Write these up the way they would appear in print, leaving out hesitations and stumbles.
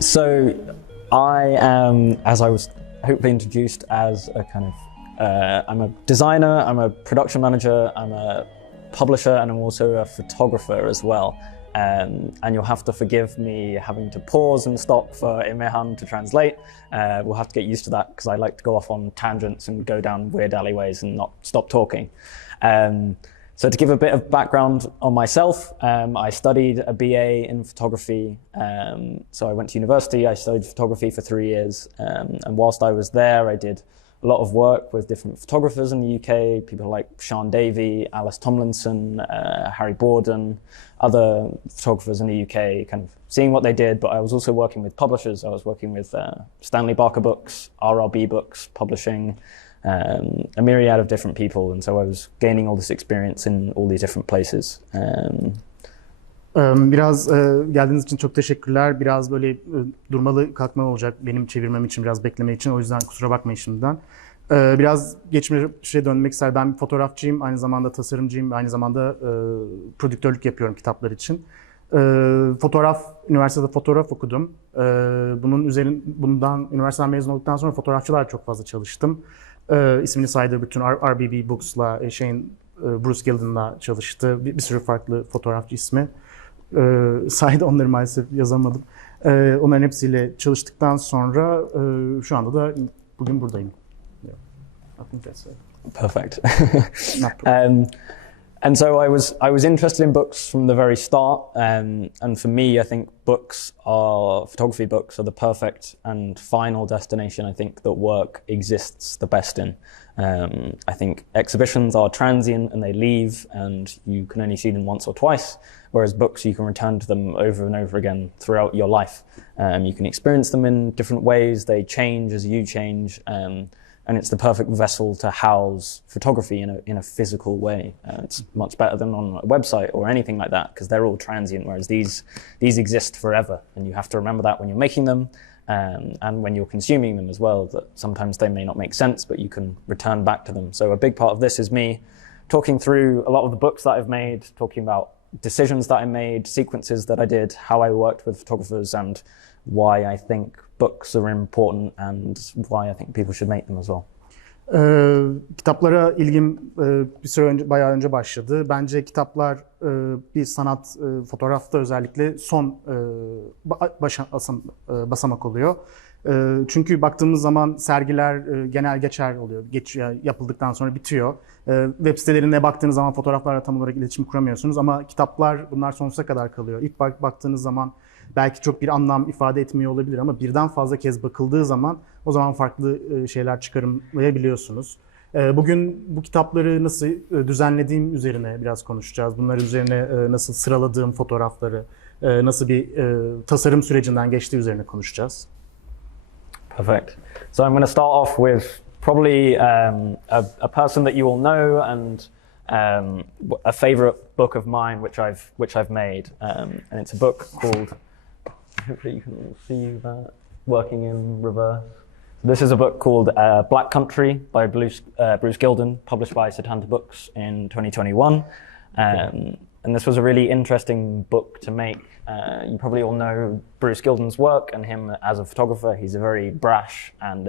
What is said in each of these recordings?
So I am, as I was hopefully introduced, as a kind of, I'm a designer, I'm a production manager, I'm a publisher, and I'm also a photographer as well. And you'll have to forgive me having to pause and stop for Imehan to translate. We'll have to get used to that because I like to go off on tangents and go down weird alleyways and not stop talking. So to give a bit of background on myself, I studied a BA in photography. So I went to university, I studied photography for 3 years. And whilst I was there, I did a lot of work with different photographers in the UK, people like Sean Davey, Alice Tomlinson, Harry Borden, other photographers in the UK, kind of seeing what they did, but I was also working with publishers. I was working with Stanley Barker Books, RRB Books, publishing, a myriad of different people, and so I was gaining all this experience in all these different places. Biraz geldiğiniz için çok teşekkürler. Biraz böyle durmalı kalkmalı olacak benim çevirmem için, biraz bekleme için. O yüzden kusura bakmayın şimdiden. Biraz geçmişe dönmek ister. Ben bir fotoğrafçıyım, aynı zamanda tasarımcıyım, aynı zamanda prodüktörlük yapıyorum kitaplar için. Üniversitede fotoğraf okudum. Bundan üniversiteden mezun olduktan sonra fotoğrafçılar çok fazla çalıştım. İsmini saydığı bütün RBB Books'la, Bruce Gilden'la çalıştı. Bir sürü farklı fotoğrafçı ismi. Saydı, onları maalesef yazamadım. Onların hepsiyle çalıştıktan sonra şu anda da bugün buradayım. I think that's it. Perfect. And so I was interested in books from the very start, and for me, I think photography books are the perfect and final destination. I think that work exists the best in. I think exhibitions are transient and they leave, and you can only see them once or twice, whereas books, you can return to them over and over again throughout your life. You can experience them in different ways, they change as you change, and it's the perfect vessel to house photography in a physical way. It's much better than on a website or anything like that, because they're all transient, whereas these exist forever, and you have to remember that when you're making them, and when you're consuming them as well, that sometimes they may not make sense, but you can return back to them. So a big part of this is me talking through a lot of the books that I've made, talking about decisions that I made, sequences that I did, how I worked with photographers, and why I think books are important and why I think people should make them as well. Kitaplara ilgim bir süre önce, bayağı önce başladı. Bence kitaplar bir sanat, fotoğrafta özellikle son basamak oluyor. Çünkü baktığımız zaman sergiler genel geçer oluyor. Yapıldıktan sonra bitiyor. Web sitelerine baktığınız zaman fotoğraflarla tam olarak iletişim kuramıyorsunuz ama kitaplar, bunlar sonsuza kadar kalıyor. İlk baktığınız zaman belki çok bir anlam ifade etmiyor olabilir ama birden fazla kez bakıldığı zaman o zaman farklı şeyler çıkarımlayabiliyorsunuz. Bugün bu kitapları nasıl düzenlediğim üzerine biraz konuşacağız. Bunların üzerine nasıl sıraladığım fotoğrafları, nasıl bir tasarım sürecinden geçtiği üzerine konuşacağız. Perfect. So I'm going to start off with probably a person that you all know and a favorite book of mine which I've made, and it's a book called. Hopefully you can see that working in reverse. This is a book called Black Country by Bruce Gilden, published by Setanta Books in 2021. And this was a really interesting book to make. You probably all know Bruce Gilden's work and him as a photographer. He's a very brash and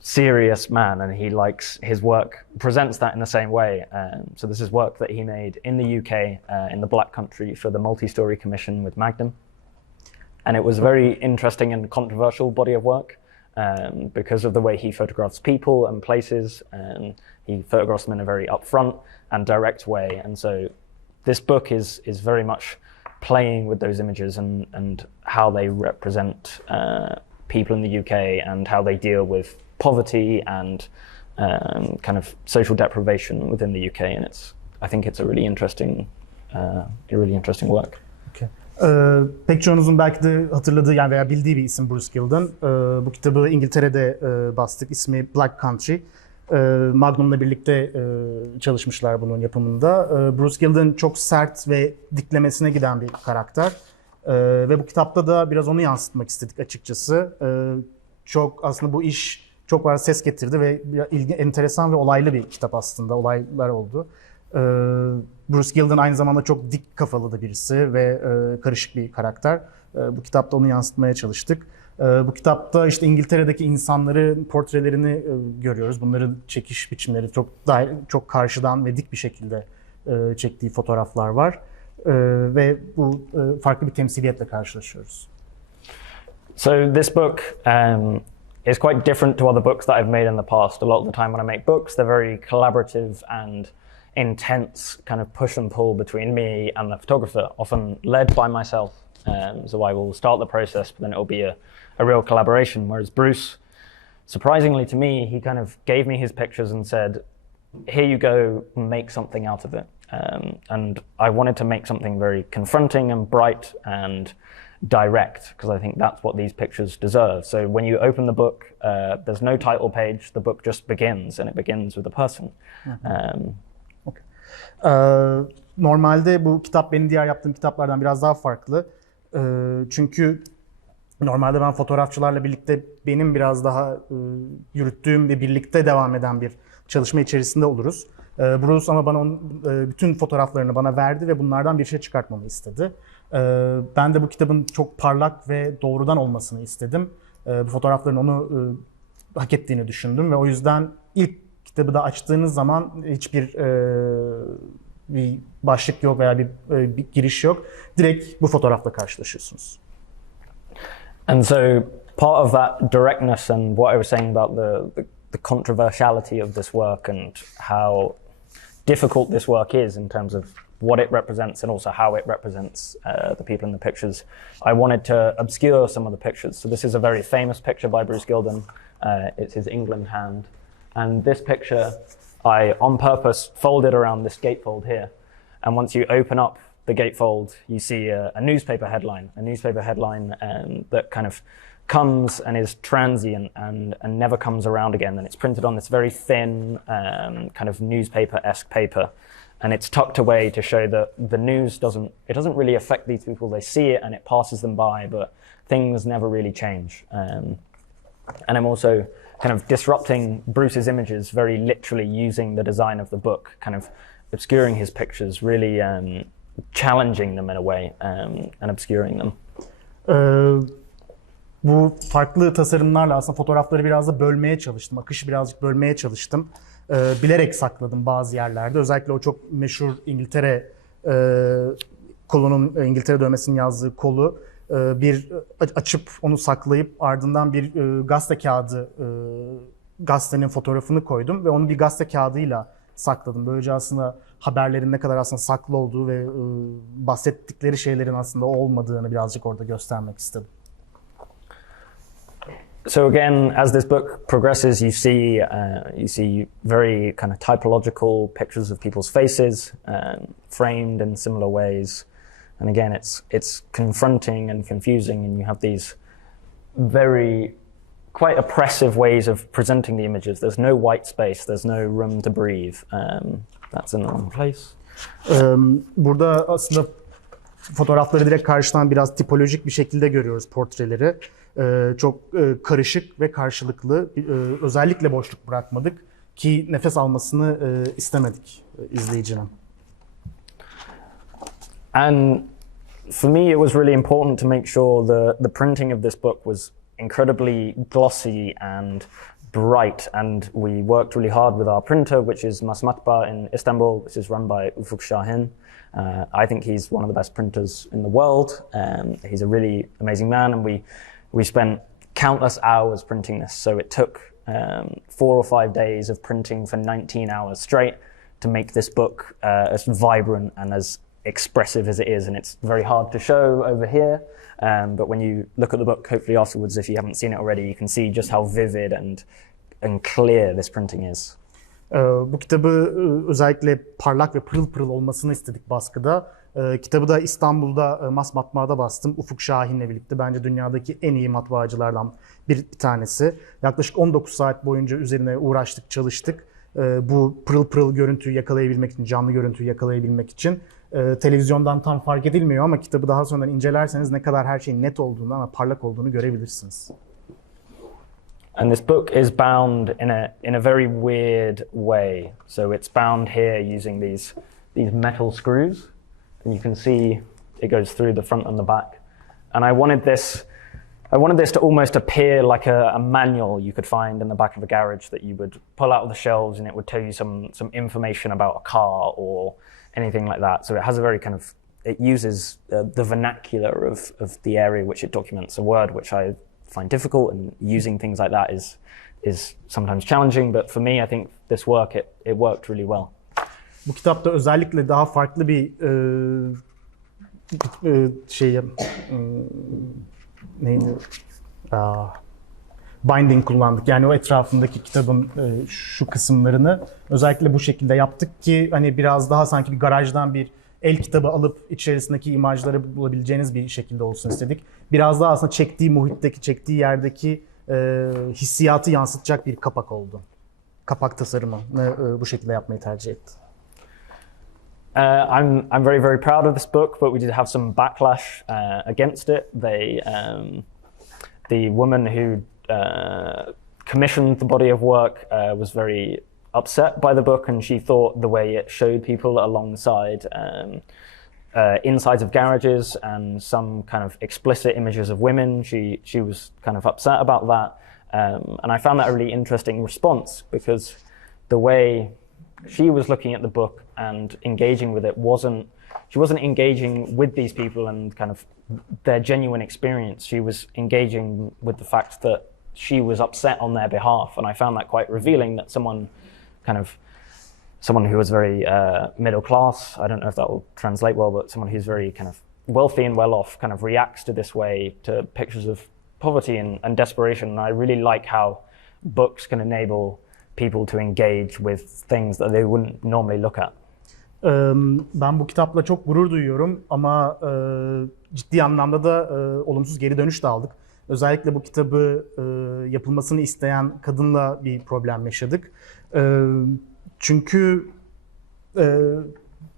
serious man, and he likes his work, presents that in the same way. So this is work that he made in the UK, in the Black Country, for the Multi-Story Commission with Magnum. And it was a very interesting and controversial body of work because of the way he photographs people and places, and he photographs them in a very upfront and direct way. And so this book is very much playing with those images and how they represent people in the UK and how they deal with poverty and kind of social deprivation within the UK. And I think it's a really interesting work. Okay. Pek çoğunuzun belki de hatırladığı yani veya bildiği bir isim Bruce Gilden. Bu kitabı İngiltere'de bastık. İsmi Black Country. Magnum'la birlikte çalışmışlar bunun yapımında. Bruce Gilden çok sert ve diklemesine giden bir karakter. Ve bu kitapta da biraz onu yansıtmak istedik açıkçası. Çok aslında bu iş çok fazla ses getirdi ve enteresan ve olaylı bir kitap aslında. Olaylar oldu. Bruce Gilden aynı zamanda çok dik kafalı da birisi ve karışık bir karakter. Bu kitapta onu yansıtmaya çalıştık. Bu kitapta işte İngiltere'deki insanların portrelerini görüyoruz. Bunların çekiş biçimleri çok karşıdan ve dik bir şekilde çektiği fotoğraflar var. Ve bu farklı bir temsiliyetle karşılaşıyoruz. So this book is quite different to other books that I've made in the past. A lot of the time when I make books, they're very collaborative and intense, kind of push and pull between me and the photographer, often led by myself. So I will start the process, but then it'll be a real collaboration. Whereas Bruce, surprisingly to me, he kind of gave me his pictures and said, here you go, make something out of it. And I wanted to make something very confronting and bright and direct, because I think that's what these pictures deserve. So when you open the book, there's no title page, the book just begins, and it begins with a person. Okay. Normalde bu kitap benim diğer yaptığım kitaplardan biraz daha farklı. Çünkü normalde ben fotoğrafçılarla birlikte benim biraz daha yürüttüğüm ve birlikte devam eden bir çalışma içerisinde oluruz. Bruce ama bana bütün fotoğraflarını bana verdi ve bunlardan bir şey çıkartmamı istedi. Ben de bu kitabın çok parlak ve doğrudan olmasını istedim. Bu fotoğrafların onu hak ettiğini düşündüm ve o yüzden ilk kitabı da açtığınız zaman hiçbir bir başlık yok veya bir giriş yok. Direkt bu fotoğrafla karşılaşıyorsunuz. And so part of that directness and what I was saying about the controversiality of this work and how difficult this work is in terms of what it represents and also how it represents the people in the pictures. I wanted to obscure some of the pictures. So this is a very famous picture by Bruce Gilden. It's his England hand. And this picture, I on purpose folded around this gatefold here. And once you open up the gatefold, you see a newspaper headline that kind of comes and is transient and never comes around again. And it's printed on this very thin kind of newspaper-esque paper. And it's tucked away to show that the news doesn't really affect these people. They see it and it passes them by, but things never really change. And I'm also kind of disrupting Bruce's images very literally using the design of the book, kind of obscuring his pictures, really challenging them in a way and obscuring them. Bu farklı tasarımlarla aslında fotoğrafları biraz da bölmeye çalıştım. Akışı birazcık bölmeye çalıştım. Bilerek sakladım bazı yerlerde. Özellikle o çok meşhur İngiltere kolunun, İngiltere dövmesinin yazdığı kolu bir açıp onu saklayıp ardından bir gazete kağıdı, gazetenin fotoğrafını koydum ve onu bir gazete kağıdıyla sakladım. Böylece aslında haberlerin ne kadar aslında saklı olduğu ve bahsettikleri şeylerin aslında olmadığını birazcık orada göstermek istedim. So again, as this book progresses, you see very kind of typological pictures of people's faces, framed in similar ways. And again, it's confronting and confusing, and you have these very quite oppressive ways of presenting the images. There's no white space, there's no room to breathe. That's in the wrong place. Burada aslında fotoğrafları direkt karşıdan biraz tipolojik bir şekilde görüyoruz portreleri. Çok karışık ve karşılıklı. Özellikle boşluk bırakmadık ki nefes almasını istemedik izleyicinin. And for me, it was really important to make sure the printing of this book was incredibly glossy and bright. And we worked really hard with our printer, which is Masmatba in Istanbul, which is run by Ufuk. I think he's one of the best printers in the world. He's a really amazing man, and we spent countless hours printing this. So it took 4 or 5 days of printing for 19 hours straight to make this book as vibrant and as expressive as it is. And it's very hard to show over here. But when you look at the book, hopefully afterwards, if you haven't seen it already, you can see just how vivid and clear this printing is. Bu kitabı özellikle parlak ve pırıl pırıl olmasını istedik baskıda. Kitabı da İstanbul'da Mas Matbaa'da bastım. Ufuk Şahin'le birlikte. Bence dünyadaki en iyi matbaacılardan bir tanesi. Yaklaşık 19 saat boyunca üzerine uğraştık, çalıştık. Bu pırıl pırıl görüntüyü yakalayabilmek için, canlı görüntüyü yakalayabilmek için. Televizyondan tam fark edilmiyor ama kitabı daha sonradan incelerseniz ne kadar her şeyin net olduğunu ama parlak olduğunu görebilirsiniz. And this book is bound in a very weird way. So it's bound here using these metal screws, and you can see it goes through the front and the back. And I wanted this to almost appear like a manual you could find in the back of a garage that you would pull out of the shelves, and it would tell you some information about a car or anything like that. So it has a very kind of, it uses the vernacular of the area which it documents, a word which I find difficult, and using things like that is sometimes challenging. But for me, I think this work, it worked really well. Bu kitapta özellikle daha farklı bir neydi? Binding kullandık. Yani o etrafındaki kitabın şu kısımlarını özellikle bu şekilde yaptık ki hani biraz daha sanki bir garajdan bir el kitabı alıp içerisindeki imajları bulabileceğiniz bir şekilde olsun istedik. Biraz daha aslında çektiği muhitteki, çektiği yerdeki hissiyatı yansıtacak bir kapak oldu. Kapak tasarımını bu şekilde yapmayı tercih ettim. I'm very, very proud of this book, but we did have some backlash against it. The woman who commissioned the body of work was very upset by the book, and she thought the way it showed people alongside insides of garages and some kind of explicit images of women, she was kind of upset about that. And I found that a really interesting response, because the way she was looking at the book and engaging with it she wasn't engaging with these people and kind of their genuine experience. She was engaging with the fact that she was upset on their behalf, and I found that quite revealing, that someone who was very middle class, I don't know if that will translate well, but someone who's very kind of wealthy and well off kind of reacts to this way to pictures of poverty and desperation. And I really like how books can enable people to engage with things that they wouldn't normally look at. Ben bu kitapla çok gurur duyuyorum ama ciddi anlamda da olumsuz geri dönüş de aldık. Özellikle bu kitabı yapılmasını isteyen kadınla bir problem yaşadık. Çünkü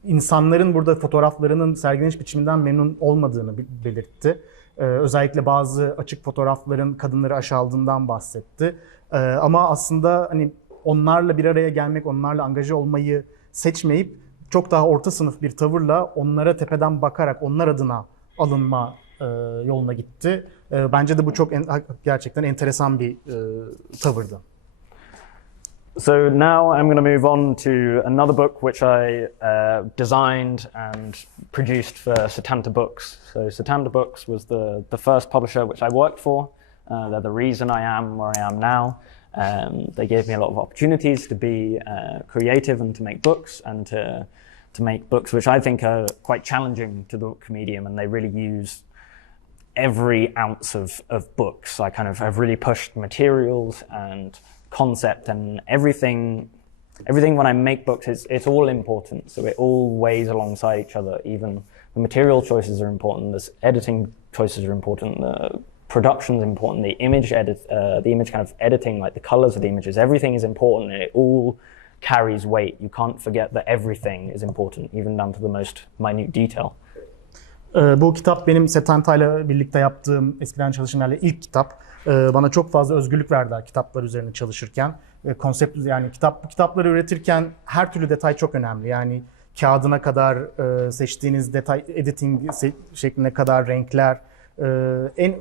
insanların burada fotoğraflarının sergileniş biçiminden memnun olmadığını belirtti. Özellikle bazı açık fotoğrafların kadınları aşağıladığından bahsetti. Ama aslında hani onlarla bir araya gelmek, onlarla angaje olmayı seçmeyip çok daha orta sınıf bir tavırla onlara tepeden bakarak onlar adına alınma yoluna gitti. Bence de bu çok gerçekten enteresan bir tavırdı. So now I'm going to move on to another book which I designed and produced for Setanta Books. So Setanta Books was the first publisher which I worked for. They're the reason I am where I am now. They gave me a lot of opportunities to be creative and to make books, and to make books which I think are quite challenging to the book medium, and they really use every ounce of books. I kind of have really pushed materials and concept and everything when I make books, it's all important. So it all weighs alongside each other. Even the material choices are important, the editing choices are important, the production is important, the image kind of editing, like the colors of the images, everything is important, and it all carries weight. You can't forget that everything is important, even down to the most minute detail. Bu kitap benim Setanta'yla birlikte yaptığım, eskiden çalıştığım yerle ilk kitap. Bana çok fazla özgürlük verdiler kitaplar üzerine çalışırken. Konsept, yani kitapları üretirken her türlü detay çok önemli. Yani kağıdına kadar, seçtiğiniz detay, editing şekline kadar, renkler,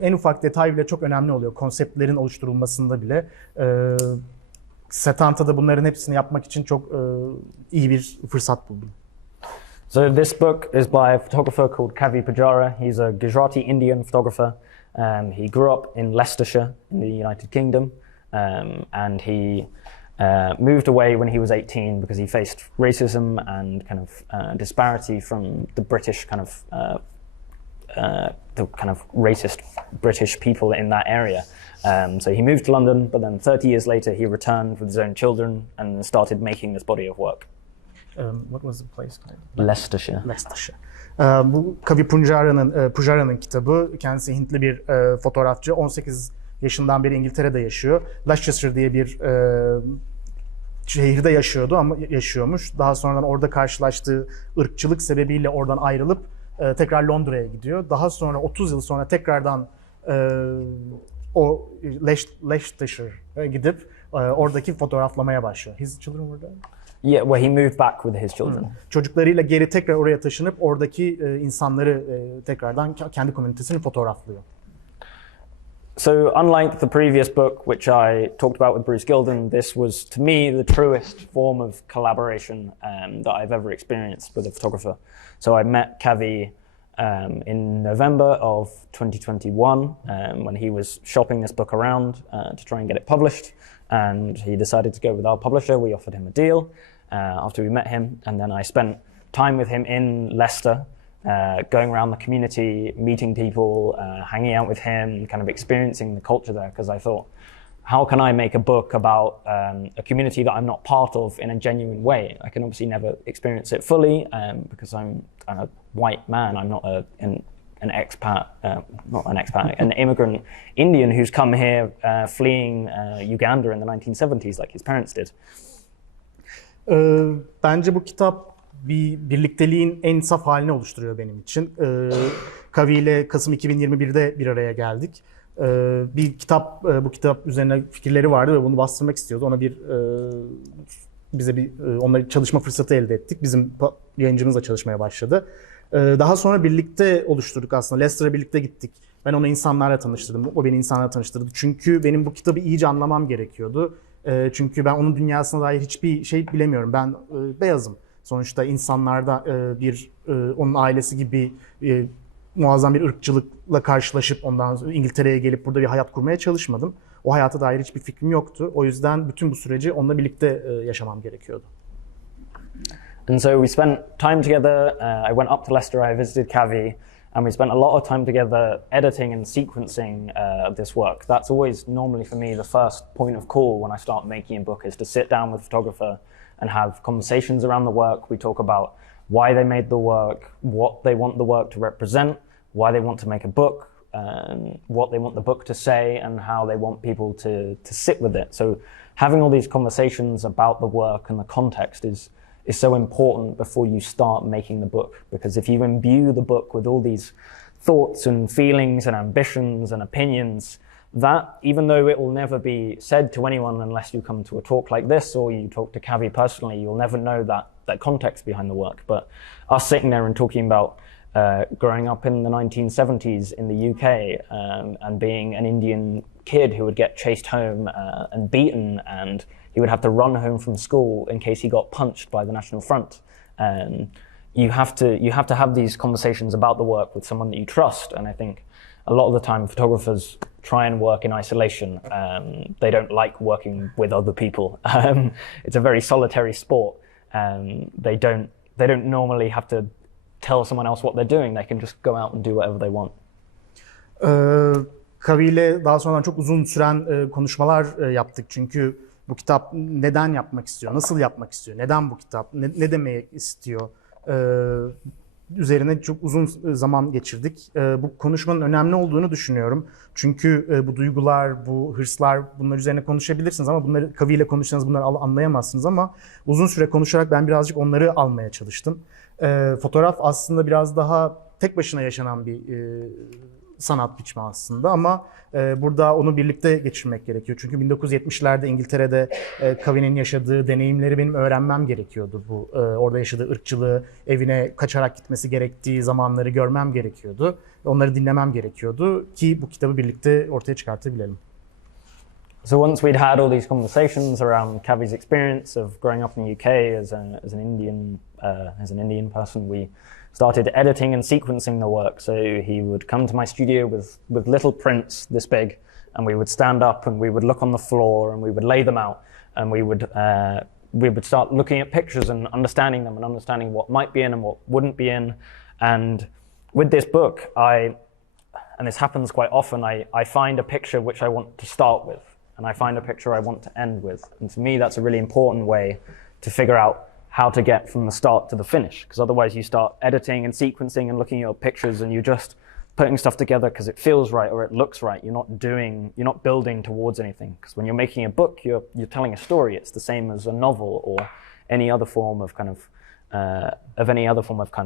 en ufak detay bile çok önemli oluyor. Konseptlerin oluşturulmasında bile. Setanta'da bunların hepsini yapmak için çok iyi bir fırsat buldum. So this book is by a photographer called Kavi Pujara. He's a Gujarati Indian photographer. He grew up in Leicestershire in the United Kingdom, and he moved away when he was 18 because he faced racism and kind of disparity from the British the kind of racist British people in that area. So he moved to London, but then 30 years later he returned with his own children and started making this body of work. What was the place called? Leicestershire. Bu Kavi Pujara'nın kitabı. Kendisi Hintli bir fotoğrafçı. 18 yaşından beri İngiltere'de yaşıyor. Leicestershire diye bir şehirde yaşıyormuş. Daha sonradan orada karşılaştığı ırkçılık sebebiyle oradan ayrılıp tekrar Londra'ya gidiyor. Daha sonra 30 yıl sonra tekrardan o Leicester'e gidip oradaki fotoğraflamaya başlıyor. His children were there? Yeah, well, he moved back with his children. Çocuklarıyla geri tekrar oraya taşınıp oradaki insanları tekrardan kendi komünitesini fotoğraflıyor. So unlike the previous book, which I talked about with Bruce Gilden, this was to me the truest form of collaboration that I've ever experienced with a photographer. So I met Kavi in November of 2021 when he was shopping this book around to try and get it published, and he decided to go with our publisher. We offered him a deal after we met him, and then I spent time with him in Leicester, going around the community, meeting people, hanging out with him, kind of experiencing the culture there, because I thought, how can I make a book about a community that I'm not part of in a genuine way? I can obviously never experience it fully because I'm a white man. I'm not an expat, an immigrant Indian who's come here fleeing Uganda in the 1970s like his parents did. Bence bu kitap bir birlikteliğin en saf halini oluşturuyor benim için. Kavi ile Kasım 2021'de bir araya geldik. Bu kitap üzerine fikirleri vardı ve bunu bastırmak istiyordu. Ona onunla çalışma fırsatı elde ettik. Bizim yayıncımızla çalışmaya başladı. Daha sonra birlikte oluşturduk aslında. Leicester'a birlikte gittik. Ben onu insanlarla tanıştırdım. O beni insanlarla tanıştırdı. Çünkü benim bu kitabı iyice anlamam gerekiyordu. Çünkü ben onun dünyasına dair hiçbir şey bilemiyorum. Ben beyazım. Sonuçta insanlarda onun ailesi gibi muazzam bir ırkçılıkla karşılaşıp ondan sonra İngiltere'ye gelip burada bir hayat kurmaya çalışmadım. O hayata dair hiçbir fikrim yoktu. O yüzden bütün bu süreci onunla birlikte yaşamam gerekiyordu. And so we spent time together. I went up to Leicester, I visited Kavi, and we spent a lot of time together editing and sequencing this work. That's always normally for me the first point of call when I start making a book, is to sit down with a photographer and have conversations around the work. We talk about why they made the work, what they want the work to represent, why they want to make a book, what they want the book to say, and how they want people to sit with it. So having all these conversations about the work and the context is so important before you start making the book. Because if you imbue the book with all these thoughts and feelings and ambitions and opinions, that, even though it will never be said to anyone unless you come to a talk like this or you talk to Kavi personally, you'll never know that context behind the work. But us sitting there and talking about growing up in the 1970s in the UK and being an Indian kid who would get chased home and beaten, and he would have to run home from school in case he got punched by the National Front. You have to have these conversations about the work with someone that you trust, and I think a lot of the time photographers try and work in isolation. They don't like working with other people. It's a very solitary sport. They don't normally have to tell someone else what they're doing. They can just go out and do whatever they want. Kavi ile daha sonra çok uzun süren konuşmalar yaptık. Çünkü bu kitap neden yapmak istiyor, nasıl yapmak istiyor, neden bu kitap, ne demek istiyor? Üzerine çok uzun zaman geçirdik. Bu konuşmanın önemli olduğunu düşünüyorum. Çünkü bu duygular, bu hırslar, bunlar üzerine konuşabilirsiniz ama bunları Kavi ile konuşsanız bunları anlayamazsınız, ama uzun süre konuşarak ben birazcık onları almaya çalıştım. Fotoğraf aslında biraz daha tek başına yaşanan bir sanat biçimi aslında, ama burada onu birlikte geçirmek gerekiyor. Çünkü 1970'lerde İngiltere'de Kavi'nin yaşadığı deneyimleri benim öğrenmem gerekiyordu. Orada yaşadığı ırkçılığı, evine kaçarak gitmesi gerektiği zamanları görmem gerekiyordu. Onları dinlemem gerekiyordu ki bu kitabı birlikte ortaya çıkartabilelim. So once we'd had all these conversations around Kavi's experience of growing up in the UK as an Indian person, we started editing and sequencing the work. So he would come to my studio with little prints this big, and we would stand up and we would look on the floor and we would lay them out, and we would start looking at pictures and understanding them and understanding what might be in and what wouldn't be in. And with this book, and this happens quite often, I find a picture which I want to start with, and I find a picture I want to end with. And to me, that's a really important way to figure out how to get from the start to the finish, because otherwise you start editing and sequencing and looking at your pictures and you're just putting stuff together because it feels right or it looks right. You're not building towards anything, because when you're making a book, you're telling a story. It's the same as a novel or any other form of kind of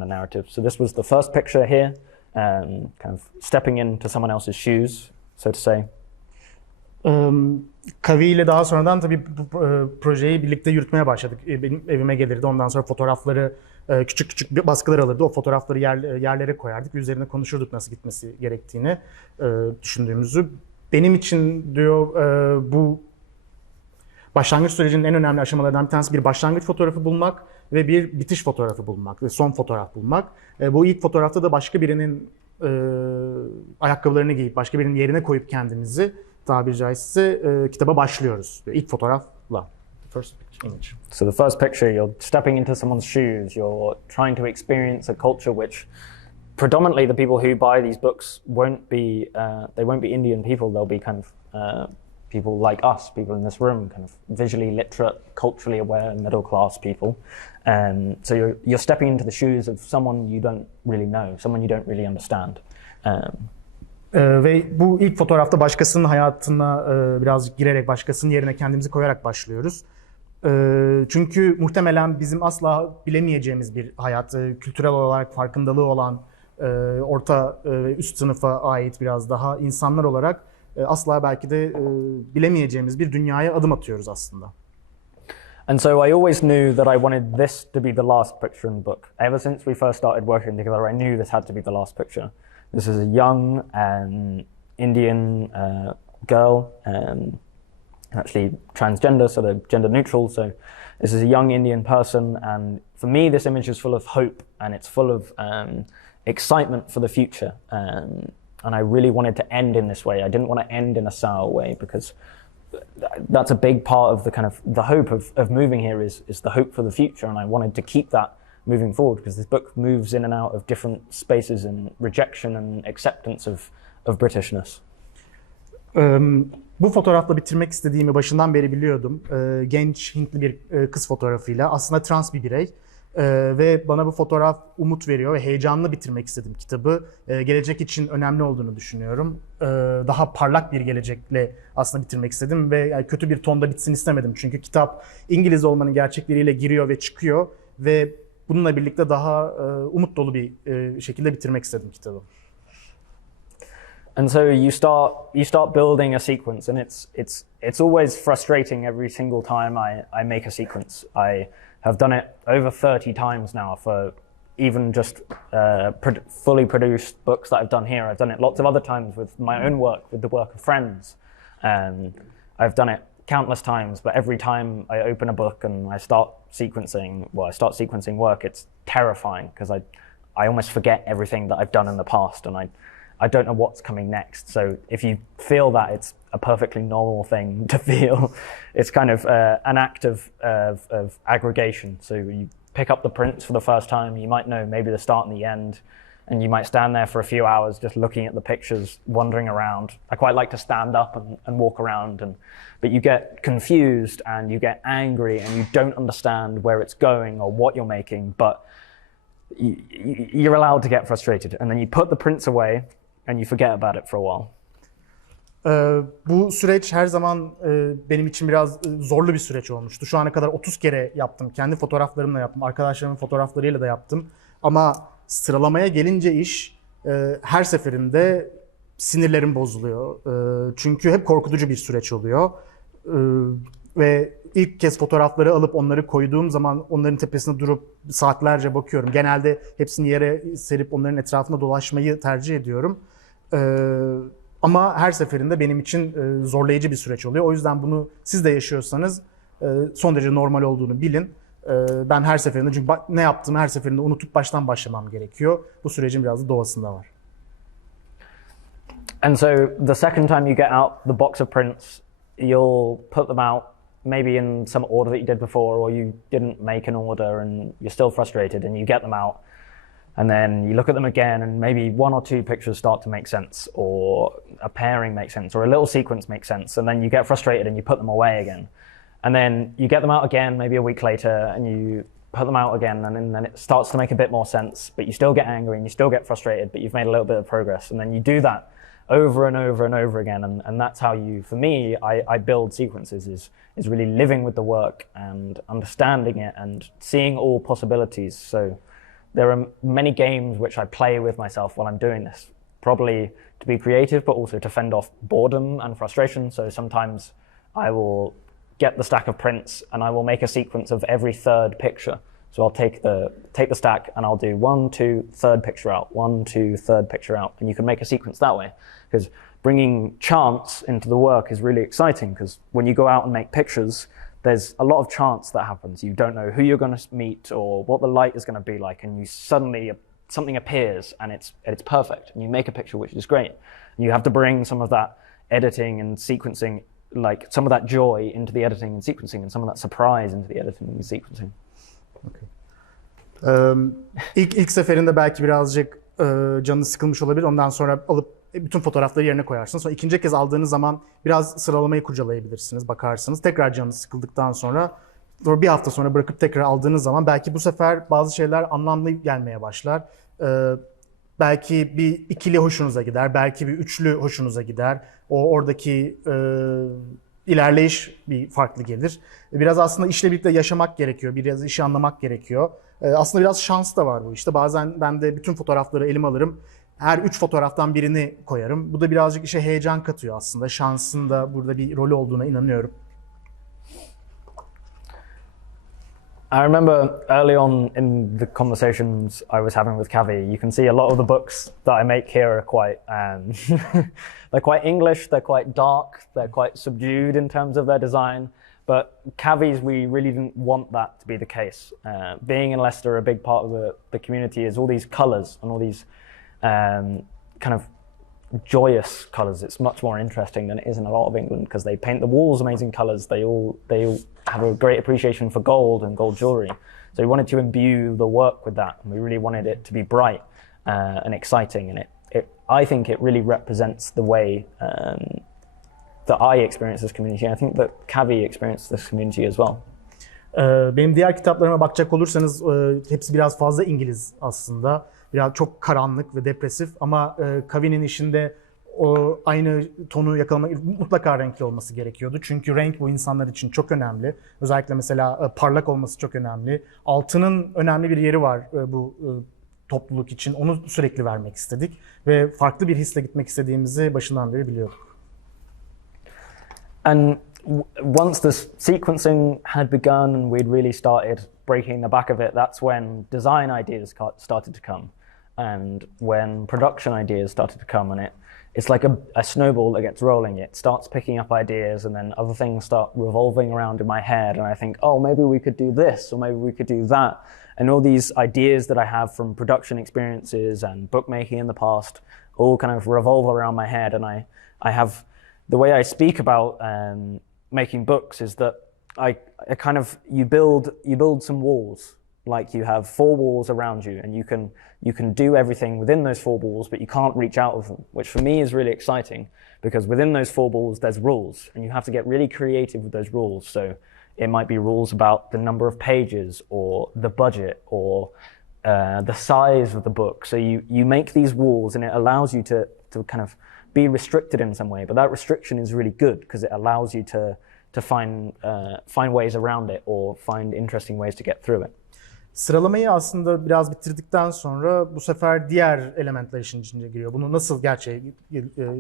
narrative. So this was the first picture here, kind of stepping into someone else's shoes, so to say. Kavi ile daha sonradan tabii bu projeyi birlikte yürütmeye başladık. Benim evime gelirdi. Ondan sonra fotoğrafları küçük küçük bir baskılar alırdı. O fotoğrafları yerlere koyardık. Üzerine konuşurduk nasıl gitmesi gerektiğini düşündüğümüzü. Benim için diyor bu başlangıç sürecinin en önemli aşamalarından bir tanesi bir başlangıç fotoğrafı bulmak ve bir bitiş fotoğrafı bulmak ve son fotoğraf bulmak. Bu ilk fotoğrafta da başka birinin ayakkabılarını giyip başka birinin yerine koyup kendimizi tabiri caizse kitaba başlıyoruz. İlk fotoğrafla. First image. So the first picture, you're stepping into someone's shoes, you're trying to experience a culture which predominantly the people who buy these books they won't be Indian people, they'll be kind of people like us, people in this room, kind of visually literate, culturally aware, middle class people. So you're stepping into the shoes of someone you don't really know, someone you don't really understand. Ve bu ilk fotoğrafta başkasının hayatına birazcık girerek, başkasının yerine kendimizi koyarak başlıyoruz. Çünkü muhtemelen bizim asla bilemeyeceğimiz bir hayat, kültürel olarak farkındalığı olan, orta üst sınıfa ait biraz daha insanlar olarak asla belki de bilemeyeceğimiz bir dünyaya adım atıyoruz aslında. And so I always knew that I wanted this to be the last picture in the book. Ever since we first started working together, I knew this had to be the last picture. This is a young Indian girl, actually transgender, so they're gender neutral. So this is a young Indian person, and for me, this image is full of hope and it's full of excitement for the future. And I really wanted to end in this way. I didn't want to end in a sour way because that's a big part of the kind of the hope of moving here is the hope for the future, and I wanted to keep that moving forward because this book moves in and out of different spaces in rejection and acceptance of Britishness. Bu fotoğrafla bitirmek istediğimi başından beri biliyordum. Genç Hintli bir kız fotoğrafıyla aslında trans bir birey. Ve bana bu fotoğraf umut veriyor ve heyecanlı bitirmek istedim kitabı. Gelecek için önemli olduğunu düşünüyorum. Daha parlak bir gelecekle aslında bitirmek istedim ve yani kötü bir tonda bitsin istemedim. Çünkü kitap İngiliz olmanın gerçekleriyle giriyor ve çıkıyor ve bununla birlikte daha umut dolu bir şekilde bitirmek istedim kitabı. And so you start building a sequence, and it's always frustrating every single time I make a sequence. I have done it over 30 times now for even just fully produced books that I've done here. I've done it lots of other times with my own work, with the work of friends. I've done it countless times, but every time I open a book and I start sequencing work, it's terrifying because I almost forget everything that I've done in the past, and I don't know what's coming next. So if you feel that, it's a perfectly normal thing to feel. It's kind of an act of aggregation. So you pick up the prints for the first time, you might know maybe the start and the end, and you might stand there for a few hours just looking at the pictures, wandering around. I quite like to stand up and walk around, but you get confused and you get angry and you don't understand where it's going or what you're making, but you're allowed to get frustrated. And then you put the prints away and you forget about it for a while. Bu süreç her zaman benim için biraz zorlu bir süreç olmuştu. Şu ana kadar 30 kere yaptım. Kendi fotoğraflarımla yaptım. Arkadaşlarımın fotoğraflarıyla da yaptım. Ama sıralamaya gelince iş her seferinde sinirlerim bozuluyor. Çünkü hep korkutucu bir süreç oluyor. Ve ilk kez fotoğrafları alıp onları koyduğum zaman onların tepesine durup saatlerce bakıyorum. Genelde hepsini yere serip onların etrafında dolaşmayı tercih ediyorum. Ama her seferinde benim için zorlayıcı bir süreç oluyor. O yüzden bunu siz de yaşıyorsanız son derece normal olduğunu bilin. Ben her seferinde, çünkü ne yaptığımı her seferinde unutup baştan başlamam gerekiyor. Bu sürecin biraz da doğasında var. And so the second time you get out the box of prints, you'll put them out maybe in some order that you did before, or you didn't make an order and you're still frustrated, and you get them out. And then you look at them again and maybe one or two pictures start to make sense, or a pairing makes sense, or a little sequence makes sense. And then you get frustrated and you put them away again. And then you get them out again, maybe a week later, and you put them out again, and then it starts to make a bit more sense, but you still get angry and you still get frustrated, but you've made a little bit of progress. And then you do that over and over and over again. And that's how for me, I build sequences, is really living with the work and understanding it and seeing all possibilities. So there are many games which I play with myself while I'm doing this. probably to be creative, but also to fend off boredom and frustration. So sometimes I will get the stack of prints and I will make a sequence of every third picture. So I'll take the stack and I'll do 1, 2, third picture out, 1, 2, third picture out. And you can make a sequence that way. Because bringing chance into the work is really exciting, because when you go out and make pictures, there's a lot of chance that happens. You don't know who you're going to meet or what the light is going to be like, and you suddenly, something appears and it's perfect. And you make a picture which is great. And you have to bring some of that editing and sequencing, like some of that joy into the editing and sequencing, and some of that surprise into the editing and sequencing. Okay. İlk seferinde belki birazcık canınız sıkılmış olabilir. Ondan sonra alıp bütün fotoğrafları yerine koyarsınız. Sonra ikinci kez aldığınız zaman biraz sıralamayı kurcalayabilirsiniz, bakarsınız. Tekrar canınız sıkıldıktan sonra bir hafta sonra bırakıp tekrar aldığınız zaman belki bu sefer bazı şeyler anlamlı gelmeye başlar. Belki bir ikili hoşunuza gider, belki bir üçlü hoşunuza gider. Oradaki ilerleyiş bir farklı gelir. Biraz aslında işle birlikte yaşamak gerekiyor, biraz işi anlamak gerekiyor. Aslında biraz şans da var bu işte. Bazen ben de bütün fotoğrafları elime alırım. Her 3 fotoğraftan birini koyarım. Bu da birazcık işe heyecan katıyor aslında. Şansın da burada bir rolü olduğuna inanıyorum. I remember early on in the conversations I was having with Kavi, you can see a lot of the books that I make here are quite, they're quite English, they're quite dark, they're quite subdued in terms of their design. But Kavi's, we really didn't want that to be the case. Being in Leicester, a big part of the community is all these colours and all these kind of joyous colours. It's much more interesting than it is in a lot of England, because they paint the walls amazing colours. They all have a great appreciation for gold and gold jewellery. So we wanted to imbue the work with that, and we really wanted it to be bright and exciting. And I think it really represents the way that I experience this community. I think that Kavi experienced this community as well. Benim diğer kitaplarıma bakacak olursanız hepsi biraz fazla İngiliz aslında. Biraz çok karanlık ve depresif, ama Kavi'nin işinde o aynı tonu yakalamak mutlaka renkli olması gerekiyordu. Çünkü renk bu insanlar için çok önemli. Özellikle mesela parlak olması çok önemli. Altının önemli bir yeri var bu topluluk için. Onu sürekli vermek istedik ve farklı bir hisle gitmek istediğimizi başından beri biliyorduk. And once the sequencing had begun and we'd really started breaking the back of it, that's when design ideas started to come, and when production ideas started to come, and it's like a snowball that gets rolling. It starts picking up ideas, and then other things start revolving around in my head, and I think, oh, maybe we could do this, or maybe we could do that. And all these ideas that I have from production experiences and bookmaking in the past all kind of revolve around my head, and I have, the way I speak about making books is that I kind of, you build some walls. Like you have 4 walls around you, and you can do everything within those 4 walls, but you can't reach out of them, which for me is really exciting, because within those 4 walls there's rules, and you have to get really creative with those rules. So it might be rules about the number of pages, or the budget, or the size of the book. So you make these walls, and it allows you to kind of be restricted in some way, but that restriction is really good, because it allows you to find ways around it, or find interesting ways to get through it. Sıralamayı aslında biraz bitirdikten sonra bu sefer diğer elementler işin içine giriyor. Bunu nasıl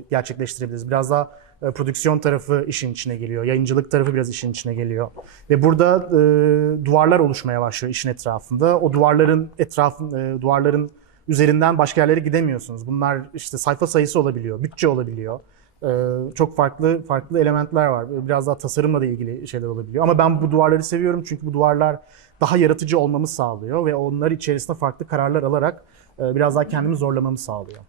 gerçekleştirebiliriz? Biraz daha prodüksiyon tarafı işin içine geliyor. Yayıncılık tarafı biraz işin içine geliyor. Ve burada duvarlar oluşmaya başlıyor işin etrafında. O duvarların üzerinden başka yerlere gidemiyorsunuz. Bunlar işte sayfa sayısı olabiliyor, bütçe olabiliyor. Çok farklı elementler var. Biraz daha tasarımla da ilgili şeyler olabiliyor. Ama ben bu duvarları seviyorum, çünkü bu duvarlar daha yaratıcı olmamı sağlıyor ve onlar içerisinde farklı kararlar alarak biraz daha kendimi zorlamamı sağlıyor.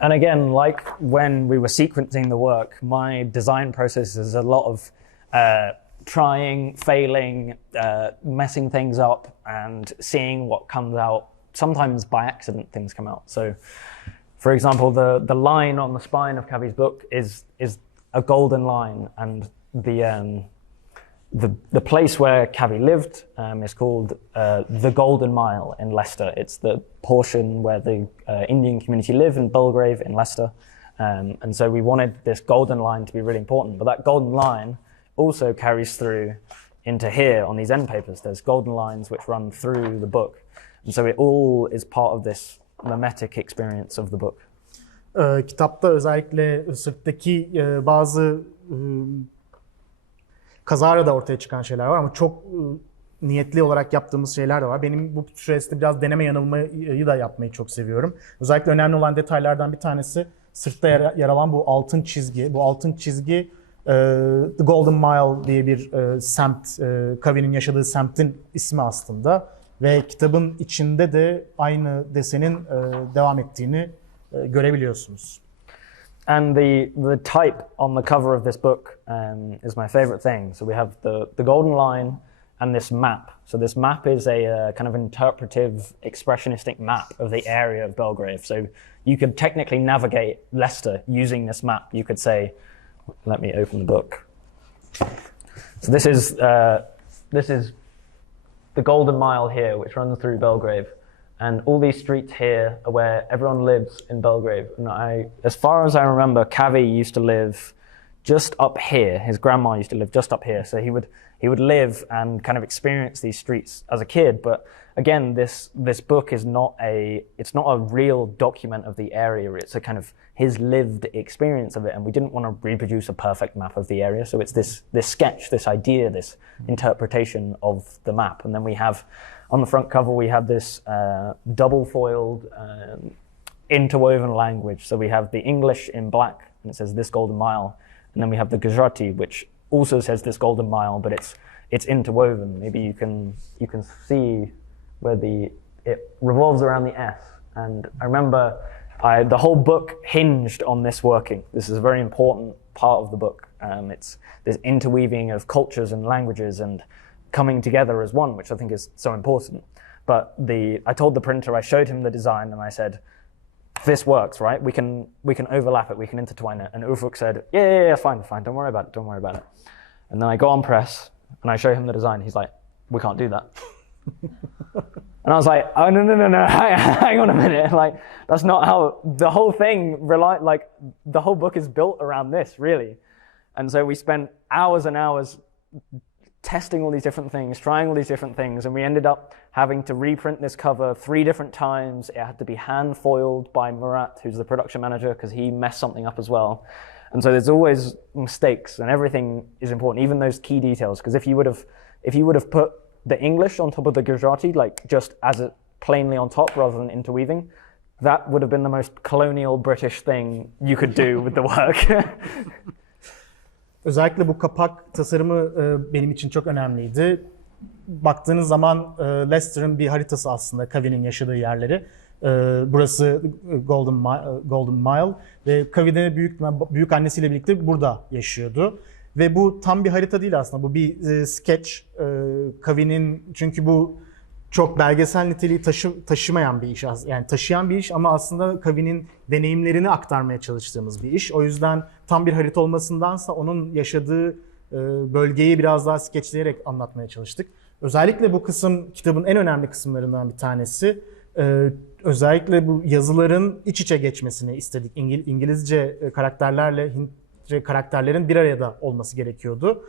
And again, like when we were sequencing the work, my design process is a lot of trying, failing, messing things up, and seeing what comes out. Sometimes by accident things come out. So, for example, the line on the spine of Kavi's book is a golden line, and the place where Kavi lived is called the Golden Mile in Leicester. It's the portion where the Indian community live in Belgrave in Leicester. And so we wanted this golden line to be really important. But that golden line also carries through into here on these end papers. There's golden lines which run through the book. And so it all is part of this mimetic experience of the book? Kitapta özellikle sırttaki bazı kazara da ortaya çıkan şeyler var ama çok niyetli olarak yaptığımız şeyler de var. Benim bu süreçte biraz deneme yanılmayı da yapmayı çok seviyorum. Özellikle önemli olan detaylardan bir tanesi sırtta yer alan bu altın çizgi. Bu altın çizgi The Golden Mile diye bir semt, Kavi'nin yaşadığı semtin ismi aslında. Ve kitabın içinde de aynı desenin devam ettiğini görebiliyorsunuz. And the type on the cover of this book is my favorite thing. So we have the golden line and this map. So this map is a kind of interpretive, expressionistic map of the area of Belgrade. So you could technically navigate Leicester using this map. You could say, let me open the book. So this is the Golden Mile here, which runs through Belgrade. And all these streets here are where everyone lives in Belgrade. And as far as I remember, Kavi used to live just up here. His grandma used to live just up here. So he would live and kind of experience these streets as a kid. But again, this book is not a real document of the area. It's a kind of his lived experience of it. And we didn't want to reproduce a perfect map of the area. So it's this sketch, this idea, this interpretation of the map. And then we have, on the front cover, we have this double-foiled, interwoven language. So we have the English in black, and it says "This Golden Mile," and then we have the Gujarati, which also says "This Golden Mile," but it's interwoven. Maybe you can see where it revolves around the S. And I remember the whole book hinged on this working. This is a very important part of the book. It's this interweaving of cultures and languages and coming together as one, which I think is so important. But I told the printer, I showed him the design, and I said, "This works, right? We can overlap it, we can intertwine it." And Ufuk said, "Yeah, fine. Don't worry about it." And then I go on press, and I show him the design. He's like, "We can't do that." And I was like, "Oh no! Hang on a minute! Like, that's not how the whole thing the whole book is built around this, really." And so we spent hours and hours testing all these different things, trying all these different things, and we ended up having to reprint this cover 3 different times. It had to be hand foiled by Murat, who's the production manager, because he messed something up as well. And so there's always mistakes, and everything is important, even those key details. Because if you would have put the English on top of the Gujarati, like just as it plainly on top rather than interweaving, that would have been the most colonial British thing you could do with the work. Özellikle bu kapak tasarımı benim için çok önemliydi. Baktığınız zaman Leicester'ın bir haritası aslında Kavi'nin yaşadığı yerleri. Burası Golden Mile ve Kavi de büyük annesiyle birlikte burada yaşıyordu. Ve bu tam bir harita değil aslında. Bu bir sketch. Kavi'nin, çünkü bu çok belgesel niteliği taşımayan bir iş, yani taşıyan bir iş ama aslında Kavi'nin deneyimlerini aktarmaya çalıştığımız bir iş. O yüzden tam bir harita olmasındansa onun yaşadığı bölgeyi biraz daha skeçleyerek anlatmaya çalıştık. Özellikle bu kısım kitabın en önemli kısımlarından bir tanesi. Özellikle bu yazıların iç içe geçmesini istedik. İngilizce karakterlerle Hintçe karakterlerin bir arada olması gerekiyordu.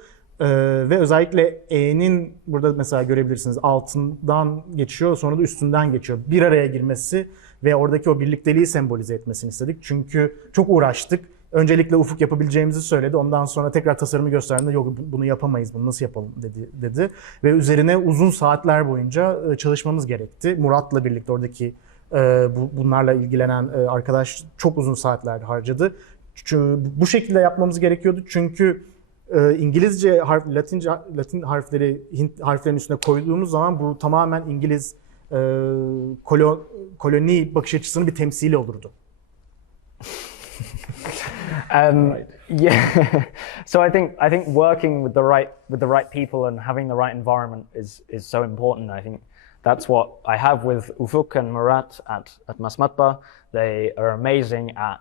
Ve özellikle E'nin burada mesela görebilirsiniz altından geçiyor, sonra da üstünden geçiyor. Bir araya girmesi ve oradaki o birlikteliği sembolize etmesini istedik. Çünkü çok uğraştık. Öncelikle Ufuk yapabileceğimizi söyledi. Ondan sonra tekrar tasarımı gösterdiğinde yok bunu yapamayız, bunu nasıl yapalım dedi. Ve üzerine uzun saatler boyunca çalışmamız gerekti. Murat'la birlikte oradaki bunlarla ilgilenen arkadaş çok uzun saatler harcadı. Bu şekilde yapmamız gerekiyordu çünkü İngilizce Latin harfleri Hint harflerinin üstüne koyduğumuz zaman bu tamamen İngiliz koloni bakış açısının bir temsili olurdu. Yeah. So I think working with the right people and having the right environment is so important. I think that's what I have with Ufuk and Murat at Masmatba. They are amazing at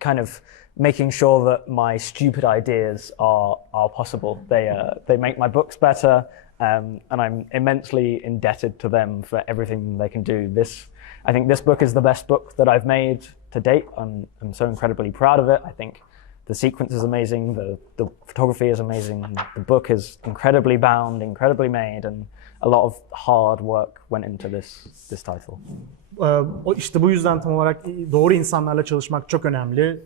kind of making sure that my stupid ideas are possible. They make my books better, and I'm immensely indebted to them for everything they can do. I think this book is the best book that I've made to date. I'm so incredibly proud of it. I think the sequence is amazing, the photography is amazing, the book is incredibly bound, incredibly made, and a lot of hard work went into this title. İşte bu yüzden tam olarak doğru insanlarla çalışmak çok önemli.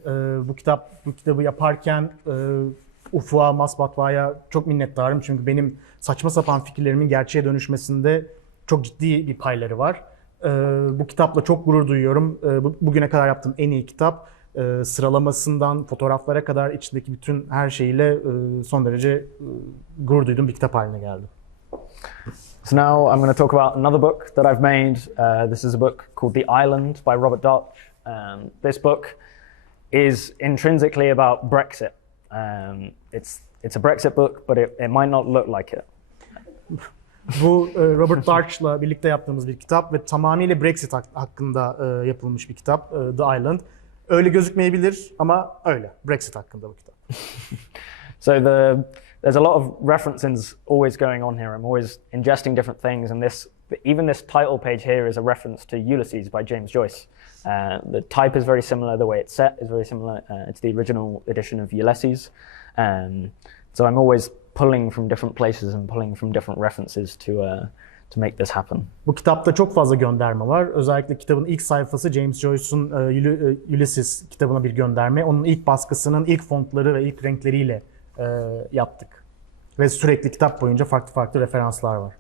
Bu kitabı yaparken Ufuk'a, Masbatva'ya çok minnettarım. Çünkü benim saçma sapan fikirlerimin gerçeğe dönüşmesinde çok ciddi bir payları var. Bu kitapla çok gurur duyuyorum. Bugüne kadar yaptığım en iyi kitap. Sıralamasından fotoğraflara kadar içindeki bütün her şeyle son derece gurur duyduğum bir kitap haline geldi. So now I'm going to talk about another book that I've made. This is a book called The Island by Robert Dutch. This book is intrinsically about Brexit. It's a Brexit book, but it might not look like it. Bu Robert Dutch'la birlikte yaptığımız bir kitap ve tamamıyla Brexit hakkında yapılmış bir kitap. The Island. Öyle gözükmeyebilir ama öyle. Brexit hakkında bu kitap. So there's a lot of references always going on here. I'm always ingesting different things, and even this title page here is a reference to Ulysses by James Joyce. The type is very similar. The way it's set is very similar. It's the original edition of Ulysses. So I'm always pulling from different places and pulling from different references to make this happen. Bu kitapta çok fazla gönderme var. Özellikle kitabın ilk sayfası James Joyce'un Ulysses kitabına bir gönderme. Onun ilk baskısının ilk fontları ve ilk renkleriyle yaptık. Ve sürekli kitap boyunca farklı farklı referanslar var.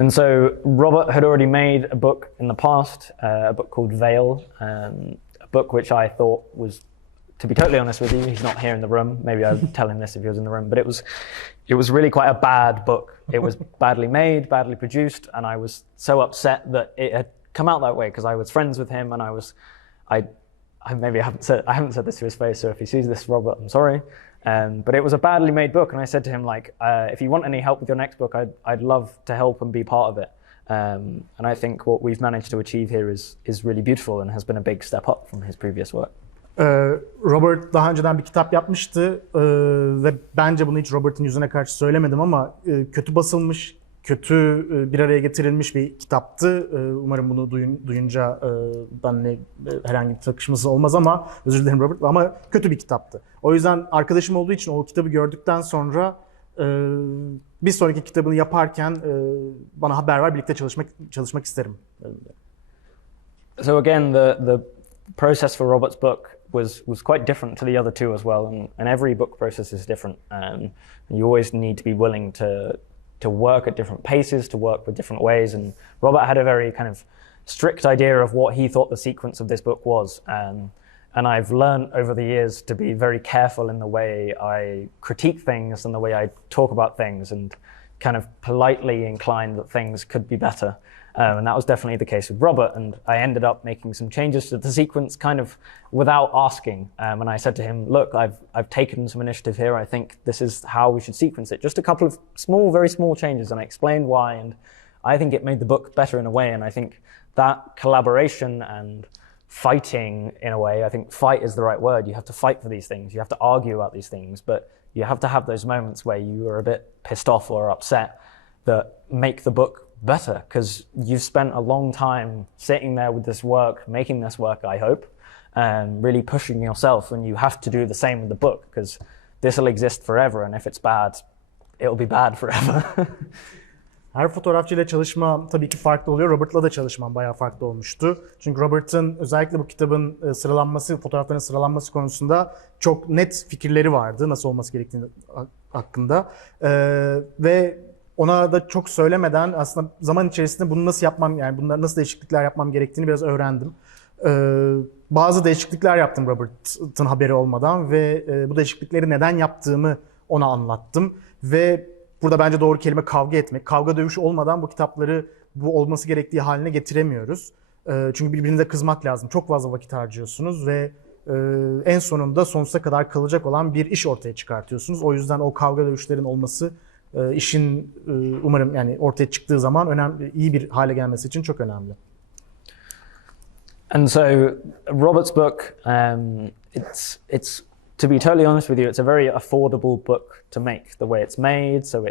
And so Robert had already made a book in the past, a book called Veil, a book which I thought was, to be totally honest with you, he's not here in the room. Maybe I'd tell him this if he was in the room. But it was really quite a bad book. It was badly made, badly produced, and I was so upset that it had come out that way because I was friends with him, and I haven't said this to his face. So if he sees this, Robert, I'm sorry. But it was a badly made book, and I said to him, like, if you want any help with your next book, I'd love to help and be part of it. And I think what we've managed to achieve here is really beautiful and has been a big step up from his previous work. Robert daha önceden bir kitap yapmıştı ve bence bunu hiç Robert'ın yüzüne karşı söylemedim ama kötü basılmış, kötü bir araya getirilmiş bir kitaptı. Umarım bunu duyunca benimle herhangi bir takışması olmaz ama özür dilerim Robert, ama kötü bir kitaptı. O yüzden arkadaşım olduğu için o kitabı gördükten sonra bir sonraki kitabını yaparken bana haber ver, birlikte çalışmak isterim. So again, the process for Robert's book was quite different to the other two as well, and every book process is different. You always need to be willing to work at different paces, to work with different ways. And Robert had a very kind of strict idea of what he thought the sequence of this book was. And I've learned over the years to be very careful in the way I critique things and the way I talk about things, and kind of politely inclined that things could be better. And that was definitely the case with Robert, and I ended up making some changes to the sequence kind of without asking. And I said to him, look, I've taken some initiative here. I think this is how we should sequence it. Just a couple of small, very small changes, and I explained why, and I think it made the book better in a way. And I think that collaboration and fighting, in a way, I think fight is the right word. You have to fight for these things. You have to argue about these things, but you have to have those moments where you are a bit pissed off or upset that make the book better, because you've spent a long time sitting there with this work, making this work, I hope, and really pushing yourself, and you have to do the same with the book, because this will exist forever, and if it's bad, it'll be bad forever. Her fotoğrafçıyla çalışma tabii ki farklı oluyor. Robert'la da çalışmam bayağı farklı olmuştu. Çünkü Robert'ın özellikle bu kitabın sıralanması, fotoğrafların sıralanması konusunda çok net fikirleri vardı. Nasıl olması gerektiğini hakkında. Ve ona da çok söylemeden aslında zaman içerisinde bunu nasıl yapmam, yani bunlar nasıl değişiklikler yapmam gerektiğini biraz öğrendim. Bazı değişiklikler yaptım Robert'ın haberi olmadan ve bu değişiklikleri neden yaptığımı ona anlattım. Ve burada bence doğru kelime kavga etmek. Kavga dövüş olmadan bu kitapları bu olması gerektiği haline getiremiyoruz. Çünkü birbirinize kızmak lazım. Çok fazla vakit harcıyorsunuz ve en sonunda sonsuza kadar kalacak olan bir iş ortaya çıkartıyorsunuz. O yüzden o kavga dövüşlerin olması işin umarım yani ortaya çıktığı zaman önemli, iyi bir hale gelmesi için çok önemli. And so Robert's book, it's to be totally honest with you, it's a very affordable book to make. The way it's made, so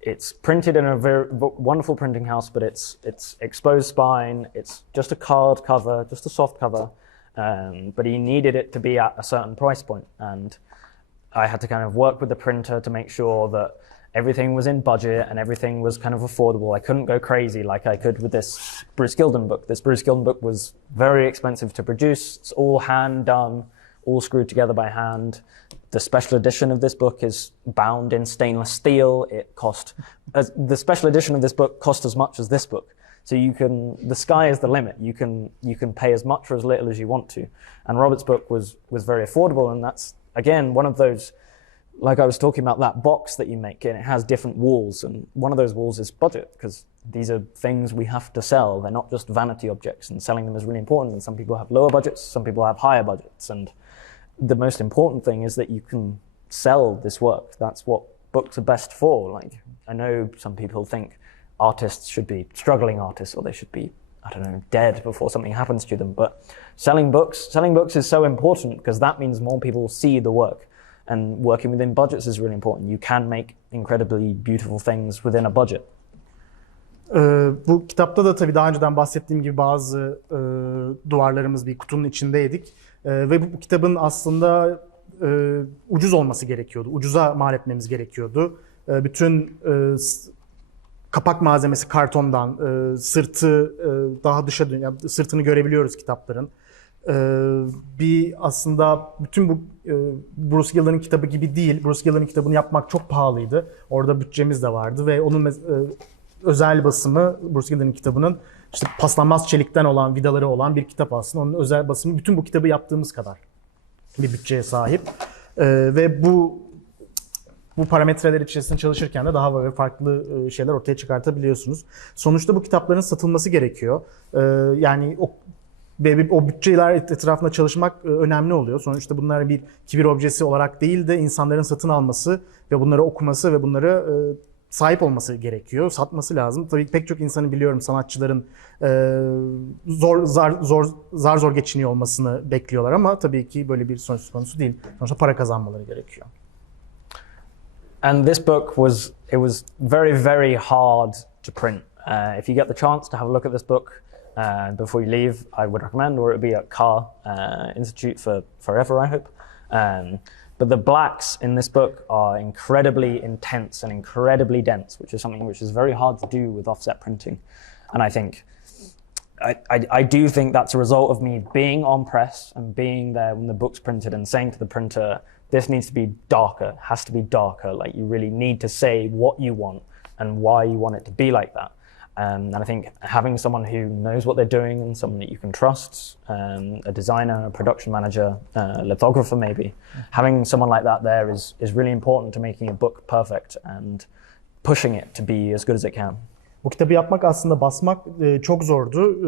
it's printed in a very wonderful printing house, but it's exposed spine. It's just a card cover, just a soft cover, but he needed it to be at a certain price point, and I had to kind of work with the printer to make sure that everything was in budget and everything was kind of affordable. I couldn't go crazy like I could with this Bruce Gilden book. This Bruce Gilden book was very expensive to produce. It's all hand done, all screwed together by hand. The special edition of this book is bound in stainless steel. The special edition of this book cost as much as this book. So the sky is the limit. You can pay as much or as little as you want to. And Robert's book was very affordable, and that's, again, one of those, like I was talking about, that box that you make, and it has different walls, and one of those walls is budget, because these are things we have to sell. They're not just vanity objects, and selling them is really important. And some people have lower budgets, some people have higher budgets, and the most important thing is that you can sell this work. That's what books are best for. Like, I know some people think artists should be struggling artists, or they should be, I don't know, dead before something happens to them. But selling books is so important, because that means more people see the work. And working within budgets is really important. You can make incredibly beautiful things within a budget. Bu kitapta da tabii daha önceden bahsettiğim gibi bazı duvarlarımız bir kutunun içindeydik. Ve bu kitabın aslında ucuz olması gerekiyordu. Ucuza mal etmemiz gerekiyordu. Bütün kapak malzemesi kartondan, sırtı daha dışa dönüyor. Yani sırtını görebiliyoruz kitapların. Bir aslında bütün bu Bruce Gilden'ın kitabı gibi değil. Bruce Gilden'ın kitabını yapmak çok pahalıydı. Orada bütçemiz de vardı ve onun özel basımı, Bruce Gilden'ın kitabının işte paslanmaz çelikten olan, vidaları olan bir kitap aslında. Onun özel basımı bütün bu kitabı yaptığımız kadar bir bütçeye sahip. Ve bu parametreler içerisinde çalışırken de daha böyle farklı şeyler ortaya çıkartabiliyorsunuz. Sonuçta bu kitapların satılması gerekiyor. Yani o bütçeler etrafında çalışmak önemli oluyor. Sonuçta bunlar bir kibir objesi olarak değil de insanların satın alması ve bunları okuması ve bunları sahip olması gerekiyor. Satması lazım. Tabii pek çok insanı biliyorum, sanatçıların zor geçiniyor olmasını bekliyorlar ama tabii ki böyle bir söz konusu değil. Sonuçta para kazanmaları gerekiyor. And this book was very, very hard to print. If you get the chance to have a look at this book before you leave, I would recommend, or it would be at Carr Institute for forever, I hope. But the blacks in this book are incredibly intense and incredibly dense, which is something which is very hard to do with offset printing. And I do think that's a result of me being on press and being there when the book's printed and saying to the printer, this needs to be darker, has to be darker. Like, you really need to say what you want and why you want it to be like that. And I think having someone who knows what they're doing and someone that you can trust, a designer, a production manager, a lithographer maybe, having someone like that there is really important to making a book perfect and pushing it to be as good as it can. Bu kitabı yapmak, aslında basmak çok zordu.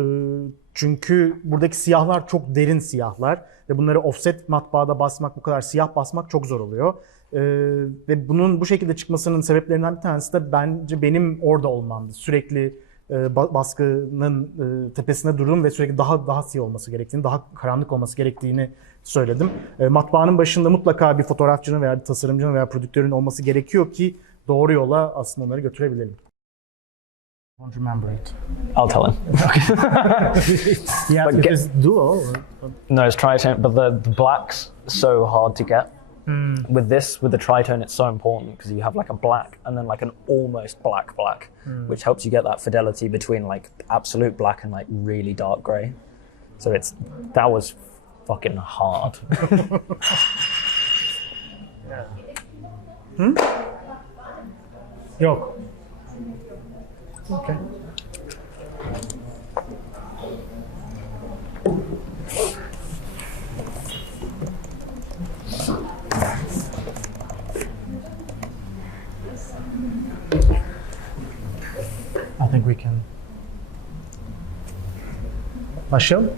Çünkü buradaki siyahlar çok derin siyahlar ve bunları offset matbaada basmak, bu kadar siyah basmak çok zor oluyor. Ve bunun bu şekilde çıkmasının sebeplerinden bir tanesi de bence benim orada olmamdı. Sürekli baskının tepesinde durdum ve sürekli daha siyah olması gerektiğini, daha karanlık olması gerektiğini söyledim. Matbaanın başında mutlaka bir fotoğrafçının veya bir tasarımcının veya prodüktörün olması gerekiyor ki doğru yola aslında onları götürebilelim. I don't remember it. I'll tell him. Yeah, But because duo. No, it's tritone, but the black's so hard to get. With the tritone, it's so important because you have like a black and then like an almost black, which helps you get that fidelity between like absolute black and like really dark grey. So that was fucking hard. Yok. Okay. I think we can. Başlayalım.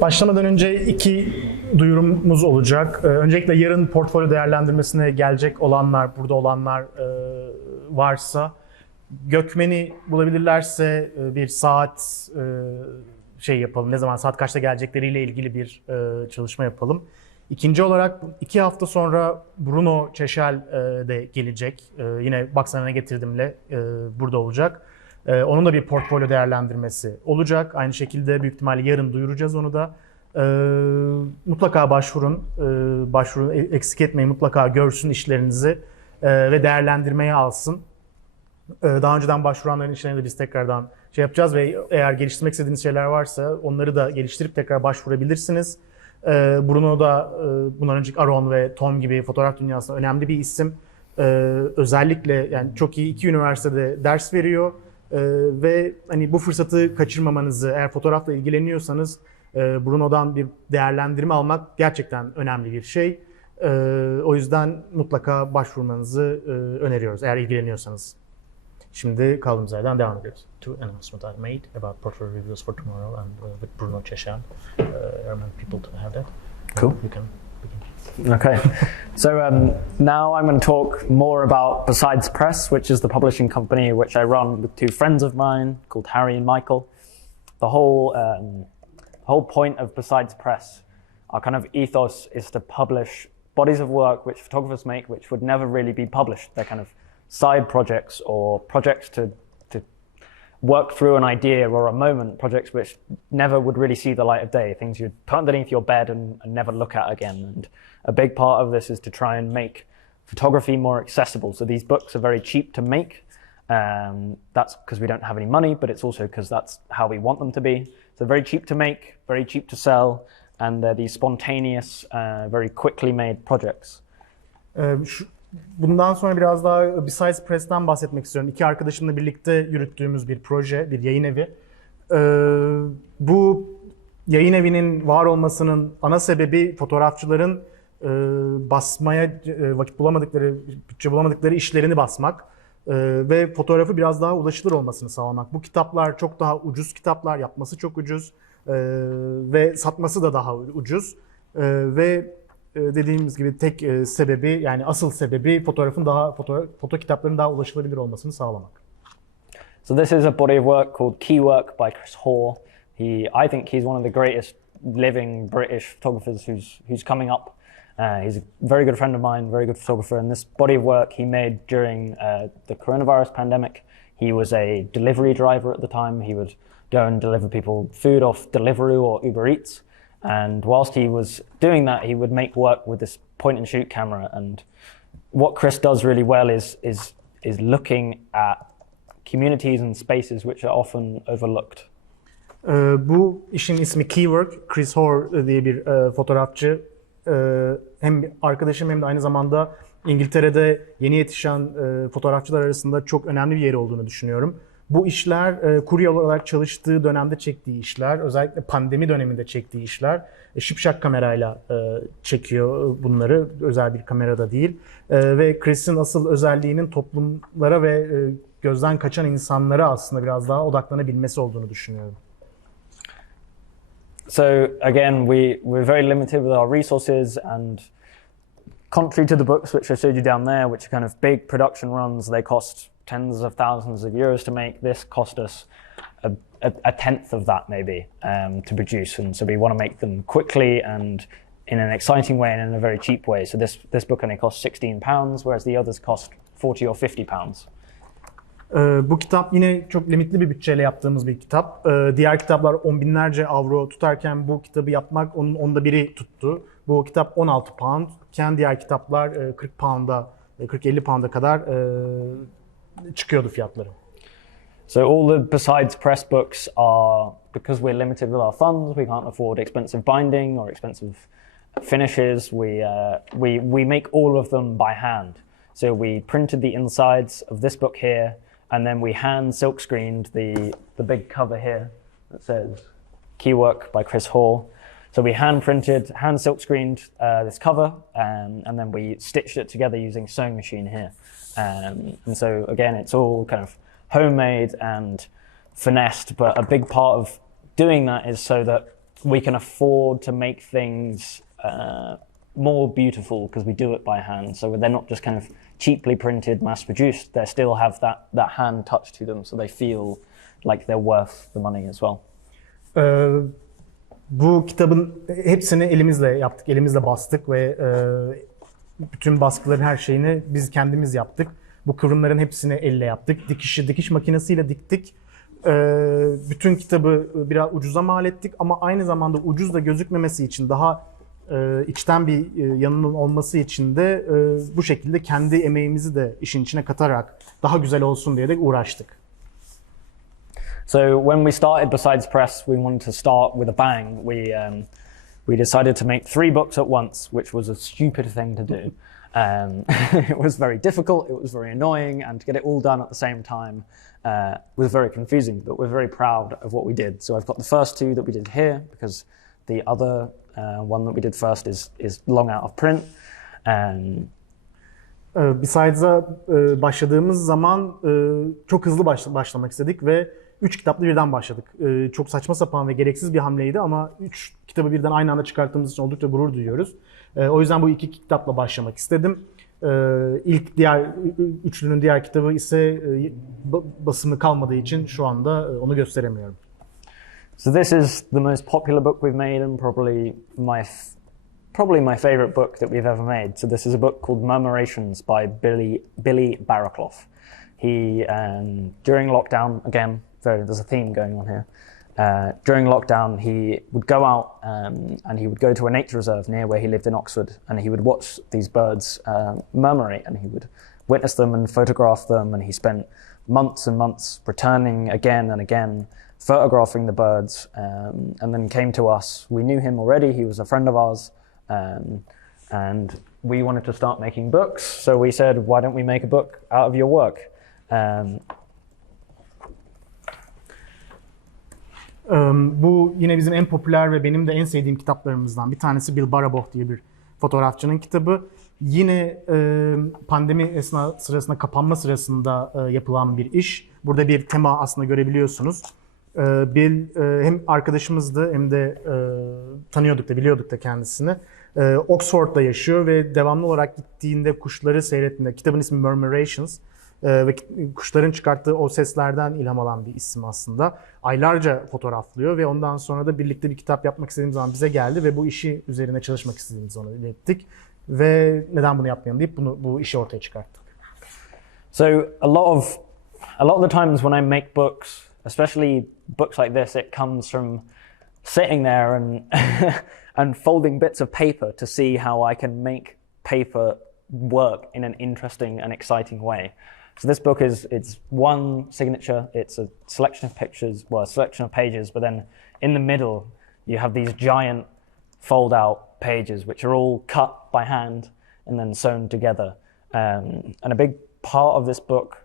Başlamadan önce iki duyurumuz olacak. Öncelikle yarın portfolyo değerlendirmesine gelecek olanlar, burada olanlar varsa Gökmen'i bulabilirlerse bir saat yapalım. Ne zaman, saat kaçta gelecekleriyle ilgili bir çalışma yapalım. İkinci olarak 2 hafta sonra Bruno Çeşel de gelecek. Yine Bak Sana Ne Getirdim'le burada olacak. Onun da bir portfolyo değerlendirmesi olacak. Aynı şekilde büyük ihtimalle yarın duyuracağız onu da. Mutlaka başvurun. Başvurun, eksik etmeyin, mutlaka görsün işlerinizi ve değerlendirmeye alsın. Daha önceden başvuranların işlerini de biz tekrardan yapacağız ve eğer geliştirmek istediğiniz şeyler varsa onları da geliştirip tekrar başvurabilirsiniz. Bruno da bundan önceki Aaron ve Tom gibi fotoğraf dünyasında önemli bir isim. Özellikle yani çok iyi 2 üniversitede ders veriyor ve hani bu fırsatı kaçırmamanızı, eğer fotoğrafla ilgileniyorsanız Bruno'dan bir değerlendirme almak gerçekten önemli bir şey. O yüzden mutlaka başvurmanızı öneriyoruz eğer ilgileniyorsanız. Şimdi kaldığımız yerden devam ediyoruz. Two announcements I made about portfolio reviews for tomorrow and with Bruno Cheshan. I recommend people to have that. Cool. You can begin. Okay, so now I'm going to talk more about Besides Press, which is the publishing company which I run with 2 friends of mine called Harry and Michael. The whole point of Besides Press, our kind of ethos is to publish bodies of work which photographers make which would never really be published. They're kind of side projects or projects to work through an idea or a moment, projects which never would really see the light of day, things you'd put underneath your bed and never look at again. And a big part of this is to try and make photography more accessible. So these books are very cheap to make. That's because we don't have any money, but it's also because that's how we want them to be. So very cheap to make, very cheap to sell, and they're these spontaneous, very quickly made projects. Bundan sonra biraz daha Besides Press'ten bahsetmek istiyorum. 2 arkadaşımla birlikte yürüttüğümüz bir proje, bir yayın evi. Bu yayın evinin var olmasının ana sebebi fotoğrafçıların basmaya vakit bulamadıkları, bütçe bulamadıkları işlerini basmak ve fotoğrafı biraz daha ulaşılır olmasını sağlamak. Bu kitaplar çok daha ucuz kitaplar, yapması çok ucuz ve satması da daha ucuz ve dediğimiz gibi tek sebebi, yani asıl sebebi fotoğrafın foto kitapların daha ulaşılabilir olmasını sağlamak. So this is a body of work called Key Work by Chris Hoare. I think he's one of the greatest living British photographers who's coming up. He's a very good friend of mine, very good photographer, and this body of work he made during the coronavirus pandemic. He was a delivery driver at the time. He would go and deliver people food off Deliveroo or Uber Eats. And whilst he was doing that, he would make work with this point and shoot camera. And what Chris does really well is looking at communities and spaces which are often overlooked. Bu işin ismi Key Work. Chris Hoare diye bir fotoğrafçı. Hem arkadaşım hem de aynı zamanda İngiltere'de yeni yetişen fotoğrafçılar arasında çok önemli bir yeri olduğunu düşünüyorum. Bu işler kurye olarak çalıştığı dönemde çektiği işler, özellikle pandemi döneminde çektiği işler. Şipşak kamerayla çekiyor bunları, özel bir kamerada değil. Ve Chris'in asıl özelliğinin toplumlara ve gözden kaçan insanlara aslında biraz daha odaklanabilmesi olduğunu düşünüyorum. So again, we're very limited with our resources, and contrary to the books which I showed you down there, which are kind of big production runs, they cost tens of thousands of euros to make. This cost us a tenth of that maybe to produce, and so we want to make them quickly and in an exciting way and in a very cheap way. So this book only costs £16, whereas the others cost £40 or £50. Bu kitap yine çok limitli bir bütçeyle yaptığımız bir kitap. Diğer kitaplar 10 binlerce avro tutarken bu kitabı yapmak onun onda biri tuttu. Bu kitap 16 pound iken diğer kitaplar 40 pound'a, 40-50 pound'a kadar çıkıyordu fiyatları. So all the Besides Press books are, because we're limited with our funds, we can't afford expensive binding or expensive finishes. We make all of them by hand. So we printed the insides of this book here, and then we hand silk screened the big cover here that says Key Work by Chris Hoare. So we hand printed, hand silk screened this cover, and then we stitched it together using a sewing machine here. And so again, it's all kind of homemade and finessed, but a big part of doing that is so that we can afford to make things more beautiful because we do it by hand. So they're not just kind of cheaply printed, mass-produced. They still have that hand touch to them, so they feel like they're worth the money as well. Bu kitabın hepsini elimizle yaptık, elimizle bastık ve bütün baskıların her şeyini biz kendimiz yaptık. Bu kıvrımların hepsini elle yaptık. Dikiş makinesiyle diktik. Bütün kitabı biraz ucuza mal ettik ama aynı zamanda ucuz da gözükmemesi için daha içten bir yanının olması için de bu şekilde kendi emeğimizi de işin içine katarak daha güzel olsun diye de uğraştık. So when we started Besides Press, we wanted to start with a bang. We decided to make 3 books at once, which was a stupid thing to do. It was very difficult, it was very annoying, and to get it all done at the same time was very confusing, but we're very proud of what we did. So I've got the first 2 that we did here, because the other one that we did first is long out of print. Besides'a başladığımız zaman çok hızlı başlamak istedik ve 3 kitapla birden başladık. Çok saçma sapan ve gereksiz bir hamleydi ama 3 kitabı birden aynı anda çıkarttığımız için oldukça gurur duyuyoruz. O yüzden bu 2 kitapla başlamak istedim. Üçlünün diğer kitabı ise basımı kalmadığı için şu anda onu gösteremiyorum. So this is the most popular book we've made and probably my favorite book that we've ever made. So this is a book called Murmurations by Billy Barraclough. He, during lockdown, again, there's a theme going on here. During lockdown, he would go out and he would go to a nature reserve near where he lived in Oxford, and he would watch these birds murmurate, and he would witness them and photograph them, and he spent months and months returning again and again, photographing the birds, and then came to us. We knew him already, he was a friend of ours, and we wanted to start making books, so we said, why don't we make a book out of your work? Bu yine bizim en popüler ve benim de en sevdiğim kitaplarımızdan bir tanesi. Bill Barraclough diye bir fotoğrafçının kitabı. Yine pandemi sırasında, kapanma sırasında yapılan bir iş. Burada bir tema aslında görebiliyorsunuz. Bill hem arkadaşımızdı hem de tanıyorduk da biliyorduk da kendisini. Oxford'da yaşıyor ve devamlı olarak gittiğinde kuşları seyrettiğinde, kitabın ismi Murmurations ve kuşların çıkarttığı o seslerden ilham alan bir isim aslında. Aylarca fotoğraflıyor ve ondan sonra da birlikte bir kitap yapmak istediğimiz zaman bize geldi ve bu işi üzerine çalışmak istediğimizi ona ilettik. Ve neden bunu yapmayalım deyip bu işi ortaya çıkarttık. So a lot of the times when I make books, especially books like this, it comes from sitting there and and folding bits of paper to see how I can make paper work in an interesting and exciting way. So this book it's one signature, it's a selection of pictures, well, a selection of pages, but then in the middle you have these giant fold-out pages which are all cut by hand and then sewn together. And a big part of this book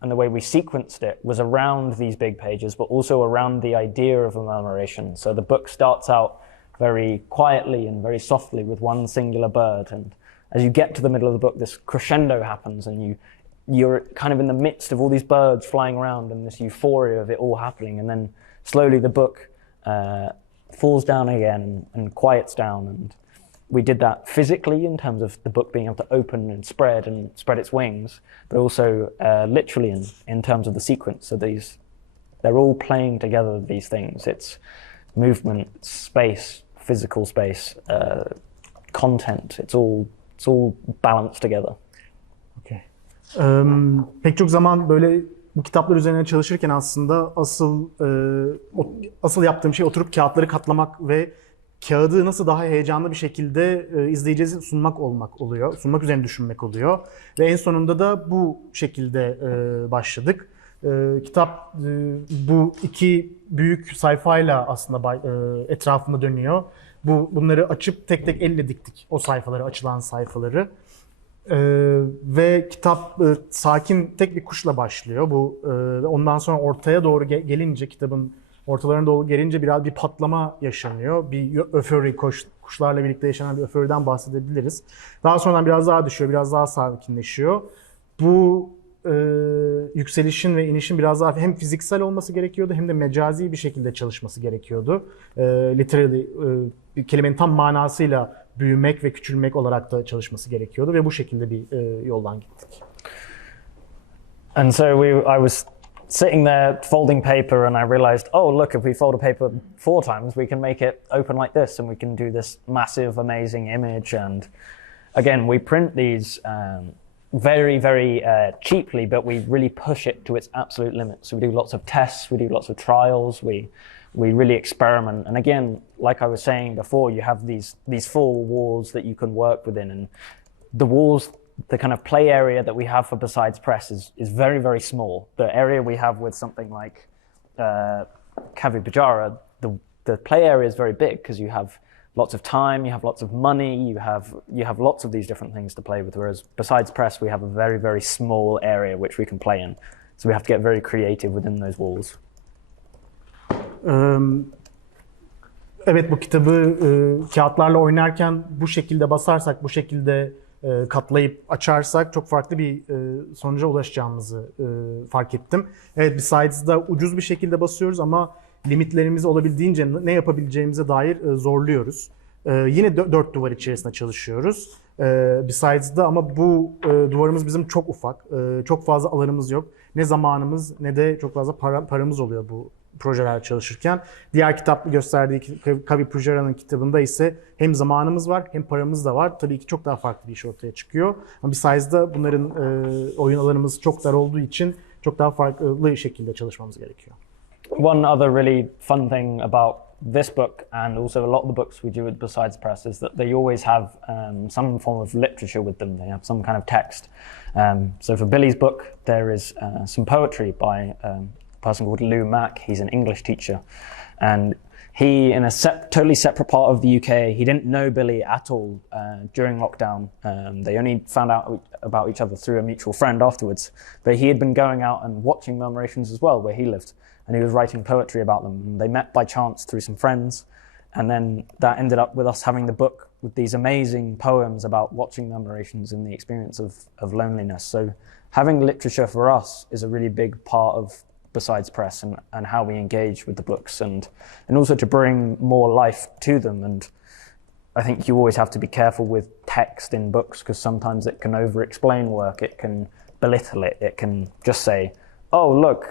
and the way we sequenced it was around these big pages, but also around the idea of a murmuration. So the book starts out very quietly and very softly with one singular bird, and as you get to the middle of the book, this crescendo happens, and you're kind of in the midst of all these birds flying around and this euphoria of it all happening, and then slowly the book falls down again and quiets down. And we did that physically in terms of the book being able to open and spread its wings, but also literally in terms of the sequence. So they're all playing together, these things. It's movement, space, physical space, content. It's all balanced together. Okay. Pek çok zaman böyle bu kitaplar üzerine çalışırken aslında asıl yaptığım şey oturup kağıtları katlamak ve kağıdı nasıl daha heyecanlı bir şekilde izleyiciye sunmak üzerine düşünmek oluyor. Ve en sonunda da bu şekilde başladık. Kitap bu 2 büyük sayfayla aslında etrafında dönüyor. Bunları açıp tek tek elle diktik, o sayfaları, açılan sayfaları. Ve kitap sakin tek bir kuşla başlıyor. Ondan sonra ortaya doğru gelince, kitabın ortalarına doğru gelince biraz bir patlama yaşanıyor. Bir öfori, kuşlarla birlikte yaşanan bir öforiden bahsedebiliriz. Daha sonra biraz daha düşüyor, biraz daha sakinleşiyor. Bu yükselişin ve inişin biraz daha hem fiziksel olması gerekiyordu hem de mecazi bir şekilde çalışması gerekiyordu. Literally kelimenin tam manasıyla büyümek ve küçülmek olarak da çalışması gerekiyordu ve bu şekilde bir yoldan gittik. And so I was sitting there folding paper and I realized, oh look, if we fold a paper 4 times we can make it open like this and we can do this massive amazing image. And again, we print these very cheaply, but we really push it to its absolute limit. So we do lots of tests, we do lots of trials, we really experiment. And again, like I was saying before, you have these full walls that you can work within, and the walls, the kind of play area that we have for Besides Press is very small. The area we have with something like Kavi Pujara, the play area is very big because you have lots of time, you have lots of money, you have lots of these different things to play with. Whereas Besides Press, we have a very small area which we can play in. So we have to get very creative within those walls. Evet, bu kitabı kağıtlarla oynarken bu şekilde basarsak, bu şekilde katlayıp açarsak çok farklı bir sonuca ulaşacağımızı fark ettim. Evet, Besides'da ucuz bir şekilde basıyoruz ama limitlerimizi olabildiğince ne yapabileceğimize dair zorluyoruz. Yine dört duvar içerisinde çalışıyoruz Besides'da ama bu duvarımız bizim çok ufak. Çok fazla alanımız yok. Ne zamanımız ne de çok fazla paramız oluyor bu projeler çalışırken. Diğer kitap gösterdiği Kavi Pujara'nın kitabında ise hem zamanımız var hem paramız da var. Tabii ki çok daha farklı bir iş ortaya çıkıyor. Ama Besides'da bunların oyun alanımız çok dar olduğu için çok daha farklı şekilde çalışmamız gerekiyor. One other really fun thing about this book, and also a lot of the books we do with Besides Press, is that they always have some form of literature with them. They have some kind of text. So for Billy's book, there is some poetry by a person called Lou Mack. He's an English teacher, and he, in a totally separate part of the UK, he didn't know Billy at all during lockdown. They only found out about each other through a mutual friend afterwards. But he had been going out and watching murmurations as well, where he lived. And he was writing poetry about them. And they met by chance through some friends. And then that ended up with us having the book with these amazing poems about watching murmurations and the experience of loneliness. So having literature for us is a really big part of Besides Press and how we engage with the books and also to bring more life to them. And I think you always have to be careful with text in books because sometimes it can over-explain work, it can belittle it, it can just say, oh, look,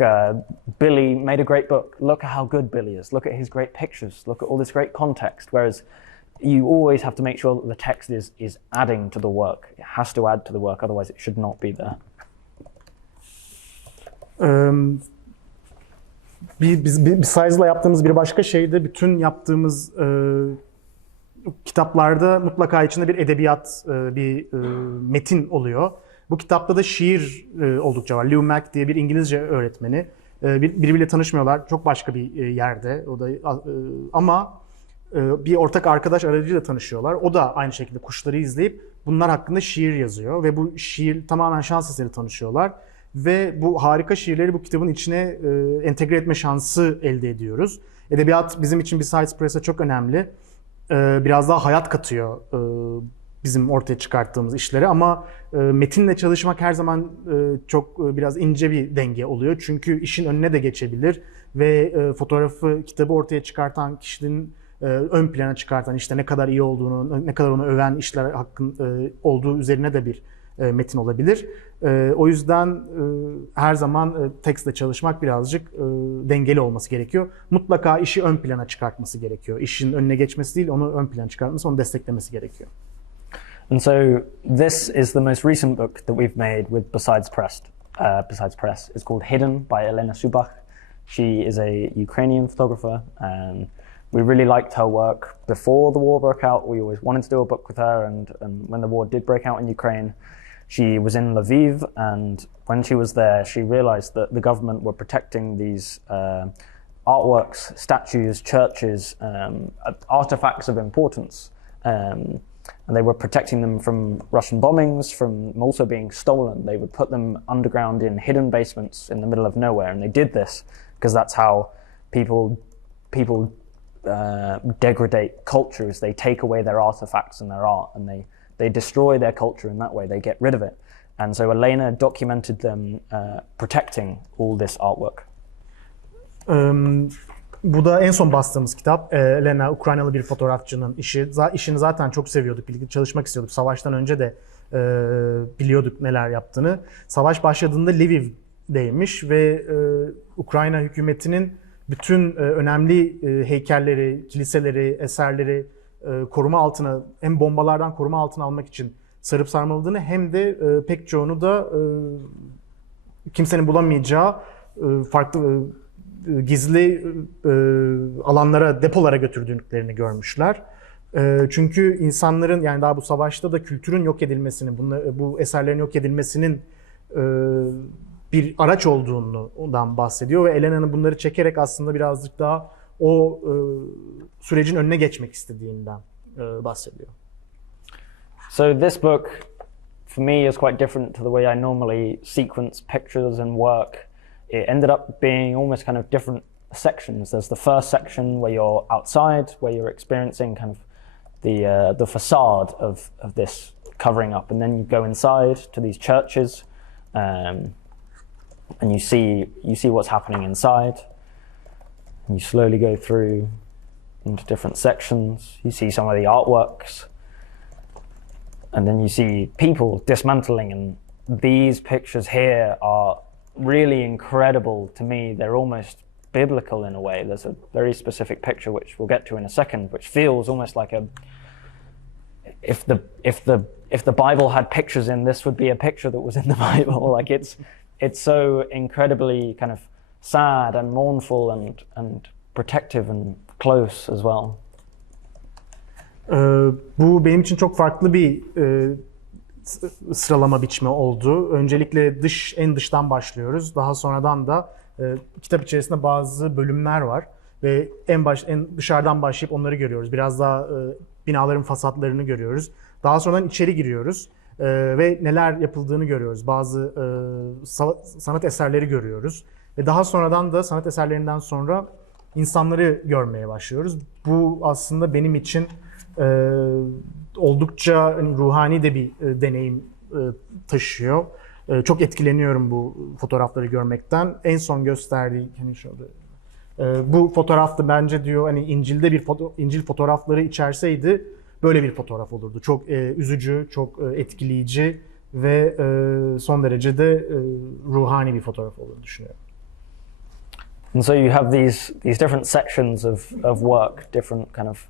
Billy made a great book. Look at how good Billy is. Look at his great pictures. Look at all this great context. Whereas you always have to make sure that the text is adding to the work. It has to add to the work, otherwise it should not be there. Besides'la yaptığımız bir başka şey de bütün yaptığımız kitaplarda mutlaka içinde bir edebiyat, bir metin oluyor. Bu kitapta da şiir oldukça var. Lou Mack diye bir İngilizce öğretmeni. Birbiriyle tanışmıyorlar. Çok başka bir yerde. O da ama bir ortak arkadaş aracıyla tanışıyorlar. O da aynı şekilde kuşları izleyip bunlar hakkında şiir yazıyor ve bu şiir tamamen şans eseri tanışıyorlar. Ve bu harika şiirleri bu kitabın içine entegre etme şansı elde ediyoruz. Edebiyat bizim için Besides Press'e çok önemli. Biraz daha hayat katıyor bizim ortaya çıkarttığımız işlere ama metinle çalışmak her zaman çok biraz ince bir denge oluyor. Çünkü işin önüne de geçebilir ve fotoğrafı, kitabı ortaya çıkartan kişinin ön plana çıkartan, işte ne kadar iyi olduğunu, ne kadar onu öven işler olduğu üzerine de bir metin olabilir. O yüzden her zaman tekstle çalışmak birazcık dengeli olması gerekiyor. Mutlaka işi ön plana çıkartması gerekiyor. İşin önüne geçmesi değil, onu ön plana çıkartması, onu desteklemesi gerekiyor. And so this is the most recent book that we've made with Besides Press. Besides Press. It's called Hidden by Elena Subach. She is a Ukrainian photographer, and we really liked her work before the war broke out. We always wanted to do a book with her, and when the war did break out in Ukraine, she was in Lviv, and when she was there, she realized that the government were protecting these artworks, statues, churches, artifacts of importance. And they were protecting them from Russian bombings, from also being stolen. They would put them underground in hidden basements in the middle of nowhere, and they did this because that's how people degrade cultures. They take away their artifacts and their art, and they destroy their culture in that way. They get rid of it. And so Elena documented them protecting all this artwork. Bu da en son bastığımız kitap. Elena, Ukraynalı bir fotoğrafçının işi. İşini zaten çok seviyorduk, birlikte çalışmak istiyorduk. Savaştan önce de biliyorduk neler yaptığını. Savaş başladığında Lviv'deymiş ve Ukrayna hükümetinin bütün önemli heykelleri, kiliseleri, eserleri koruma altına, hem bombalardan koruma altına almak için sarıp sarmaladığını hem de pek çoğunu da kimsenin bulamayacağı farklı gizli alanlara, depolara götürdüklerini görmüşler. Çünkü insanların, yani daha bu savaşta da kültürün yok edilmesinin, bu eserlerin yok edilmesinin bir araç olduğundan bahsediyor ve Elena'nın bunları çekerek aslında birazcık daha o sürecin önüne geçmek istediğinden bahsediyor. So this book, for me, is quite different to the way I normally sequence pictures and work. It ended up being almost kind of different sections. There's the first section where you're outside, where you're experiencing kind of the facade of this covering up, and then you go inside to these churches, and you see what's happening inside. And you slowly go through into different sections. You see some of the artworks, and then you see people dismantling. And these pictures here are really incredible to me. They're almost biblical in a way. There's a very specific picture which we'll get to in a second, which feels almost like if the Bible had pictures in, this would be a picture that was in the Bible. Like it's so incredibly kind of sad and mournful and protective and close as well. Bu benim için çok farklı bir sıralama biçimi oldu. Öncelikle en dıştan başlıyoruz. Daha sonradan da kitap içerisinde bazı bölümler var ve en dışarıdan başlayıp onları görüyoruz. Biraz daha binaların fasadlarını görüyoruz. Daha sonradan içeri giriyoruz ve neler yapıldığını görüyoruz. Bazı sanat eserleri görüyoruz ve daha sonradan da sanat eserlerinden sonra insanları görmeye başlıyoruz. Bu aslında benim için oldukça ruhani de bir deneyim taşıyor. Çok etkileniyorum bu fotoğrafları görmekten. En son gösterdiği bu fotoğrafta bence diyor hani İncil'de İncil fotoğrafları içerseydi böyle bir fotoğraf olurdu. Çok üzücü, çok etkileyici ve son derece de ruhani bir fotoğraf olduğunu düşünüyorum. And so you have these different sections of work, different kind of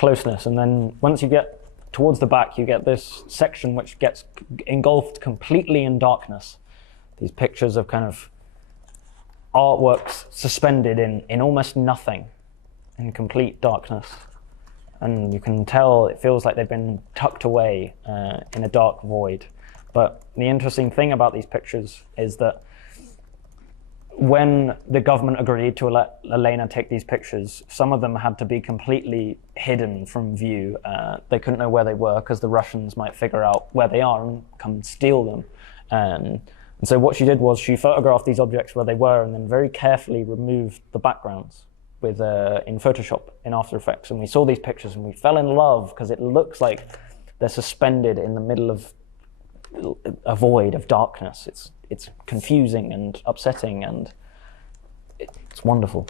closeness, and then once you get towards the back, you get this section which gets engulfed completely in darkness. These pictures of kind of artworks suspended in almost nothing, in complete darkness. And you can tell it feels like they've been tucked away in a dark void. But the interesting thing about these pictures is that when the government agreed to let Elena take these pictures, some of them had to be completely hidden from view. They couldn't know where they were because the Russians might figure out where they are and come steal them. And so what she did was she photographed these objects where they were and then very carefully removed the backgrounds with in Photoshop, in After Effects. And we saw these pictures and we fell in love because it looks like they're suspended in the middle of a void of darkness. It's confusing and upsetting and it's wonderful.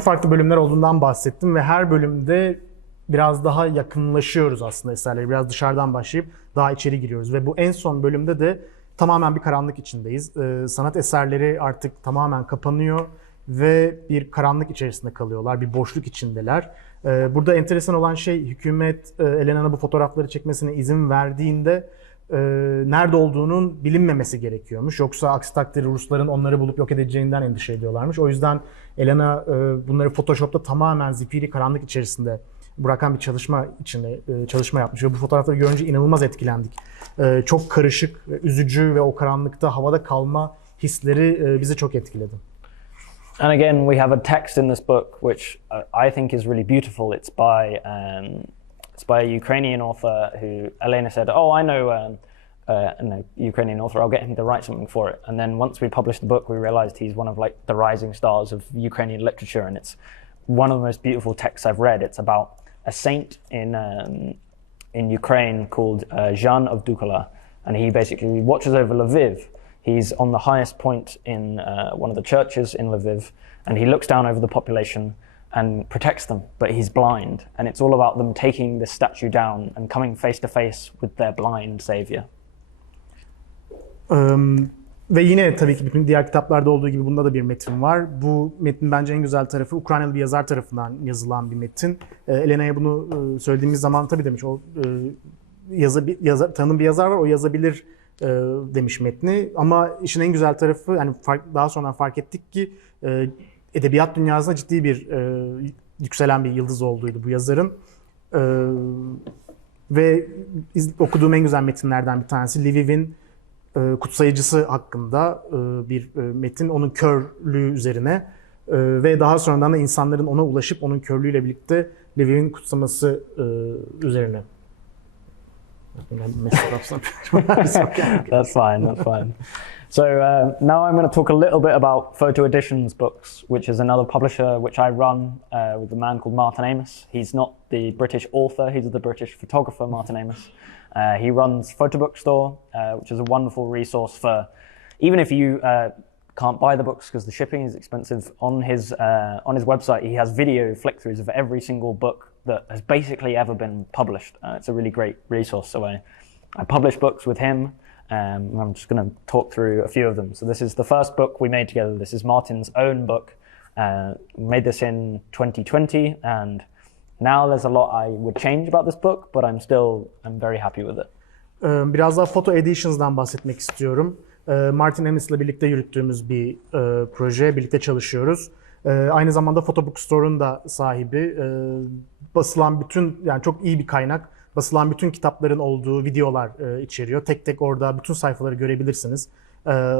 Farklı bölümler olduğundan bahsettim ve her bölümde biraz daha yakınlaşıyoruz aslında eserlere. Biraz dışarıdan başlayıp daha içeri giriyoruz ve bu en son bölümde de tamamen bir karanlık içindeyiz. Sanat eserleri artık tamamen kapanıyor ve bir karanlık içerisinde kalıyorlar, bir boşluk içindeler. Burada enteresan olan şey, hükümet Elena'nın bu fotoğrafları çekmesine izin verdiğinde nerede olduğunun bilinmemesi gerekiyormuş. Yoksa aksi takdirde Rusların onları bulup yok edeceğinden endişe ediyorlarmış. O yüzden Elena bunları Photoshop'ta tamamen zifiri karanlık içerisinde bırakan bir çalışma yapmış. Ve bu fotoğrafları görünce inanılmaz etkilendik. Çok karışık, üzücü ve o karanlıkta havada kalma hisleri bizi çok etkiledi. And again, we have a text in this book which I think is really beautiful. It's by a Ukrainian author who Elena said, "Oh, I know an Ukrainian author. I'll get him to write something for it." And then once we published the book, we realized he's one of like the rising stars of Ukrainian literature, and it's one of the most beautiful texts I've read. It's about a saint in Ukraine called Jan of Dukala, and he basically watches over Lviv. He's on the highest point in one of the churches in Lviv, and he looks down over the population and protects them, but he's blind. And it's all about them taking this statue down and coming face to face with their blind savior. Ve yine tabii ki bütün diğer kitaplarda olduğu gibi bunda da bir metin var. Bu metnin bence en güzel tarafı Ukraynalı bir yazar tarafından yazılan bir metin. Elena'ya bunu söylediğimiz zaman tabii demiş, o tanıdığım bir yazar var, o yazabilir demiş metni. Ama işin en güzel tarafı, yani daha sonra fark ettik ki edebiyat dünyasında ciddi bir yükselen bir yıldız olduğuydu bu yazarın. Ve okuduğum en güzel metinlerden bir tanesi Lviv'in kutsayıcısı hakkında bir metin, onun körlüğü üzerine ve daha sonradan da insanların ona ulaşıp onun körlüğüyle birlikte Lviv'in kutsaması üzerine. That's fine, that's fine. So now I'm going to talk a little bit about Photo Editions Books, which is another publisher which I run with a man called Martin Amis. He's not the British author, he's the British photographer, Martin Amis. He runs Photo Bookstore, which is a wonderful resource for, even if you can't buy the books because the shipping is expensive, on his website he has video flick-throughs of every single book that has basically ever been published. It's a really great resource. So I publish books with him. I'm just going to talk through a few of them. So this is the first book we made together. This is Martin's own book. We made this in 2020, and now there's a lot I would change about this book, but I'm very happy with it. Biraz daha Photo Editions'dan bahsetmek istiyorum. Martin Amis'le birlikte yürüttüğümüz bir proje, birlikte çalışıyoruz. Aynı zamanda Photo Bookstore'un da sahibi. Basılan bütün, yani çok iyi bir kaynak. Basılan bütün kitapların olduğu videolar içeriyor. Tek tek orada bütün sayfaları görebilirsiniz.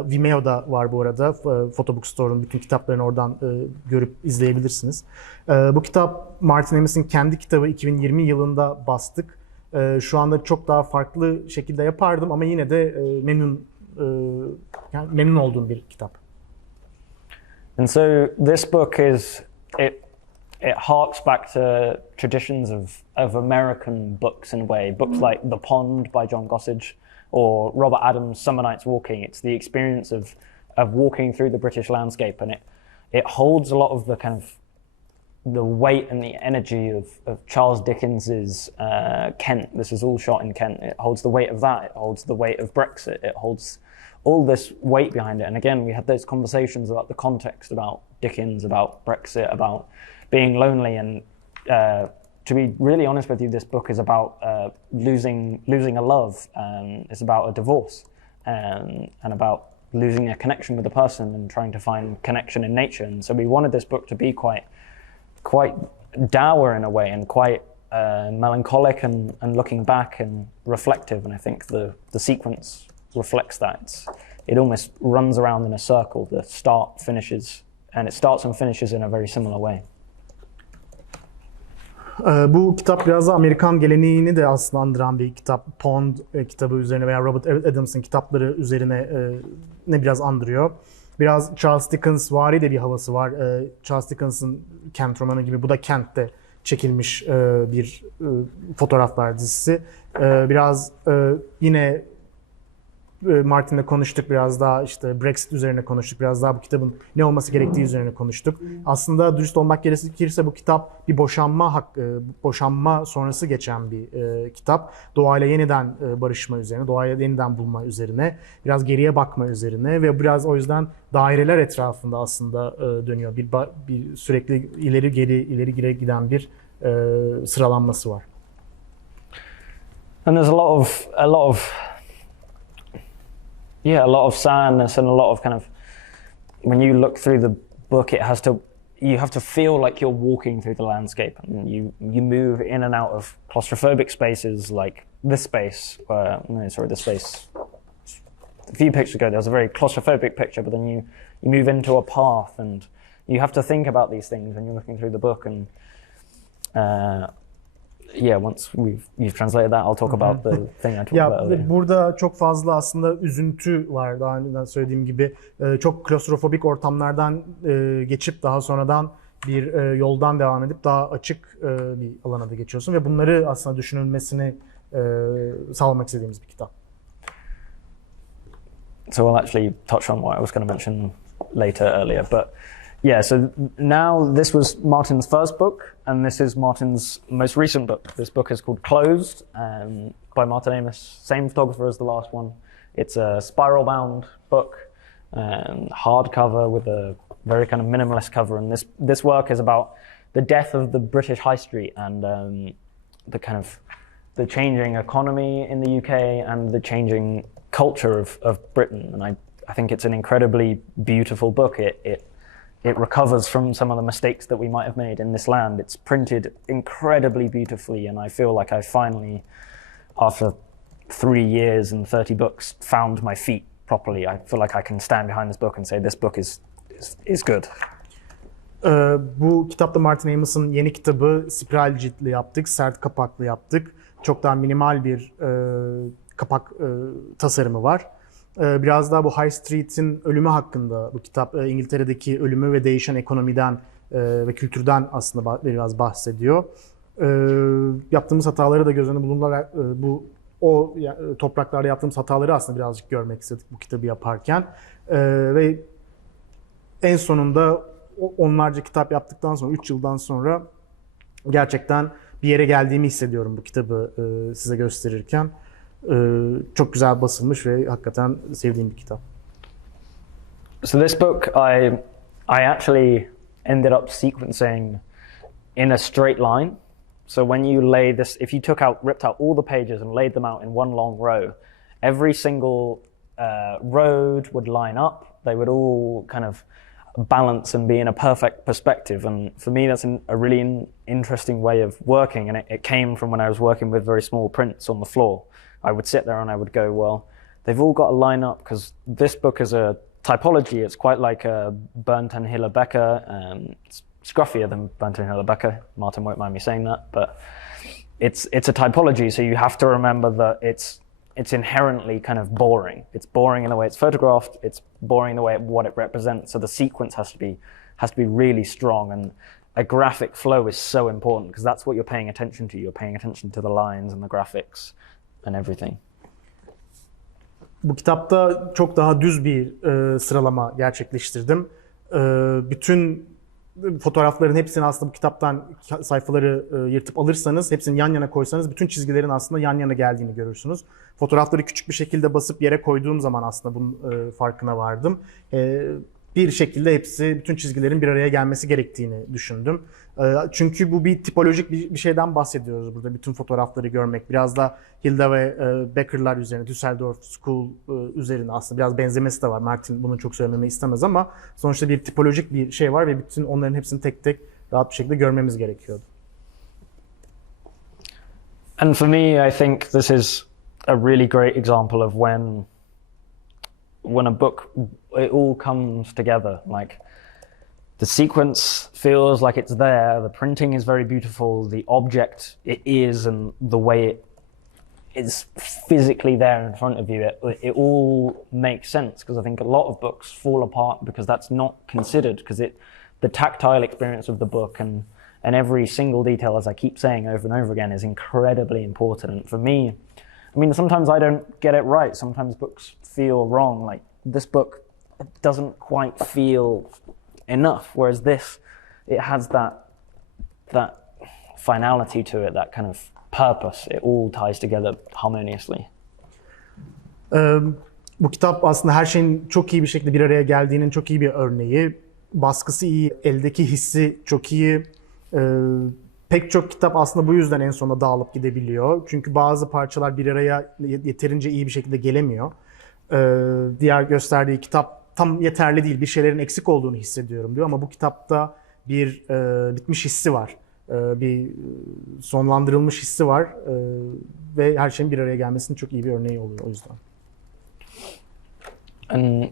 Vimeo'da var bu arada. Photo Bookstore'un bütün kitaplarını oradan görüp izleyebilirsiniz. Bu kitap Martin Amis'in kendi kitabı, 2020 yılında bastık. Şu anda çok daha farklı şekilde yapardım ama yine de memnun olduğum bir kitap. And so this book it harks back to traditions of American books in a way. Books like The Pond by John Gossage or Robert Adams' Summer Nights Walking. It's the experience of walking through the British landscape, and it holds a lot of the kind of the weight and the energy of Charles Dickens's Kent. This is all shot in Kent. It holds the weight of that. It holds the weight of Brexit. It holds all this weight behind it. And again, we had those conversations about the context, about Dickens, about Brexit, about being lonely. And to be really honest with you, this book is about losing a love. It's about a divorce and about losing a connection with a person and trying to find connection in nature. And so we wanted this book to be quite dour in a way, and quite melancholic and looking back and reflective. And I think the sequence reflects that. It almost runs around in a circle. The start finishes, and it starts and finishes in a very similar way. Bu kitap biraz da Amerikan geleneğini de aslında andıran bir kitap. Pond kitabı üzerine veya Robert Adams'ın kitapları üzerine ne biraz andırıyor. Biraz Charles Dickens vari de bir havası var. Charles Dickens'ın Kent romanı gibi bu da Kent'te çekilmiş bir fotoğraflar dizisi. Biraz yine Martin'le konuştuk, biraz daha işte Brexit üzerine konuştuk, biraz daha bu kitabın ne olması gerektiği üzerine konuştuk. Aslında dürüst olmak gerekirse bu kitap bir boşanma sonrası geçen bir kitap. Doğayla yeniden barışma üzerine, doğayla yeniden bulma üzerine, biraz geriye bakma üzerine ve biraz o yüzden daireler etrafında aslında dönüyor. Bir sürekli ileri geri giden bir sıralanması var. And there's a lot of sadness and a lot of kind of, when you look through the book, you have to feel like you're walking through the landscape, and you move in and out of claustrophobic spaces like this space. This space. A few pictures ago, there was a very claustrophobic picture, but then you move into a path, and you have to think about these things when you're looking through the book. And once you've translated that, I'll talk about the thing I talked about earlier. Burada çok fazla aslında üzüntü var. Daha önceden söylediğim gibi çok klostrofobik ortamlardan geçip daha sonradan bir yoldan devam edip daha açık bir alana da geçiyorsun ve bunları aslında düşünülmesini sağlamak istediğimiz bir kitap. So we'll actually touch on what I was going to mention later earlier, but yeah, so now this was Martin's first book, and this is Martin's most recent book. This book is called Closed, by Martin Amis, same photographer as the last one. It's a spiral-bound book, hardcover with a very kind of minimalist cover, and this work is about the death of the British High Street and the kind of the changing economy in the UK and the changing culture of Britain. And I think it's an incredibly beautiful book. It recovers from some of the mistakes that we might have made in this land. It's printed incredibly beautifully, and I feel like I finally, after 3 years and 30 books, found my feet properly. I feel like I can stand behind this book and say this book is good. Bu kitapta Martin Amos'un yeni kitabı spiral ciltli yaptık, sert kapaklı yaptık. Çok daha minimal bir kapak tasarımı var. Biraz daha bu High Street'in ölümü hakkında bu kitap, İngiltere'deki ölümü ve değişen ekonomiden ve kültürden aslında biraz bahsediyor. Yaptığımız hataları da göz önüne bulundurarak topraklarda yaptığımız hataları aslında birazcık görmek istedik bu kitabı yaparken. Ve en sonunda onlarca kitap yaptıktan sonra, 3 yıldan sonra gerçekten bir yere geldiğimi hissediyorum bu kitabı size gösterirken. Çok güzel basılmış ve hakikaten sevdiğim bir kitap. So this book I actually ended up sequencing in a straight line. So when you lay this, if you ripped out all the pages and laid them out in one long row, every single road would line up. They would all kind of balance and be in a perfect perspective. And for me, that's a really interesting way of working. And it came from when I was working with very small prints on the floor. I would sit there and I would go, well, they've all got to line up because this book is a typology. It's quite like a Bernd and Hiller Becker. It's scruffier than Bernd and Hiller Becker. Martin won't mind me saying that, but it's a typology. So you have to remember that it's inherently kind of boring. It's boring in the way it's photographed. It's boring in the way what it represents. So the sequence has to be really strong, and a graphic flow is so important because that's what you're paying attention to. You're paying attention to the lines and the graphics and everything. Bu kitapta çok daha düz bir sıralama gerçekleştirdim. Bütün fotoğrafların hepsini aslında bu kitaptan sayfaları yırtıp alırsanız, hepsini yan yana koysanız bütün çizgilerin aslında yan yana geldiğini görürsünüz. Fotoğrafları küçük bir şekilde basıp yere koyduğum zaman aslında bunun farkına vardım. Bir şekilde bütün çizgilerin bir araya gelmesi gerektiğini düşündüm. Çünkü bu bir tipolojik bir şeyden bahsediyoruz burada. Bütün fotoğrafları görmek. Biraz da Hilda ve Becker'lar üzerine, Düsseldorf School üzerine aslında biraz benzemesi de var. Martin bunu çok söylememi istemez ama sonuçta bir tipolojik bir şey var ve bütün onların hepsini tek tek rahat bir şekilde görmemiz gerekiyordu. And for me, I think this is a really great example of when a book, it all comes together. Like the sequence feels like it's there, the printing is very beautiful, the object it is, and the way it is physically there in front of you, it all makes sense, because I think a lot of books fall apart because that's not considered, because the tactile experience of the book and every single detail, as I keep saying over and over again, is incredibly important. And for me, I mean, sometimes I don't get it right. Sometimes books feel wrong. Like this book doesn't quite feel enough, whereas this, it has that finality to it, that kind of purpose. It all ties together harmoniously. Bu kitap aslında her şeyin çok iyi bir şekilde bir araya geldiğinin çok iyi bir örneği. Baskısı iyi, eldeki hissi çok iyi. Pek çok kitap aslında bu yüzden en sonunda dağılıp gidebiliyor. Çünkü bazı parçalar bir araya yeterince iyi bir şekilde gelemiyor. Diğer gösterdiği kitap tam yeterli değil, bir şeylerin eksik olduğunu hissediyorum diyor. Ama bu kitapta bir bitmiş hissi var. Bir sonlandırılmış hissi var. Ve her şeyin bir araya gelmesinin çok iyi bir örneği oluyor o yüzden. And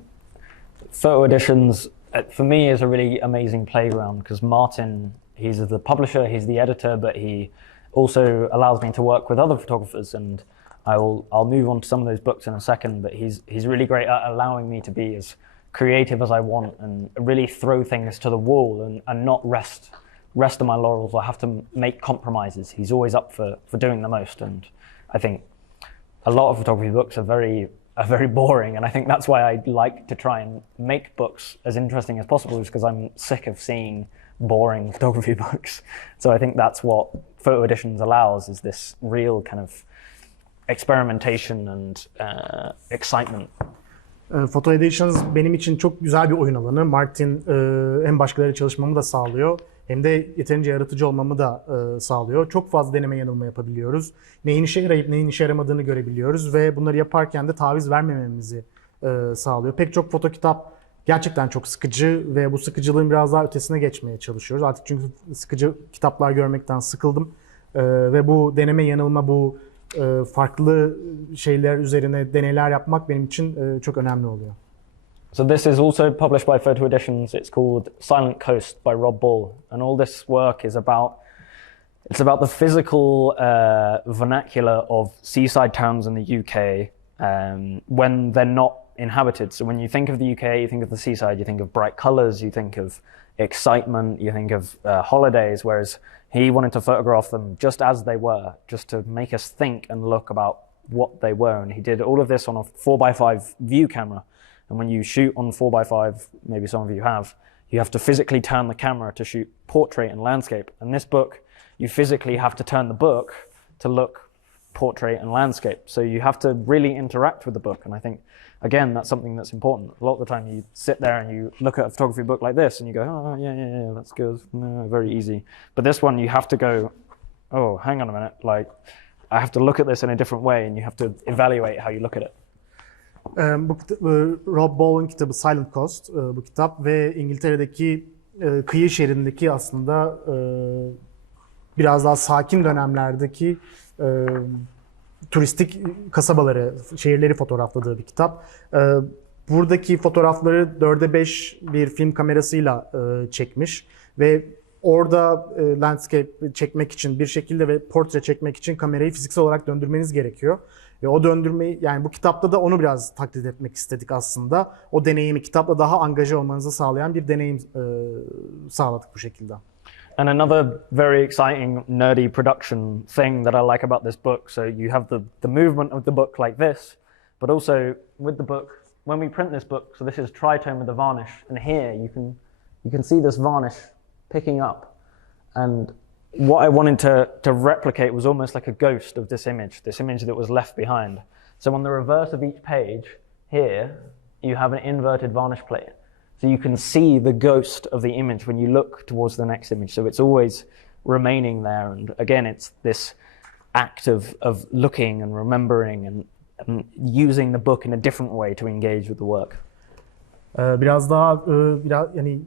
photo editions, for me, is a really amazing playground because Martin, he's the publisher, he's the editor, but he also allows me to work with other photographers, and I'll move on to some of those books in a second, but he's really great at allowing me to be as creative as I want and really throw things to the wall and not rest on my laurels or have to make compromises. He's always up for doing the most, and I think a lot of photography books are very boring, and I think that's why I like to try and make books as interesting as possible, is because I'm sick of seeing boring photography books. So I think that's what photo editions allows, is this real kind of experimentation and excitement. Photo Editions benim için çok güzel bir oyun alanı. Martin hem başkalarıyla çalışmamı da sağlıyor hem de yeterince yaratıcı olmamı da sağlıyor. Çok fazla deneme yanılma yapabiliyoruz. Neyin işe yarayıp neyin işe yaramadığını görebiliyoruz ve bunları yaparken de taviz vermememizi sağlıyor. Pek çok fotokitap gerçekten çok sıkıcı ve bu sıkıcılığın biraz daha ötesine geçmeye çalışıyoruz. Artık çünkü sıkıcı kitaplar görmekten sıkıldım ve bu deneme yanılma, bu farklı şeyler üzerine deneyler yapmak benim için çok önemli oluyor. So this is also published by Photo Editions. It's called Silent Coast by Rob Ball, and all this work is about the physical vernacular of seaside towns in the UK when they're not inhabited. So when you think of the UK, you think of the seaside, you think of bright colours, you think of excitement, you think of holidays, whereas he wanted to photograph them just as they were, just to make us think and look about what they were. And he did all of this on a 4x5 view camera. And when you shoot on 4x5, maybe some of you have to physically turn the camera to shoot portrait and landscape. And this book, you physically have to turn the book to look portrait and landscape. So you have to really interact with the book. And I think, again, that's something that's important. A lot of the time you sit there and you look at a photography book like this and you go, oh, yeah, that's good, no, very easy. But this one, you have to go, oh, hang on a minute, like, I have to look at this in a different way and you have to evaluate how you look at it. Rob Ball'un kitabı Silent Coast bu kitap ve İngiltere'deki kıyı şeridindeki aslında biraz daha sakin dönemlerdeki turistik kasabaları, şehirleri fotoğrafladığı bir kitap. Buradaki fotoğrafları 4'e 5 bir film kamerasıyla çekmiş ve orada landscape çekmek için bir şekilde ve portre çekmek için kamerayı fiziksel olarak döndürmeniz gerekiyor. Ve o döndürmeyi, yani bu kitapta da onu biraz taklit etmek istedik aslında. O deneyimi, kitapla daha angaje olmanızı sağlayan bir deneyim sağladık bu şekilde. And another very exciting, nerdy production thing that I like about this book, so you have the movement of the book like this, but also with the book, when we print this book, so this is tritone with the varnish, and here you can see this varnish picking up. And what I wanted to replicate was almost like a ghost of this image that was left behind. So on the reverse of each page, here, you have an inverted varnish plate. So you can see the ghost of the image when you look towards the next image. So it's always remaining there. And again, it's this act of looking and remembering and using the book in a different way to engage with the work. Biraz yani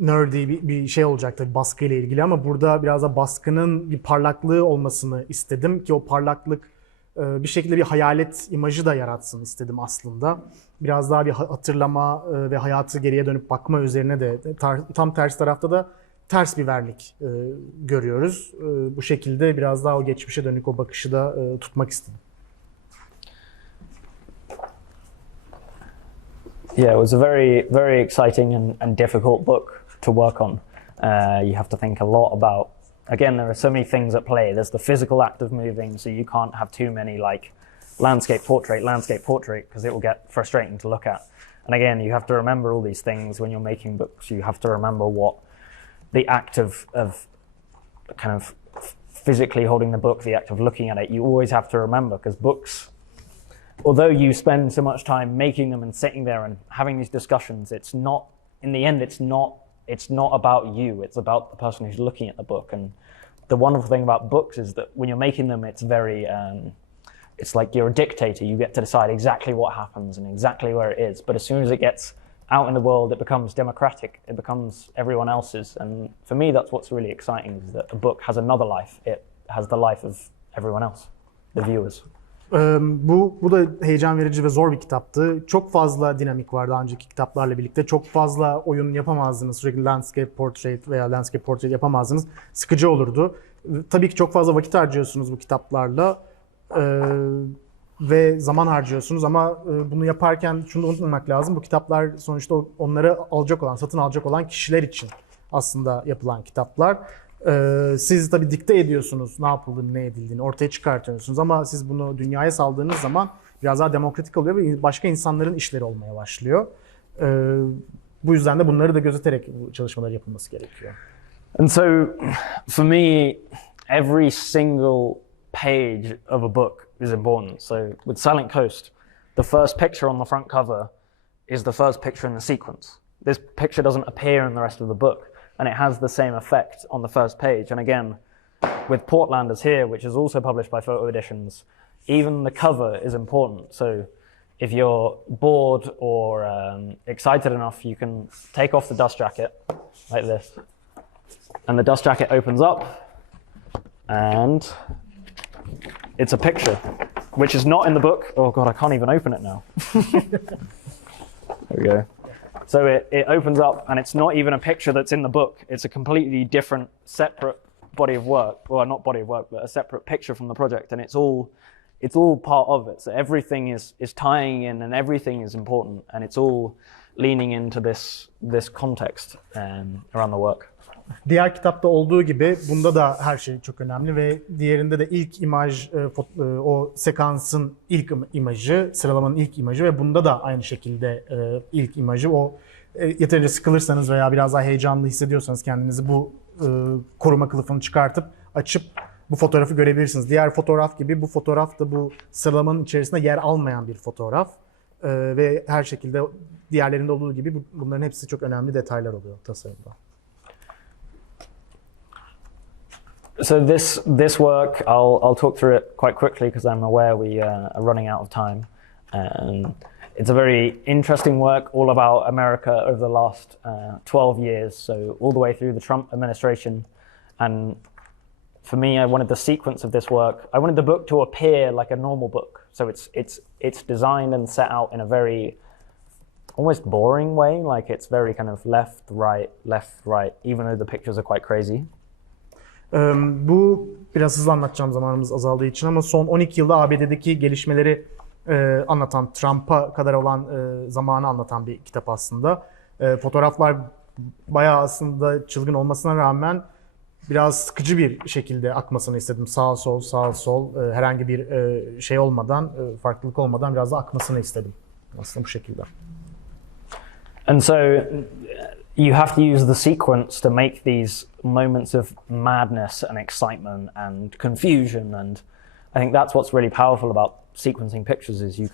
nerdy bir şey olacak tabii baskıyla ilgili ama burada biraz da baskının bir parlaklığı olmasını istedim ki o parlaklık bir şekilde bir hayalet imajı da yaratsın istedim aslında. Biraz daha bir hatırlama ve hayatı geriye dönüp bakma üzerine de tam ters tarafta da ters bir vernik görüyoruz. Bu şekilde biraz daha o geçmişe dönük o bakışı da tutmak istedim. Yeah, it was a very, very exciting and difficult book to work on. You have to think a lot about, again, there are so many things at play. There's the physical act of moving, so you can't have too many like landscape, portrait, because it will get frustrating to look at. And again, you have to remember all these things when you're making books. You have to remember what the act of kind of physically holding the book, the act of looking at it, you always have to remember, because books, although you spend so much time making them and sitting there and having these discussions, it's not, in the end, it's not about you, it's about the person who's looking at the book. And the wonderful thing about books is that when you're making them, it's very, it's like you're a dictator, you get to decide exactly what happens and exactly where it is. But as soon as it gets out in the world, it becomes democratic, it becomes everyone else's. And for me, that's what's really exciting, is that a book has another life. It has the life of everyone else, the viewers. Bu da heyecan verici ve zor bir kitaptı. Çok fazla dinamik var daha önceki kitaplarla birlikte. Çok fazla oyun yapamazdınız. Sürekli landscape portrait veya landscape portrait yapamazdınız. Sıkıcı olurdu. Tabii ki çok fazla vakit harcıyorsunuz bu kitaplarla ve zaman harcıyorsunuz ama bunu yaparken şunu da unutmamak lazım. Bu kitaplar sonuçta onları alacak olan, satın alacak olan kişiler için aslında yapılan kitaplar. Siz tabii dikte ediyorsunuz ne yapıldığını, ne edildiğini, ortaya çıkartıyorsunuz ama siz bunu dünyaya saldığınız zaman biraz daha demokratik oluyor ve başka insanların işleri olmaya başlıyor. Bu yüzden de bunları da gözeterek bu çalışmalar yapılması gerekiyor. And so, for me, every single page of a book is important. So with Silent Coast, the first picture on the front cover is the first picture in the sequence. This picture doesn't appear in the rest of the book, and it has the same effect on the first page. And again, with Portlanders here, which is also published by Photo Editions, even the cover is important. So if you're bored or excited enough, you can take off the dust jacket like this. And the dust jacket opens up, and it's a picture, which is not in the book. Oh God, I can't even open it now. There we go. So it opens up, and it's not even a picture that's in the book. It's a completely different, separate body of work. Well, not body of work, but a separate picture from the project, and it's all part of it. So everything is tying in, and everything is important, and it's all leaning into this context around the work. Diğer kitapta olduğu gibi bunda da her şey çok önemli ve diğerinde de ilk imaj, o sekansın ilk imajı, sıralamanın ilk imajı ve bunda da aynı şekilde ilk imajı. O yeterince sıkılırsanız veya biraz daha heyecanlı hissediyorsanız kendinizi bu koruma kılıfını çıkartıp açıp bu fotoğrafı görebilirsiniz. Diğer fotoğraf gibi bu fotoğraf da bu sıralamanın içerisinde yer almayan bir fotoğraf ve her şekilde diğerlerinde olduğu gibi bunların hepsi çok önemli detaylar oluyor tasarımda. So this work, I'll talk through it quite quickly because I'm aware we are running out of time. It's a very interesting work, all about America over the last 12 years, so all the way through the Trump administration. And for me, I wanted the sequence of this work. I wanted the book to appear like a normal book. So it's designed and set out in a very almost boring way, like it's very kind of left, right, even though the pictures are quite crazy. Bu biraz hızlı anlatacağım, zamanımız azaldığı için, ama son 12 yılda ABD'deki gelişmeleri anlatan, Trump'a kadar olan zamanı anlatan bir kitap aslında. Fotoğraflar bayağı aslında çılgın olmasına rağmen biraz sıkıcı bir şekilde akmasını istedim. Sağ sol, sağ sol, herhangi bir şey olmadan, farklılık olmadan biraz da akmasını istedim. Aslında bu şekilde. And so you have to use the sequence to make these moments of madness and excitement and confusion, and I think that's what's really powerful about sequencing pictures is you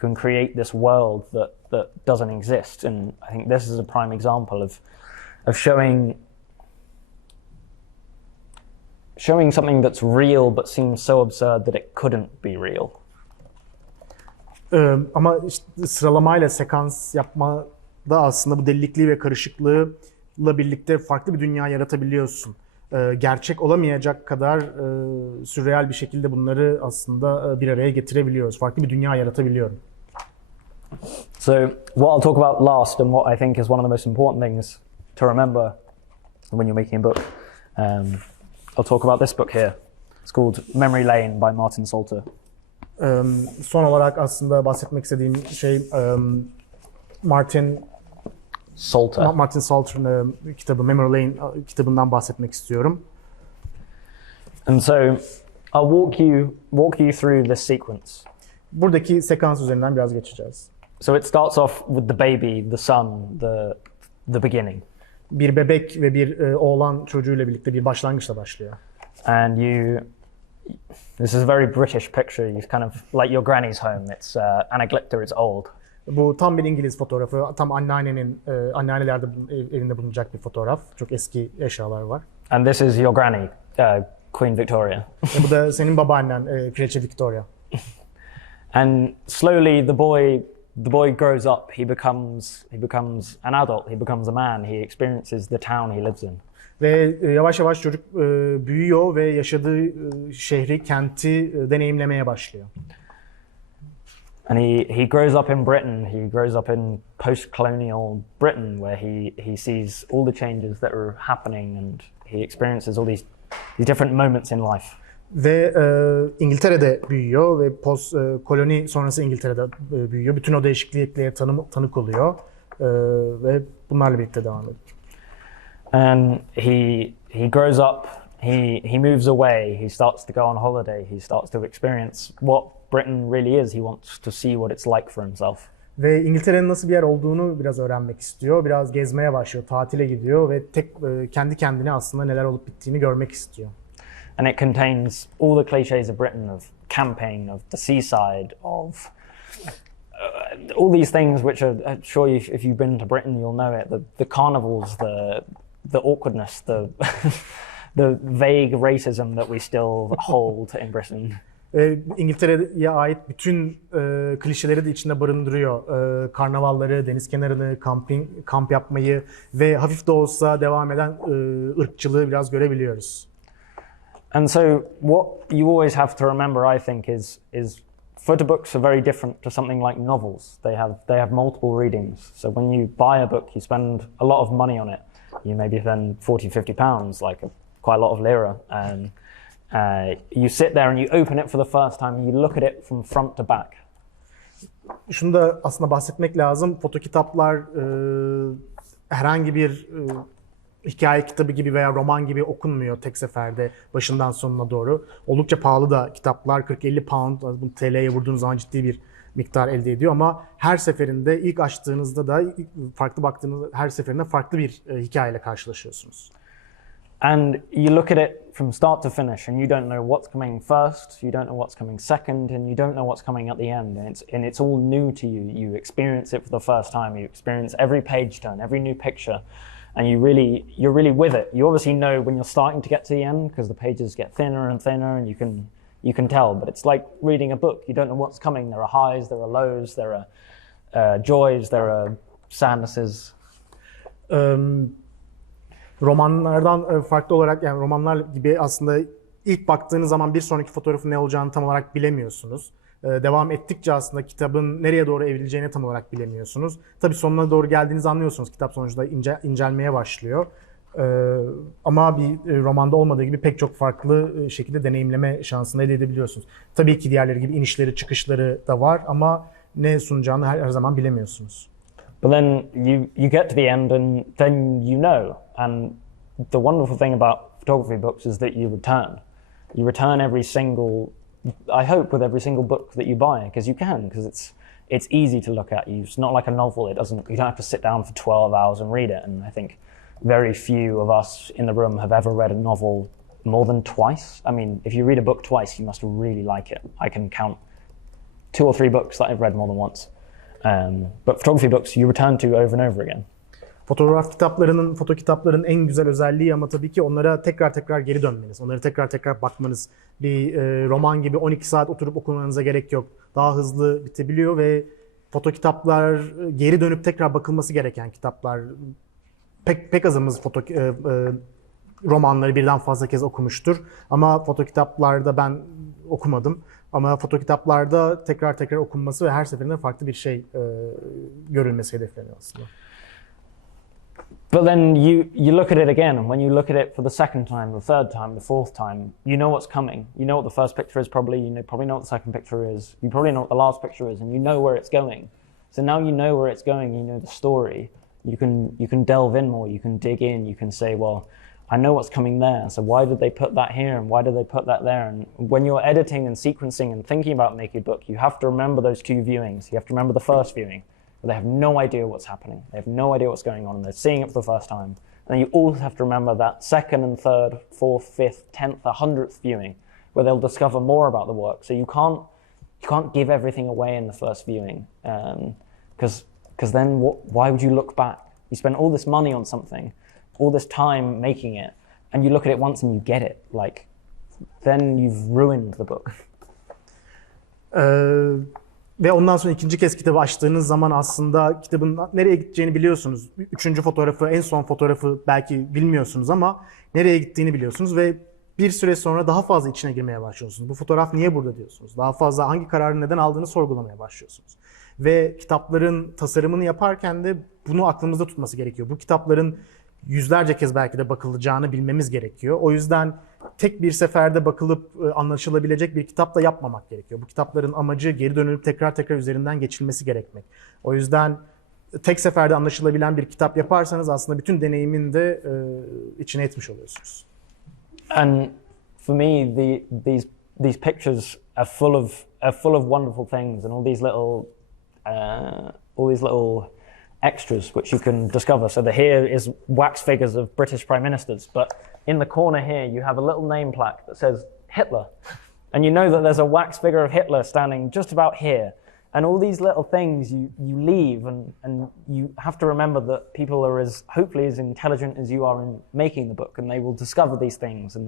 can create this world that doesn't exist, and I think this is a prime example of showing something that's real but seems so absurd that it couldn't be real. Ama işte sıralamayla sekans yapma da aslında bu delilikliği ve karışıklığıyla birlikte farklı bir dünya yaratabiliyorsun. Gerçek olamayacak kadar sürreal bir şekilde bunları aslında bir araya getirebiliyoruz. Farklı bir dünya yaratabiliyorum. So what I'll talk about last, and what I think is one of the most important things to remember when you're making a book, I'll talk about this book here. It's called Memory Lane by Martin Salter. Son olarak aslında bahsetmek istediğim şey Martin Salter'ın kitabı, Memory Lane kitabından bahsetmek istiyorum. And so I'll walk you through this sequence. Buradaki sekans üzerinden biraz geçeceğiz. So it starts off with the baby, the son, the beginning. Bir bebek ve bir oğlan çocuğuyla birlikte bir başlangıçla başlıyor. And this is a very British picture. You kind of like your granny's home. It's anaglypta, it's old. Bu tam bir İngiliz fotoğrafı. Tam anneannelerde evinde bulunacak bir fotoğraf. Çok eski eşyalar var. And this is your granny, Queen Victoria. Bu da senin babaannen, Kraliçe Victoria. And slowly the boy grows up. He becomes an adult. He becomes a man. He experiences the town he lives in. Ve yavaş yavaş çocuk büyüyor ve yaşadığı şehri, kenti deneyimlemeye başlıyor. And he grows up in Britain. He grows up in post-colonial Britain, where he sees all the changes that are happening, and he experiences all these different moments in life. Ve İngiltere'de büyüyor ve koloni sonrası İngiltere'de büyüyor. Bütün o değişikliklere tanık oluyor ve bunlarla birlikte devam ediyor. And he grows up. He moves away. He starts to go on holiday. He starts to experience what Britain really is. He wants to see what it's like for himself. Ve İngiltere'nin nasıl bir yer olduğunu biraz öğrenmek istiyor. Biraz gezmeye başlıyor, tatile gidiyor ve kendi kendine aslında neler olup bittiğini görmek istiyor. And it contains all the clichés of Britain, of camping, of the seaside, of all these things which are, I'm sure if you've been to Britain, you'll know it. The carnivals, the awkwardness, the the vague racism that we still hold in Britain. İngiltere'ye ait bütün klişeleri de içinde barındırıyor. Karnavalları, deniz kenarını, kamp yapmayı ve hafif de olsa devam eden ırkçılığı biraz görebiliyoruz. And so what you always have to remember, I think, is photo books are very different to something like novels. They have multiple readings. So when you buy a book, you spend a lot of money on it. You maybe spend 40, 50 pounds, quite a lot of lira. You sit there and you open it for the first time and you look at it from front to back. Şunu da aslında bahsetmek lazım. Fotokitaplar herhangi bir hikaye kitabı gibi veya roman gibi okunmuyor tek seferde başından sonuna doğru. Oldukça pahalı da kitaplar, 40-50 pound, bunu TL'ye vurduğunuz zaman ciddi bir miktar elde ediyor ama her seferinde ilk açtığınızda da farklı baktığınız her seferinde farklı bir hikayeyle karşılaşıyorsunuz. And you look at it from start to finish and you don't know what's coming first, you don't know what's coming second, and you don't know what's coming at the end. And it's all new to you. You experience it for the first time. You experience every page turn, every new picture. And you're really with it. You obviously know when you're starting to get to the end because the pages get thinner and thinner, and you can tell. But it's like reading a book. You don't know what's coming. There are highs, there are lows, there are joys, there are sadnesses. Romanlardan farklı olarak, yani romanlar gibi aslında ilk baktığınız zaman bir sonraki fotoğrafın ne olacağını tam olarak bilemiyorsunuz. Devam ettikçe aslında kitabın nereye doğru evrileceğini tam olarak bilemiyorsunuz. Tabii sonuna doğru geldiğinizi anlıyorsunuz. Kitap sonuçta incelmeye başlıyor. Ama bir romanda olmadığı gibi pek çok farklı şekilde deneyimleme şansını elde edebiliyorsunuz. Tabii ki diğerleri gibi inişleri çıkışları da var ama ne sunacağını her zaman bilemiyorsunuz. But then you get to the end and then you know. And the wonderful thing about photography books is that you return. You return every single, I hope, with every single book that you buy, because you can, because it's easy to look at. It's not like a novel. You don't have to sit down for 12 hours and read it. And I think very few of us in the room have ever read a novel more than twice. I mean, if you read a book twice, you must really like it. I can count 2 or 3 books that I've read more than once. But photography books you return to over and over again. Foto kitaplarının en güzel özelliği ama tabii ki onlara tekrar geri dönmeniz, onları tekrar bakmanız. Bir roman gibi 12 saat oturup okumanıza gerek yok. Daha hızlı bitebiliyor ve foto kitaplar geri dönüp tekrar bakılması gereken kitaplar. Pek azımız romanları birden fazla kez okumuştur. Ama foto kitaplarda ben okumadım. Ama foto kitaplarda tekrar okunması ve her seferinde farklı bir şey görülmesi hedefleniyor aslında. But then you look at it again, and when you look at it for the second time, the third time, the fourth time, you know what's coming. You know what the first picture is probably, probably know what the second picture is, you probably know what the last picture is, and you know where it's going. So now you know where it's going, you know the story, you can delve in more, you can dig in, you can say, well, I know what's coming there, so why did they put that here and why did they put that there? And when you're editing and sequencing and thinking about making a book, you have to remember those 2 viewings. You have to remember the first viewing, where they have no idea what's happening. They have no idea what's going on, and they're seeing it for the first time. And then you also have to remember that second and third, fourth, fifth, 10th, 100th viewing, where they'll discover more about the work. So you can't give everything away in the first viewing, because then why would you look back? You spend all this money on something, all this time making it, and you look at it once and you get it. Then you've ruined the book. Ve ondan sonra ikinci kez kitabı açtığınız zaman aslında kitabın nereye gideceğini biliyorsunuz. 3. fotoğrafı, en son fotoğrafı belki bilmiyorsunuz ama nereye gittiğini biliyorsunuz ve bir süre sonra daha fazla içine girmeye başlıyorsunuz. Bu fotoğraf niye burada diyorsunuz. Daha fazla hangi kararı neden aldığını sorgulamaya başlıyorsunuz. Ve kitapların tasarımını yaparken de bunu aklımızda tutması gerekiyor. Bu kitapların yüzlerce kez belki de bakılacağını bilmemiz gerekiyor. O yüzden tek bir seferde bakılıp anlaşılabilecek bir kitap da yapmamak gerekiyor. Bu kitapların amacı geri dönülüp tekrar üzerinden geçilmesi gerekmek. O yüzden tek seferde anlaşılabilen bir kitap yaparsanız aslında bütün deneyimin de içine etmiş oluyorsunuz. And for me, these pictures are full of wonderful things and all these little extras which you can discover. So here is wax figures of British prime ministers, but in the corner here you have a little name plaque that says Hitler, and you know that there's a wax figure of Hitler standing just about here, And all these little things you leave, and you have to remember that people are hopefully as intelligent as you are in making the book, and they will discover these things, and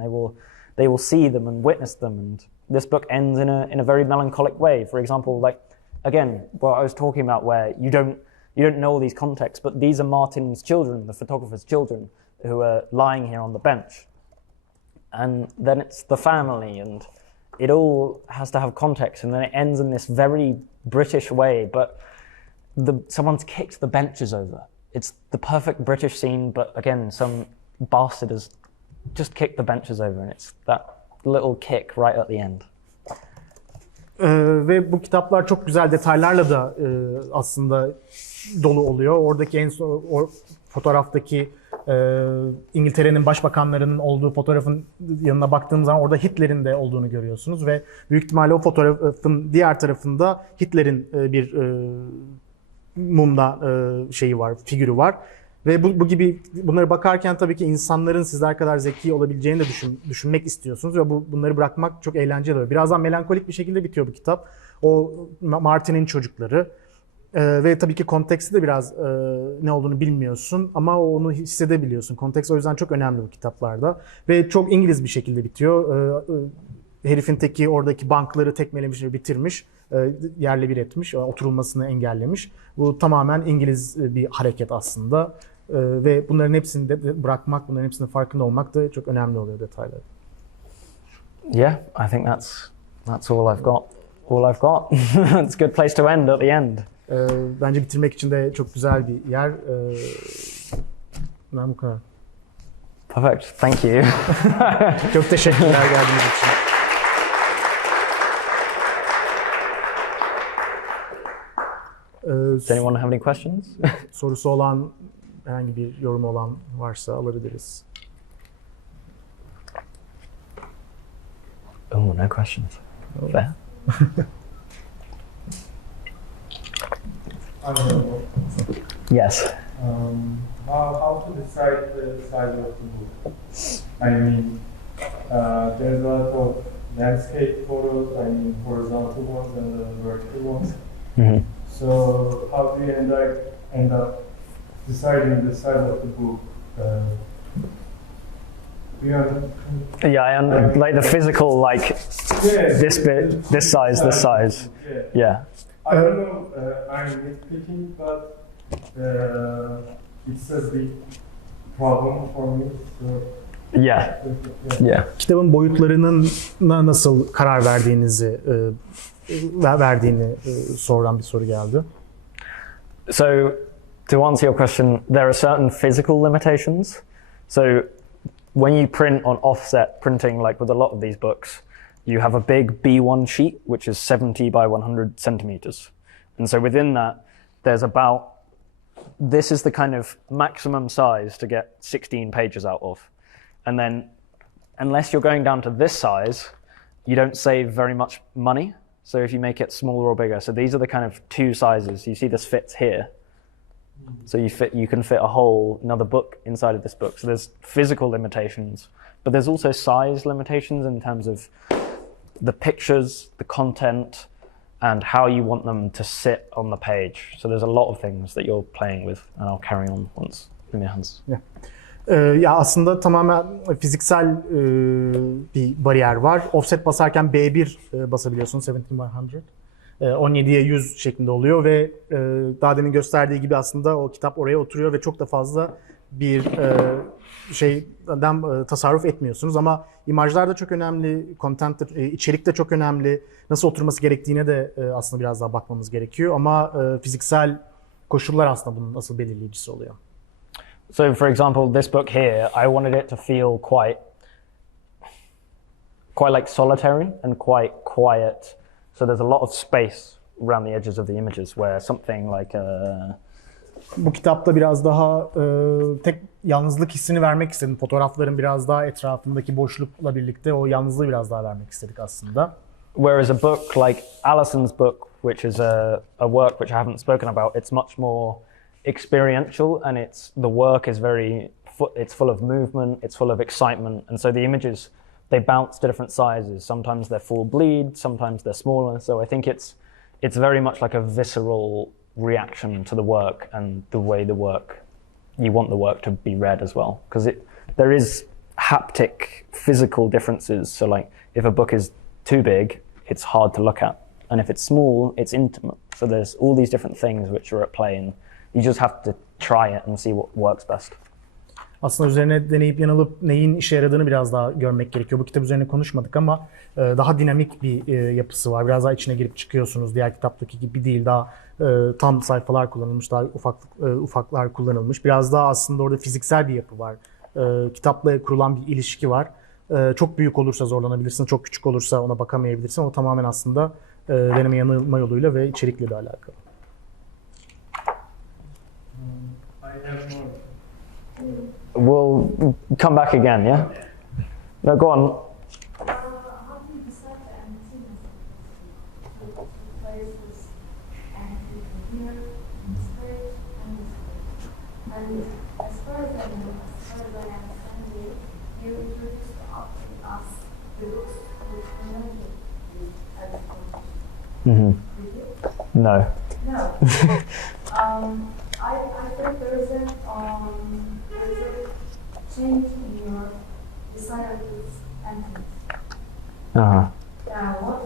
they will see them and witness them. And this book ends in a very melancholic way. For example, like again, what I was talking about, where you don't know all these contexts, but these are Martin's children, the photographer's children, who are lying here on the bench. And then it's the family, and it all has to have context, and then it ends in this very British way, but someone's kicked the benches over. It's the perfect British scene, but again, some bastard has just kicked the benches over, and it's that little kick right at the end. Ve bu kitaplar çok güzel detaylarla da aslında dolu oluyor. Oradaki en son fotoğraftaki İngiltere'nin başbakanlarının olduğu fotoğrafın yanına baktığım zaman orada Hitler'in de olduğunu görüyorsunuz ve büyük ihtimalle o fotoğrafın diğer tarafında Hitler'in bir mumda şeyi var, figürü var. Ve bu gibi bunları bakarken tabii ki insanların sizler kadar zeki olabileceğini de düşünmek istiyorsunuz ve bunları bırakmak çok eğlenceli oluyor. Birazdan melankolik bir şekilde bitiyor bu kitap. O Martin'in çocukları. Ve tabii ki konteksti de biraz ne olduğunu bilmiyorsun ama onu hissedebiliyorsun. Konteks o yüzden çok önemli bu kitaplarda. Ve çok İngiliz bir şekilde bitiyor. Herifin teki oradaki bankları tekmelemiş ve bitirmiş. Yerle bir etmiş, oturulmasını engellemiş. Bu tamamen İngiliz bir hareket aslında. Ve bunların hepsini de bırakmak, bunların hepsinin farkında olmak da çok önemli oluyor detaylar. Yeah, I think that's all I've got. It's a good place to end at the end. Bence bitirmek için de çok güzel bir yer. Ben bu kadar. Perfect. Thank you. Çok teşekkürler geldiğiniz için. Does anyone have any questions? Sorusu olan, herhangi bir yorumu olan varsa alabiliriz. Oh, no questions. Fair. Yes. How to decide the size of the book? I mean, there's a lot of landscape photos, I mean horizontal ones and the vertical ones. Mm-hmm. So how do you end up deciding the size of the book? Yeah, I like the physical, like this bit, this size, this size. Yeah. I don't know, I'm nitpicking, but it's a big problem for me. So, Yeah. Kitabın boyutlarına nasıl karar verdiğini soran bir soru geldi. So, to answer your question, there are certain physical limitations. So, when you print on offset printing, like with a lot of these books, you have a big B1 sheet, which is 70 by 100 centimeters. And so within that, there's this is the kind of maximum size to get 16 pages out of. And then, unless you're going down to this size, you don't save very much money. So if you make it smaller or bigger, so these are the kind of two sizes. You see this fits here. So you can fit another book inside of this book. So there's physical limitations, but there's also size limitations in terms of the pictures, the content, and how you want them to sit on the page. So there's a lot of things that you're playing with, and I'll carry on once in your hands. Yeah. Ya aslında tamamen fiziksel bir bariyer var. Offset basarken B1 basabiliyorsun, 17 by 100. 17'ye 100 şeklinde oluyor ve daha demin gösterdiği gibi aslında o kitap oraya oturuyor ve çok da fazla bir şeyden tasarruf etmiyorsunuz ama imajlar da çok önemli, content içerik de çok önemli. Nasıl oturması gerektiğine de aslında biraz daha bakmamız gerekiyor ama fiziksel koşullar aslında bunun asıl belirleyicisi oluyor. So for example, this book here, I wanted it to feel quite like solitary and quite quiet. So there's a lot of space around the edges of the images where something like Bu kitapta biraz daha tek yalnızlık hissini vermek istedim. Fotoğrafların biraz daha etrafındaki boşlukla birlikte o yalnızlığı biraz daha vermek istedik aslında. Whereas a book like Alison's book, which is a work which I haven't spoken about, it's much more experiential, and the work is it's full of movement, it's full of excitement, and so the images, they bounce to different sizes. Sometimes they're full bleed, sometimes they're smaller. So I think it's it's very much like a visceral reaction to the work and the way the work, you want the work to be read as well. Because there is haptic, physical differences. So like if a book is too big, it's hard to look at. And if it's small, it's intimate. So there's all these different things which are at play, and you just have to try it and see what works best. Aslında üzerine deneyip yanılıp neyin işe yaradığını biraz daha görmek gerekiyor. Bu kitap üzerine konuşmadık ama daha dinamik bir yapısı var. Biraz daha içine girip çıkıyorsunuz. Diğer kitaptaki gibi değil. Daha tam sayfalar kullanılmış, daha ufaklar kullanılmış. Biraz daha aslında orada fiziksel bir yapı var. Kitapla kurulan bir ilişki var. Çok büyük olursa zorlanabilirsin, çok küçük olursa ona bakamayabilirsin. O tamamen aslında deneme yanılma yoluyla ve içerikle de alakalı. We'll come back again, yeah? No, go on. How do you decide the emptiness of the places empty here, in this page, and this page? And as far as I know, as far as I understand you, you introduced us the books which connected you as a Mm-hmm. Did you? No. No. I think there is a change in your desire to emptiness. Uh-huh.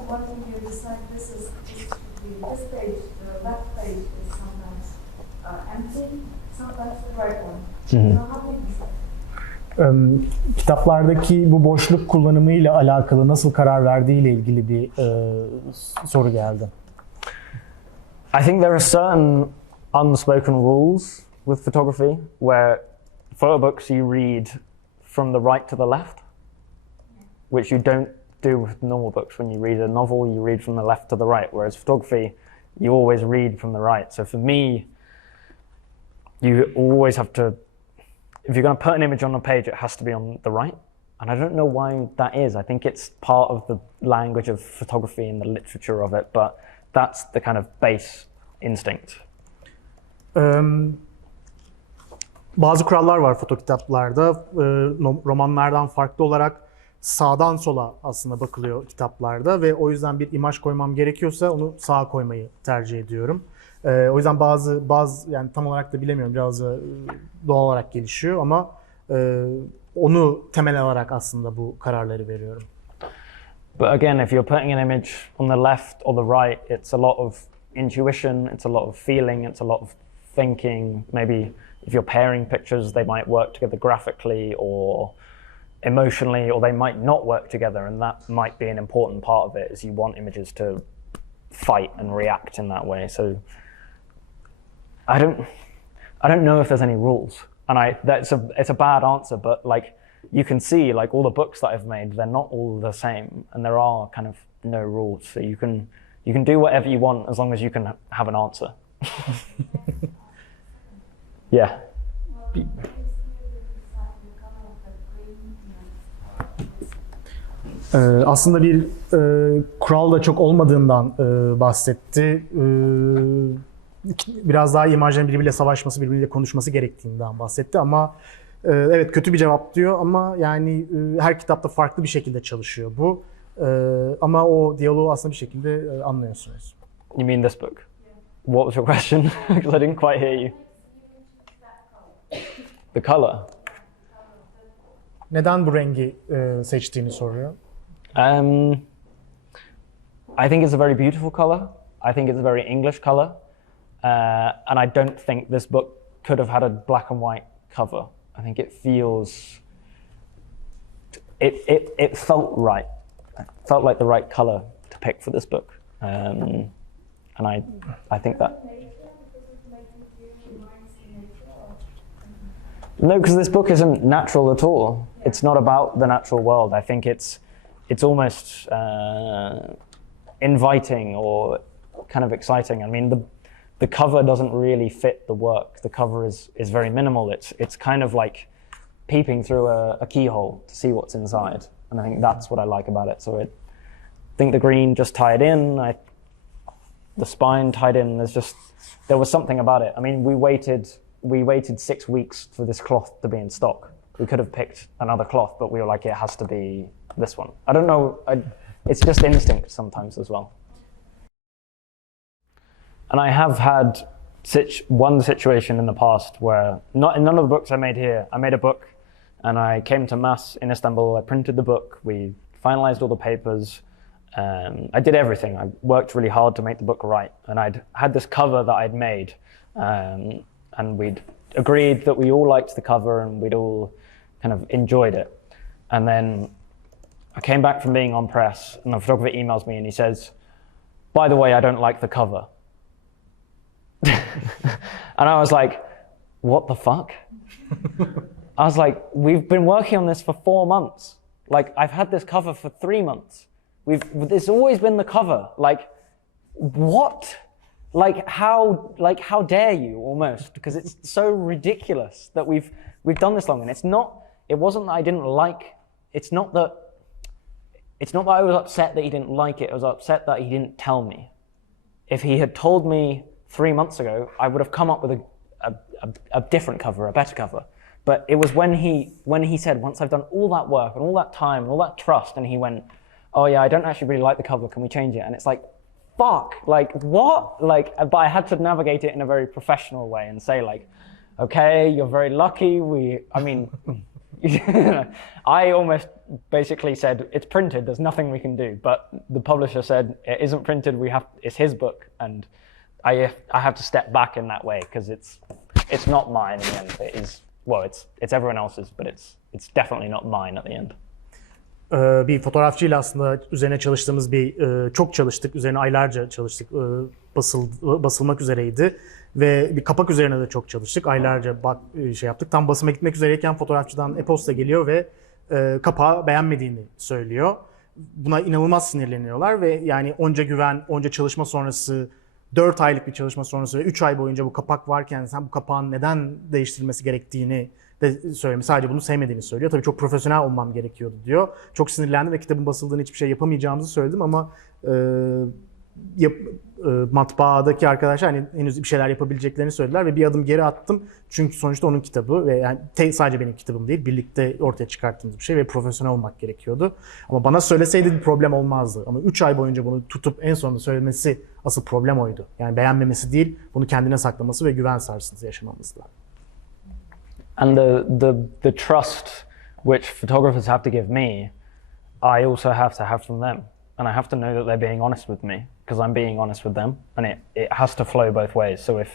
What do you decide this should be this page, the left page is sometimes empty, sometimes the right one. Mm-hmm. So how do you decide? Kitaplardaki bu boşluk kullanımıyla alakalı nasıl karar verdiğiyle ilgili bir soru geldi. I think there are certain unspoken rules with photography where photo books you read from the right to the left, which you don't do with normal books. When you read a novel, you read from the left to the right, whereas photography, you always read from the right. So for me, you always have to, if you're going to put an image on a page, it has to be on the right. And I don't know why that is. I think it's part of the language of photography and the literature of it, but that's the kind of base instinct. Bazı kurallar var fotokitaplarda. Romanlardan farklı olarak sağdan sola aslında bakılıyor kitaplarda ve o yüzden bir imaj koymam gerekiyorsa onu sağa koymayı tercih ediyorum. O yüzden bazı yani tam olarak da bilemiyorum, biraz da doğal olarak gelişiyor ama onu temel alarak aslında bu kararları veriyorum. But again, if you're putting an image on the left or the right, it's a lot of intuition, it's a lot of feeling, it's a lot of thinking. Maybe if you're pairing pictures, they might work together graphically or emotionally, or they might not work together, and that might be an important part of it, is you want images to fight and react in that way. So I don't know if there's any rules, and it's a bad answer, but like you can see, like all the books that I've made, they're not all the same, and there are kind of no rules. So you can do whatever you want as long as you can have an answer. Yeah. Aslında bir kural da çok olmadığından bahsetti. Biraz daha imajların birbiriyle savaşması, birbiriyle konuşması gerektiğinden bahsetti ama evet, kötü bir cevap diyor ama yani her kitapta farklı bir şekilde çalışıyor bu. Ama o diyaloğu aslında bir şekilde anlıyorsunuz. You mean this book? What was your question? Because I didn't quite hear you. The color. Neden bu rengi seçtiğini soruyor. I think it's a very beautiful color. I think it's a very English color. And I don't think this book could have had a black and white cover. I think it feels, it felt right. It felt like the right color to pick for this book. And I think that. No, because this book isn't natural at all. It's not about the natural world. I think it's almost inviting or kind of exciting. I mean, the cover doesn't really fit the work. The cover is very minimal. It's kind of like peeping through a keyhole to see what's inside. And I think that's what I like about it. So I think the green just tied in. The spine tied in. There was something about it. I mean, we waited 6 weeks for this cloth to be in stock. We could have picked another cloth, but we were like, it has to be this one. I don't know. It's just instinct sometimes as well. And I have had one situation in the past where, not in none of the books I made here, I made a book and I came to Mass in Istanbul, I printed the book, we finalized all the papers, I did everything. I worked really hard to make the book right, and I'd had this cover that I'd made, and we'd agreed that we all liked the cover and we'd all kind of enjoyed it. And then I came back from being on press, and the photographer emails me and he says, "By the way, I don't like the cover." And I was like, what the fuck? I was like, we've been working on this for 4 months. Like, I've had this cover for 3 months. There's always been the cover. Like, what? Like how dare you, almost? Because it's so ridiculous that we've done this long. And it wasn't that I didn't like, it's not that I was upset that he didn't like it. I was upset that he didn't tell me. If he had told me 3 months ago, I would have come up with a different cover, a better cover. But it was when he said, once I've done all that work and all that time and all that trust, and he went, "Oh yeah, I don't actually really like the cover, can we change it?" And it's like, fuck, like what? Like, but I had to navigate it in a very professional way and say like, okay, you're very lucky. I almost basically said, it's printed, there's nothing we can do. But the publisher said, it isn't printed, it's his book. And I have to step back in that way because it's not mine in the end. It is, well, it's everyone else's, but it's definitely not mine at the end. Bir fotoğrafçıyla aslında üzerine çalıştığımız çok çalıştık, üzerine aylarca çalıştık, basılmak üzereydi ve bir kapak üzerine de çok çalıştık, aylarca yaptık. Tam basıma gitmek üzereyken fotoğrafçıdan e-posta geliyor ve kapağı beğenmediğini söylüyor. Buna inanılmaz sinirleniyorlar ve yani onca güven, onca çalışma sonrası, 4 aylık bir çalışma sonrası ve 3 ay boyunca bu kapak varken sen bu kapağın neden değiştirilmesi gerektiğini de söylemiş. Sadece bunu sevmediğini söylüyor. Tabii çok profesyonel olmam gerekiyordu diyor. Çok sinirlendim ve kitabın basıldığını hiçbir şey yapamayacağımızı söyledim ama matbaadaki arkadaşlar hani henüz bir şeyler yapabileceklerini söylediler ve bir adım geri attım. Çünkü sonuçta onun kitabı ve yani sadece benim kitabım değil, birlikte ortaya çıkarttığımız bir şey ve profesyonel olmak gerekiyordu. Ama bana söyleseydi bir problem olmazdı. Ama 3 ay boyunca bunu tutup en sonunda söylemesi asıl problem oydu. Yani beğenmemesi değil, bunu kendine saklaması ve güven sarsıntısı yaşamamızdı. And the trust which photographers have to give me, I also have to have from them. And I have to know that they're being honest with me because I'm being honest with them. And it has to flow both ways. So if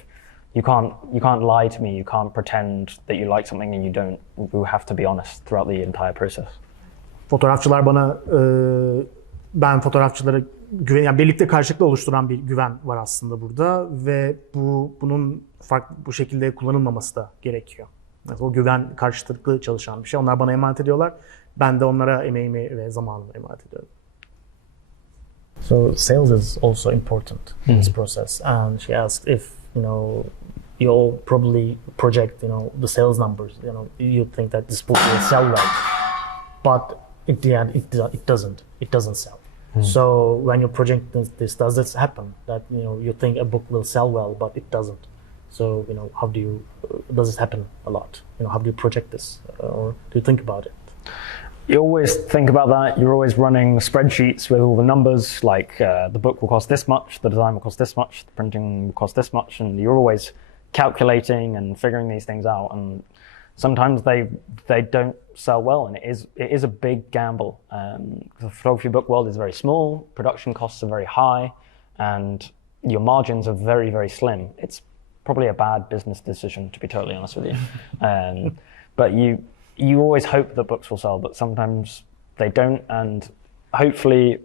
you can't lie to me, you can't pretend that you like something and you don't. You have to be honest throughout the entire process. Fotoğrafçılar bana, ben fotoğrafçılara güven, yani birlikte karşılıklı oluşturan bir güven var aslında burada ve bunun bu şekilde kullanılmaması da gerekiyor. Yani o güven karşılıklı çalışan bir şey. Onlar bana emanet ediyorlar. Ben de onlara emeğimi ve zamanımı emanet ediyorum. So sales is also important in this process. And she asked if, you'll probably project, the sales numbers. You think that this book will sell well, but in the end, it doesn't. It doesn't sell. So when you project this, does this happen? That you think a book will sell well, but it doesn't. So how does it happen a lot? How do you project this, or do you think about it? You always think about that. You're always running spreadsheets with all the numbers, like the book will cost this much, the design will cost this much, the printing will cost this much, and you're always calculating and figuring these things out. And sometimes they don't sell well, and it is a big gamble. The photography book world is very small, production costs are very high, and your margins are very, very slim. It's probably a bad business decision, to be totally honest with you. But you always hope that books will sell, but sometimes they don't. And hopefully,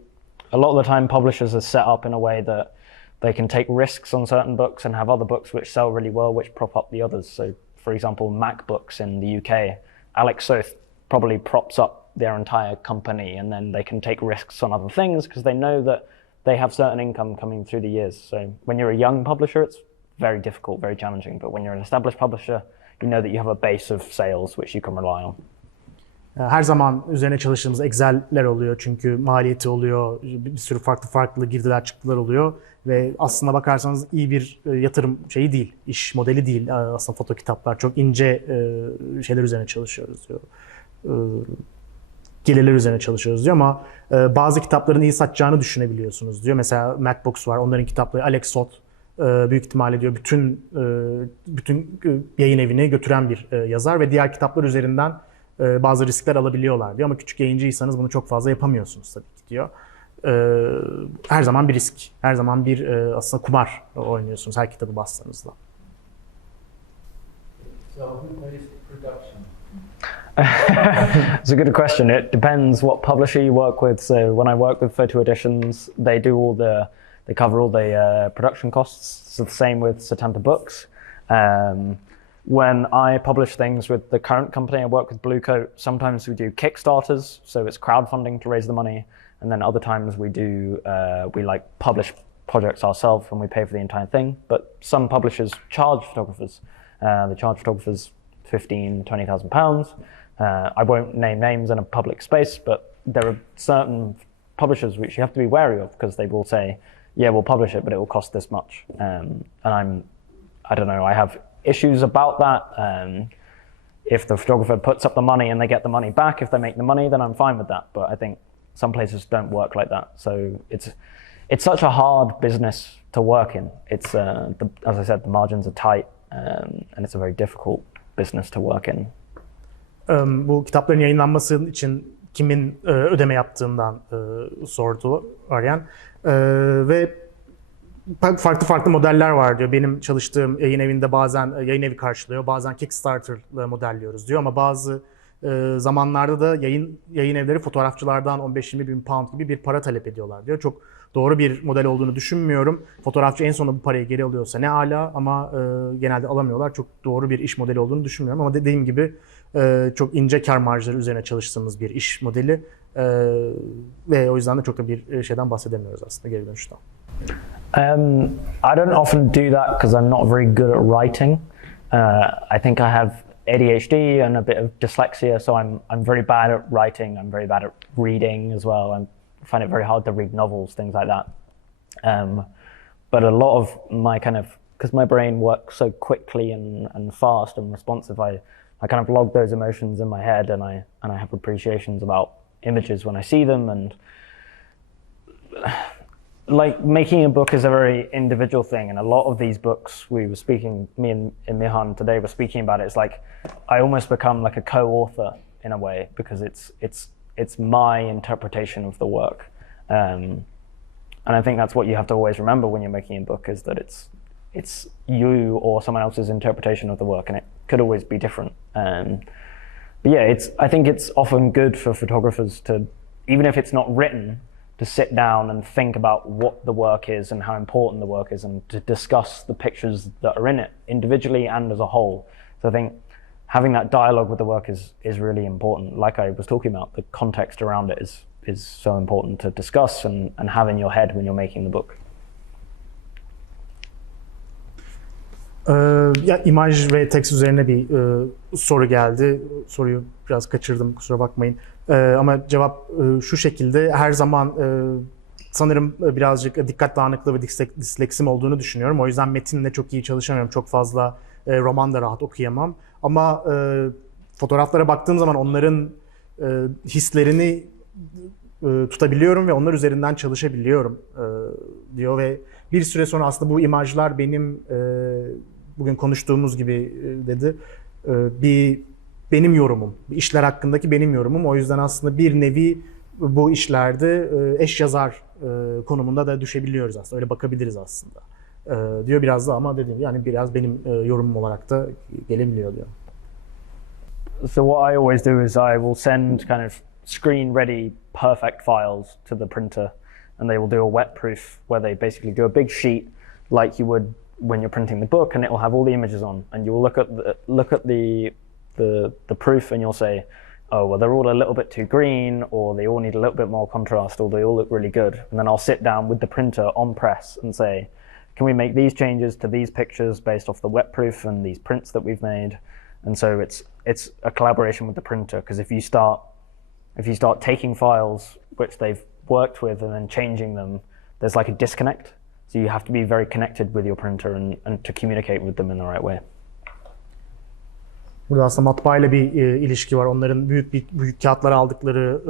a lot of the time, publishers are set up in a way that they can take risks on certain books and have other books which sell really well, which prop up the others. So, for example, Mac Books in the UK, Alex Soth probably props up their entire company, and then they can take risks on other things because they know that they have certain income coming through the years. So when you're a young publisher, it's very difficult, very challenging. But when you're an established publisher, you know that you have a base of sales which you can rely on. Her zaman üzerine çalıştığımız Excel'ler oluyor çünkü maliyeti oluyor, bir sürü farklı girdiler çıktılar oluyor ve aslına bakarsanız iyi bir yatırım şeyi değil, iş modeli değil aslında fotokitaplar. Çok ince şeyler üzerine çalışıyoruz diyor. Gelirler üzerine çalışıyoruz diyor ama bazı kitapların iyi satacağını düşünebiliyorsunuz diyor. Mesela MacBooks var, onların kitapları Alex Soth büyük ihtimalle diyor bütün yayın evini götüren bir yazar ve diğer kitaplar üzerinden bazı riskler alabiliyorlar diyor ama küçük yayıncıysanız bunu çok fazla yapamıyorsunuz tabii ki diyor. Her zaman bir risk, her zaman bir aslında kumar oynuyorsunuz her kitabı bastığınızda. So who pays production? It's a good question. It depends what publisher you work with. So when I work with Photo Editions, they cover all the production costs. So the same with Setanta Books. When I publish things with the current company I work with, Bluecoat, sometimes we do Kickstarters, so it's crowdfunding to raise the money, and then other times we publish projects ourselves and we pay for the entire thing. But some publishers charge photographers. They charge photographers £15,000-20,000. I won't name names in a public space, but there are certain publishers which you have to be wary of because they will say, yeah, we'll publish it, but it will cost this much. And I don't know, I have issues about that. If the photographer puts up the money and they get the money back, if they make the money, then I'm fine with that. But I think some places don't work like that. So it's such a hard business to work in. It's as I said, the margins are tight, and it's a very difficult business to work in. Bu kitapların yayınlanması için kimin ödeme yaptığından sordu arayan. Ve farklı modeller var diyor. Benim çalıştığım yayın evinde bazen yayın evi karşılıyor, bazen Kickstarter'la modelliyoruz diyor ama bazı zamanlarda da yayın evleri fotoğrafçılardan 15-20 bin pound gibi bir para talep ediyorlar diyor. Çok doğru bir model olduğunu düşünmüyorum. Fotoğrafçı en sonunda bu parayı geri alıyorsa ne ala ama genelde alamıyorlar. Çok doğru bir iş modeli olduğunu düşünmüyorum ama dediğim gibi çok ince kar marjları üzerine çalıştığımız bir iş modeli ve o yüzden de çok da bir şeyden bahsedemiyoruz aslında geri dönüşten. I don't often do that because I'm not very good at writing. I think I have ADHD and a bit of dyslexia, so I'm very bad at writing. I'm very bad at reading as well. I find it very hard to read novels, things like that. But a lot of my because my brain works so quickly and fast and responsive, I kind of log those emotions in my head, and I have appreciations about images when I see them, and like making a book is a very individual thing, and a lot of these books me and Mihan today were speaking about it. It's like I almost become like a co-author in a way because it's my interpretation of the work, and I think that's what you have to always remember when you're making a book is that it's you or someone else's interpretation of the work, and it could always be different. But yeah, I think it's often good for photographers to, even if it's not written, to sit down and think about what the work is and how important the work is, and to discuss the pictures that are in it individually and as a whole. So I think having that dialogue with the work is really important. Like I was talking about, the context around it is so important to discuss and have in your head when you're making the book. Ya imaj ve tekst üzerine bir soru geldi. Soruyu biraz kaçırdım, kusura bakmayın. Ama cevap şu şekilde: her zaman sanırım birazcık dikkat dağınıklığı ve disleksim olduğunu düşünüyorum. O yüzden metinle çok iyi çalışamıyorum. Çok fazla roman da rahat okuyamam. Ama fotoğraflara baktığım zaman onların hislerini tutabiliyorum ve onlar üzerinden çalışabiliyorum diyor ve bir süre sonra aslında bu imajlar benim bugün konuştuğumuz gibi dedi benim yorumum, işler hakkındaki benim yorumum. O yüzden aslında bir nevi bu işlerde eş yazar konumunda da düşebiliyoruz aslında. Öyle bakabiliriz aslında diyor biraz da, ama dediğim yani biraz benim yorumum olarak da gelebiliyor diyor. So what I always do is I will send kind of screen ready perfect files to the printer, and they will do a wet proof where they basically do a big sheet like you would when you're printing the book, and it will have all the images on, and you will look at the proof and you'll say, oh well, they're all a little bit too green, or they all need a little bit more contrast, or they all look really good. And then I'll sit down with the printer on press and say, can we make these changes to these pictures based off the wet proof and these prints that we've made? And so it's a collaboration with the printer, because if you start taking files which they've worked with and then changing them, there's like a disconnect. So you have to be very connected with your printer and to communicate with them in the right way. Burada aslında matbaayla bir ilişki var. Onların büyük kağıtlar aldıkları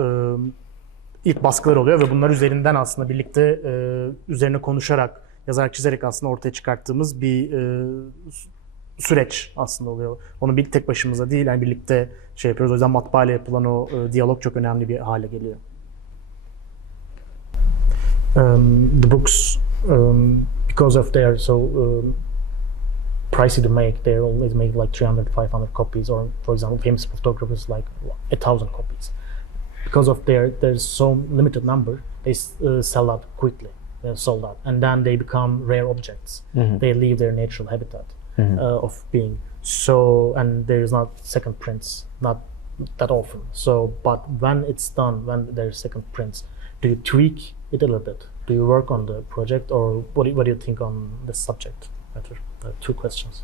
ilk baskılar oluyor ve bunlar üzerinden aslında birlikte üzerine konuşarak yazarak çizerek aslında ortaya çıkarttığımız bir süreç aslında oluyor. Onu bir tek başımıza değil, yani birlikte şey yapıyoruz. O yüzden matbaayla yapılan o diyalog çok önemli bir hale geliyor. The books, because of their so pricey to make, they always make like 300-500 copies, or for example, famous photographers like 1,000 copies. Because of there's so limited number, they sell out quickly. They're sold out, and then they become rare objects. They leave their natural habitat of being. So, and there is not second prints, not that often. So, but when it's done, when there's second prints, do you tweak it a little bit? Do you work on the project, or what do you think on this subject? Two questions.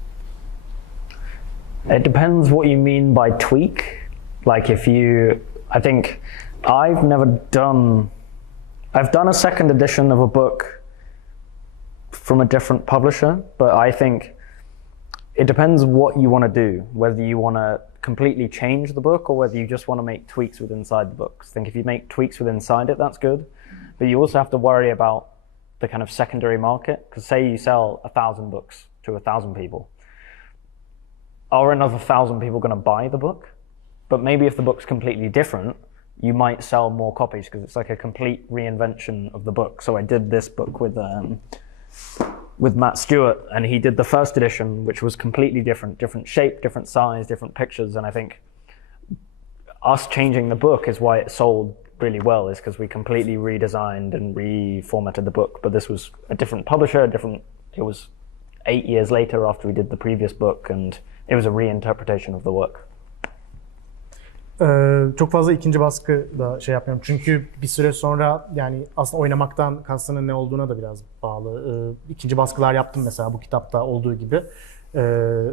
It depends what you mean by tweak. Like I think I've done a second edition of a book from a different publisher, but I think it depends what you want to do, whether you want to completely change the book or whether you just want to make tweaks within inside the book. I think if you make tweaks within inside it, that's good. But you also have to worry about the kind of secondary market, because say you sell 1,000 books to 1,000 people. Are another 1,000 people going to buy the book? But maybe if the book's completely different, you might sell more copies because it's like a complete reinvention of the book. So I did this book with Matt Stewart, and he did the first edition, which was completely different shape, different size, different pictures. And I think us changing the book is why it sold really well, is because we completely redesigned and reformatted the book. But this was a different publisher, it was 8 years later after we did the previous book, and it was a reinterpretation of the work. Çok fazla ikinci baskı da şey yapmıyorum. Çünkü bir süre sonra, yani aslında oynamaktan kastının ne olduğuna da biraz bağlı. İkinci baskılar yaptım mesela bu kitapta olduğu gibi.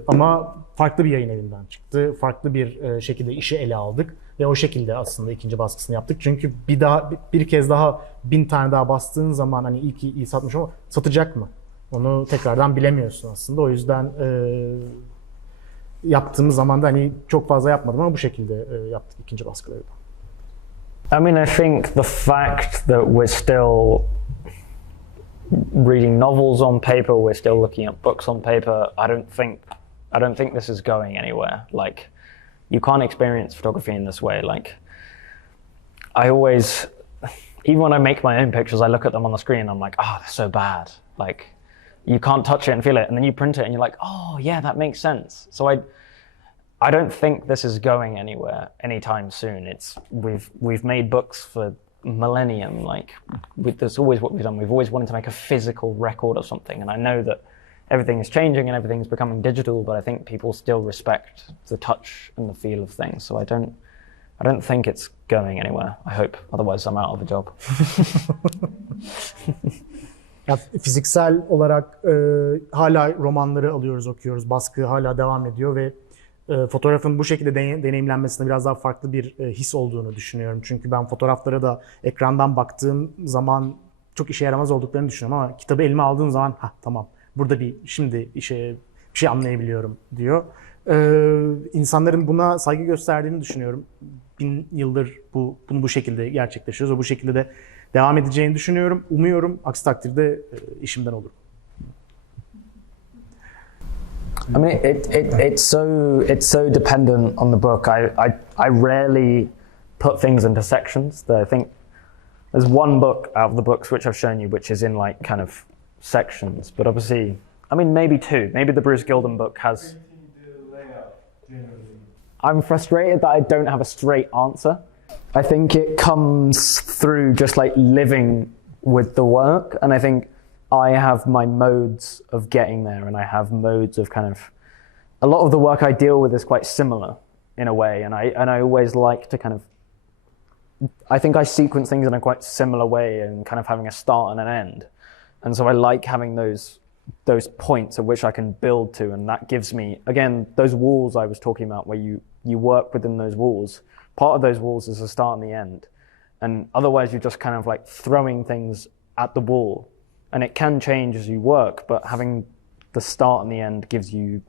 Ama farklı bir yayın evinden çıktı. Farklı bir şekilde işi ele aldık ve o şekilde aslında ikinci baskısını yaptık. Çünkü bir kez daha 1000 tane daha bastığın zaman hani iyi satmış ama satacak mı? Onu tekrardan bilemiyorsun aslında. O yüzden yaptığımız zaman da hani çok fazla yapmadım ama bu şekilde yaptık ikinci baskıları da. I mean, I think the fact that we're still reading novels on paper, we're still looking at books on paper, I don't think this is going anywhere. Like, you can't experience photography in this way. Like, even when I make my own pictures, I look at them on the screen and I'm like, oh, they're so bad. Like, you can't touch it and feel it, and then you print it and you're like, oh yeah, that makes sense. So I don't think this is going anywhere anytime soon. We've made books for millennium. Like, that's always what we've done. We've always wanted to make a physical record of something, and I know that everything is changing and everything's becoming digital, but I think people still respect the touch and the feel of things. So I don't think it's going anywhere. I hope. Otherwise, I'm out of a job. Ya, fiziksel olarak hala romanları alıyoruz, okuyoruz. Baskı hala devam ediyor ve fotoğrafın bu şekilde deneyimlenmesinde biraz daha farklı bir his olduğunu düşünüyorum. Çünkü ben fotoğraflara da ekrandan baktığım zaman çok işe yaramaz olduklarını düşünüyorum ama kitabı elime aldığım zaman tamam, burada şimdi bir şey anlayabiliyorum diyor. İnsanların buna saygı gösterdiğini düşünüyorum. 1000 yıldır bunu bu şekilde gerçekleşiyoruz ve bu şekilde de devam edeceğini düşünüyorum. Umuyorum. Aksi takdirde işimden olurum. I mean, it's so dependent on the book. I rarely put things into sections. I think there's one book out of the books which I've shown you, which is in like kind of sections. But obviously, I mean, maybe two. Maybe the Bruce Gilden book has. I'm frustrated that I don't have a straight answer. I think it comes through just like living with the work, and I think I have my modes of getting there, and I have modes of kind of, a lot of the work I deal with is quite similar in a way, and I always like to kind of, I think I sequence things in a quite similar way and kind of having a start and an end, and so I like having those points at which I can build to, and that gives me, again, those walls I was talking about where you work within those walls. Part of those walls is the start and the end, and otherwise you're just kind of like throwing things at the wall, and it can change as you work, but having the start and the end gives you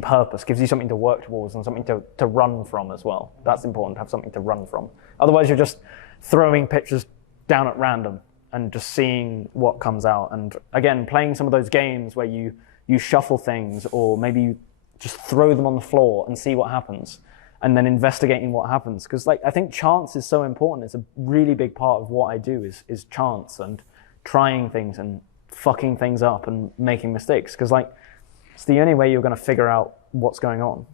purpose, gives you something to work towards and something to run from as well. That's important, to have something to run from. Otherwise you're just throwing pictures down at random, and just seeing what comes out. And again, playing some of those games where you shuffle things, or maybe you just throw them on the floor and see what happens, and then investigating what happens. Because like I think chance is so important. It's a really big part of what I do is chance and trying things and fucking things up and making mistakes. Because like it's the only way you're going to figure out what's going on.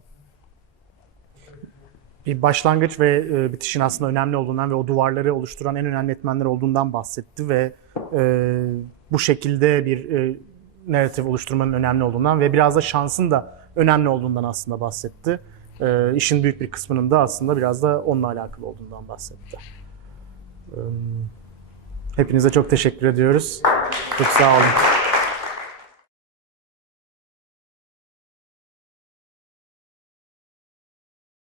Bir başlangıç ve bitişin aslında önemli olduğundan ve o duvarları oluşturan en önemli etmenler olduğundan bahsetti ve bu şekilde bir narratif oluşturmanın önemli olduğundan ve biraz da şansın da önemli olduğundan aslında bahsetti. İşin büyük bir kısmının da aslında biraz da onunla alakalı olduğundan bahsetti. Hepinize çok teşekkür ediyoruz. Çok sağ olun.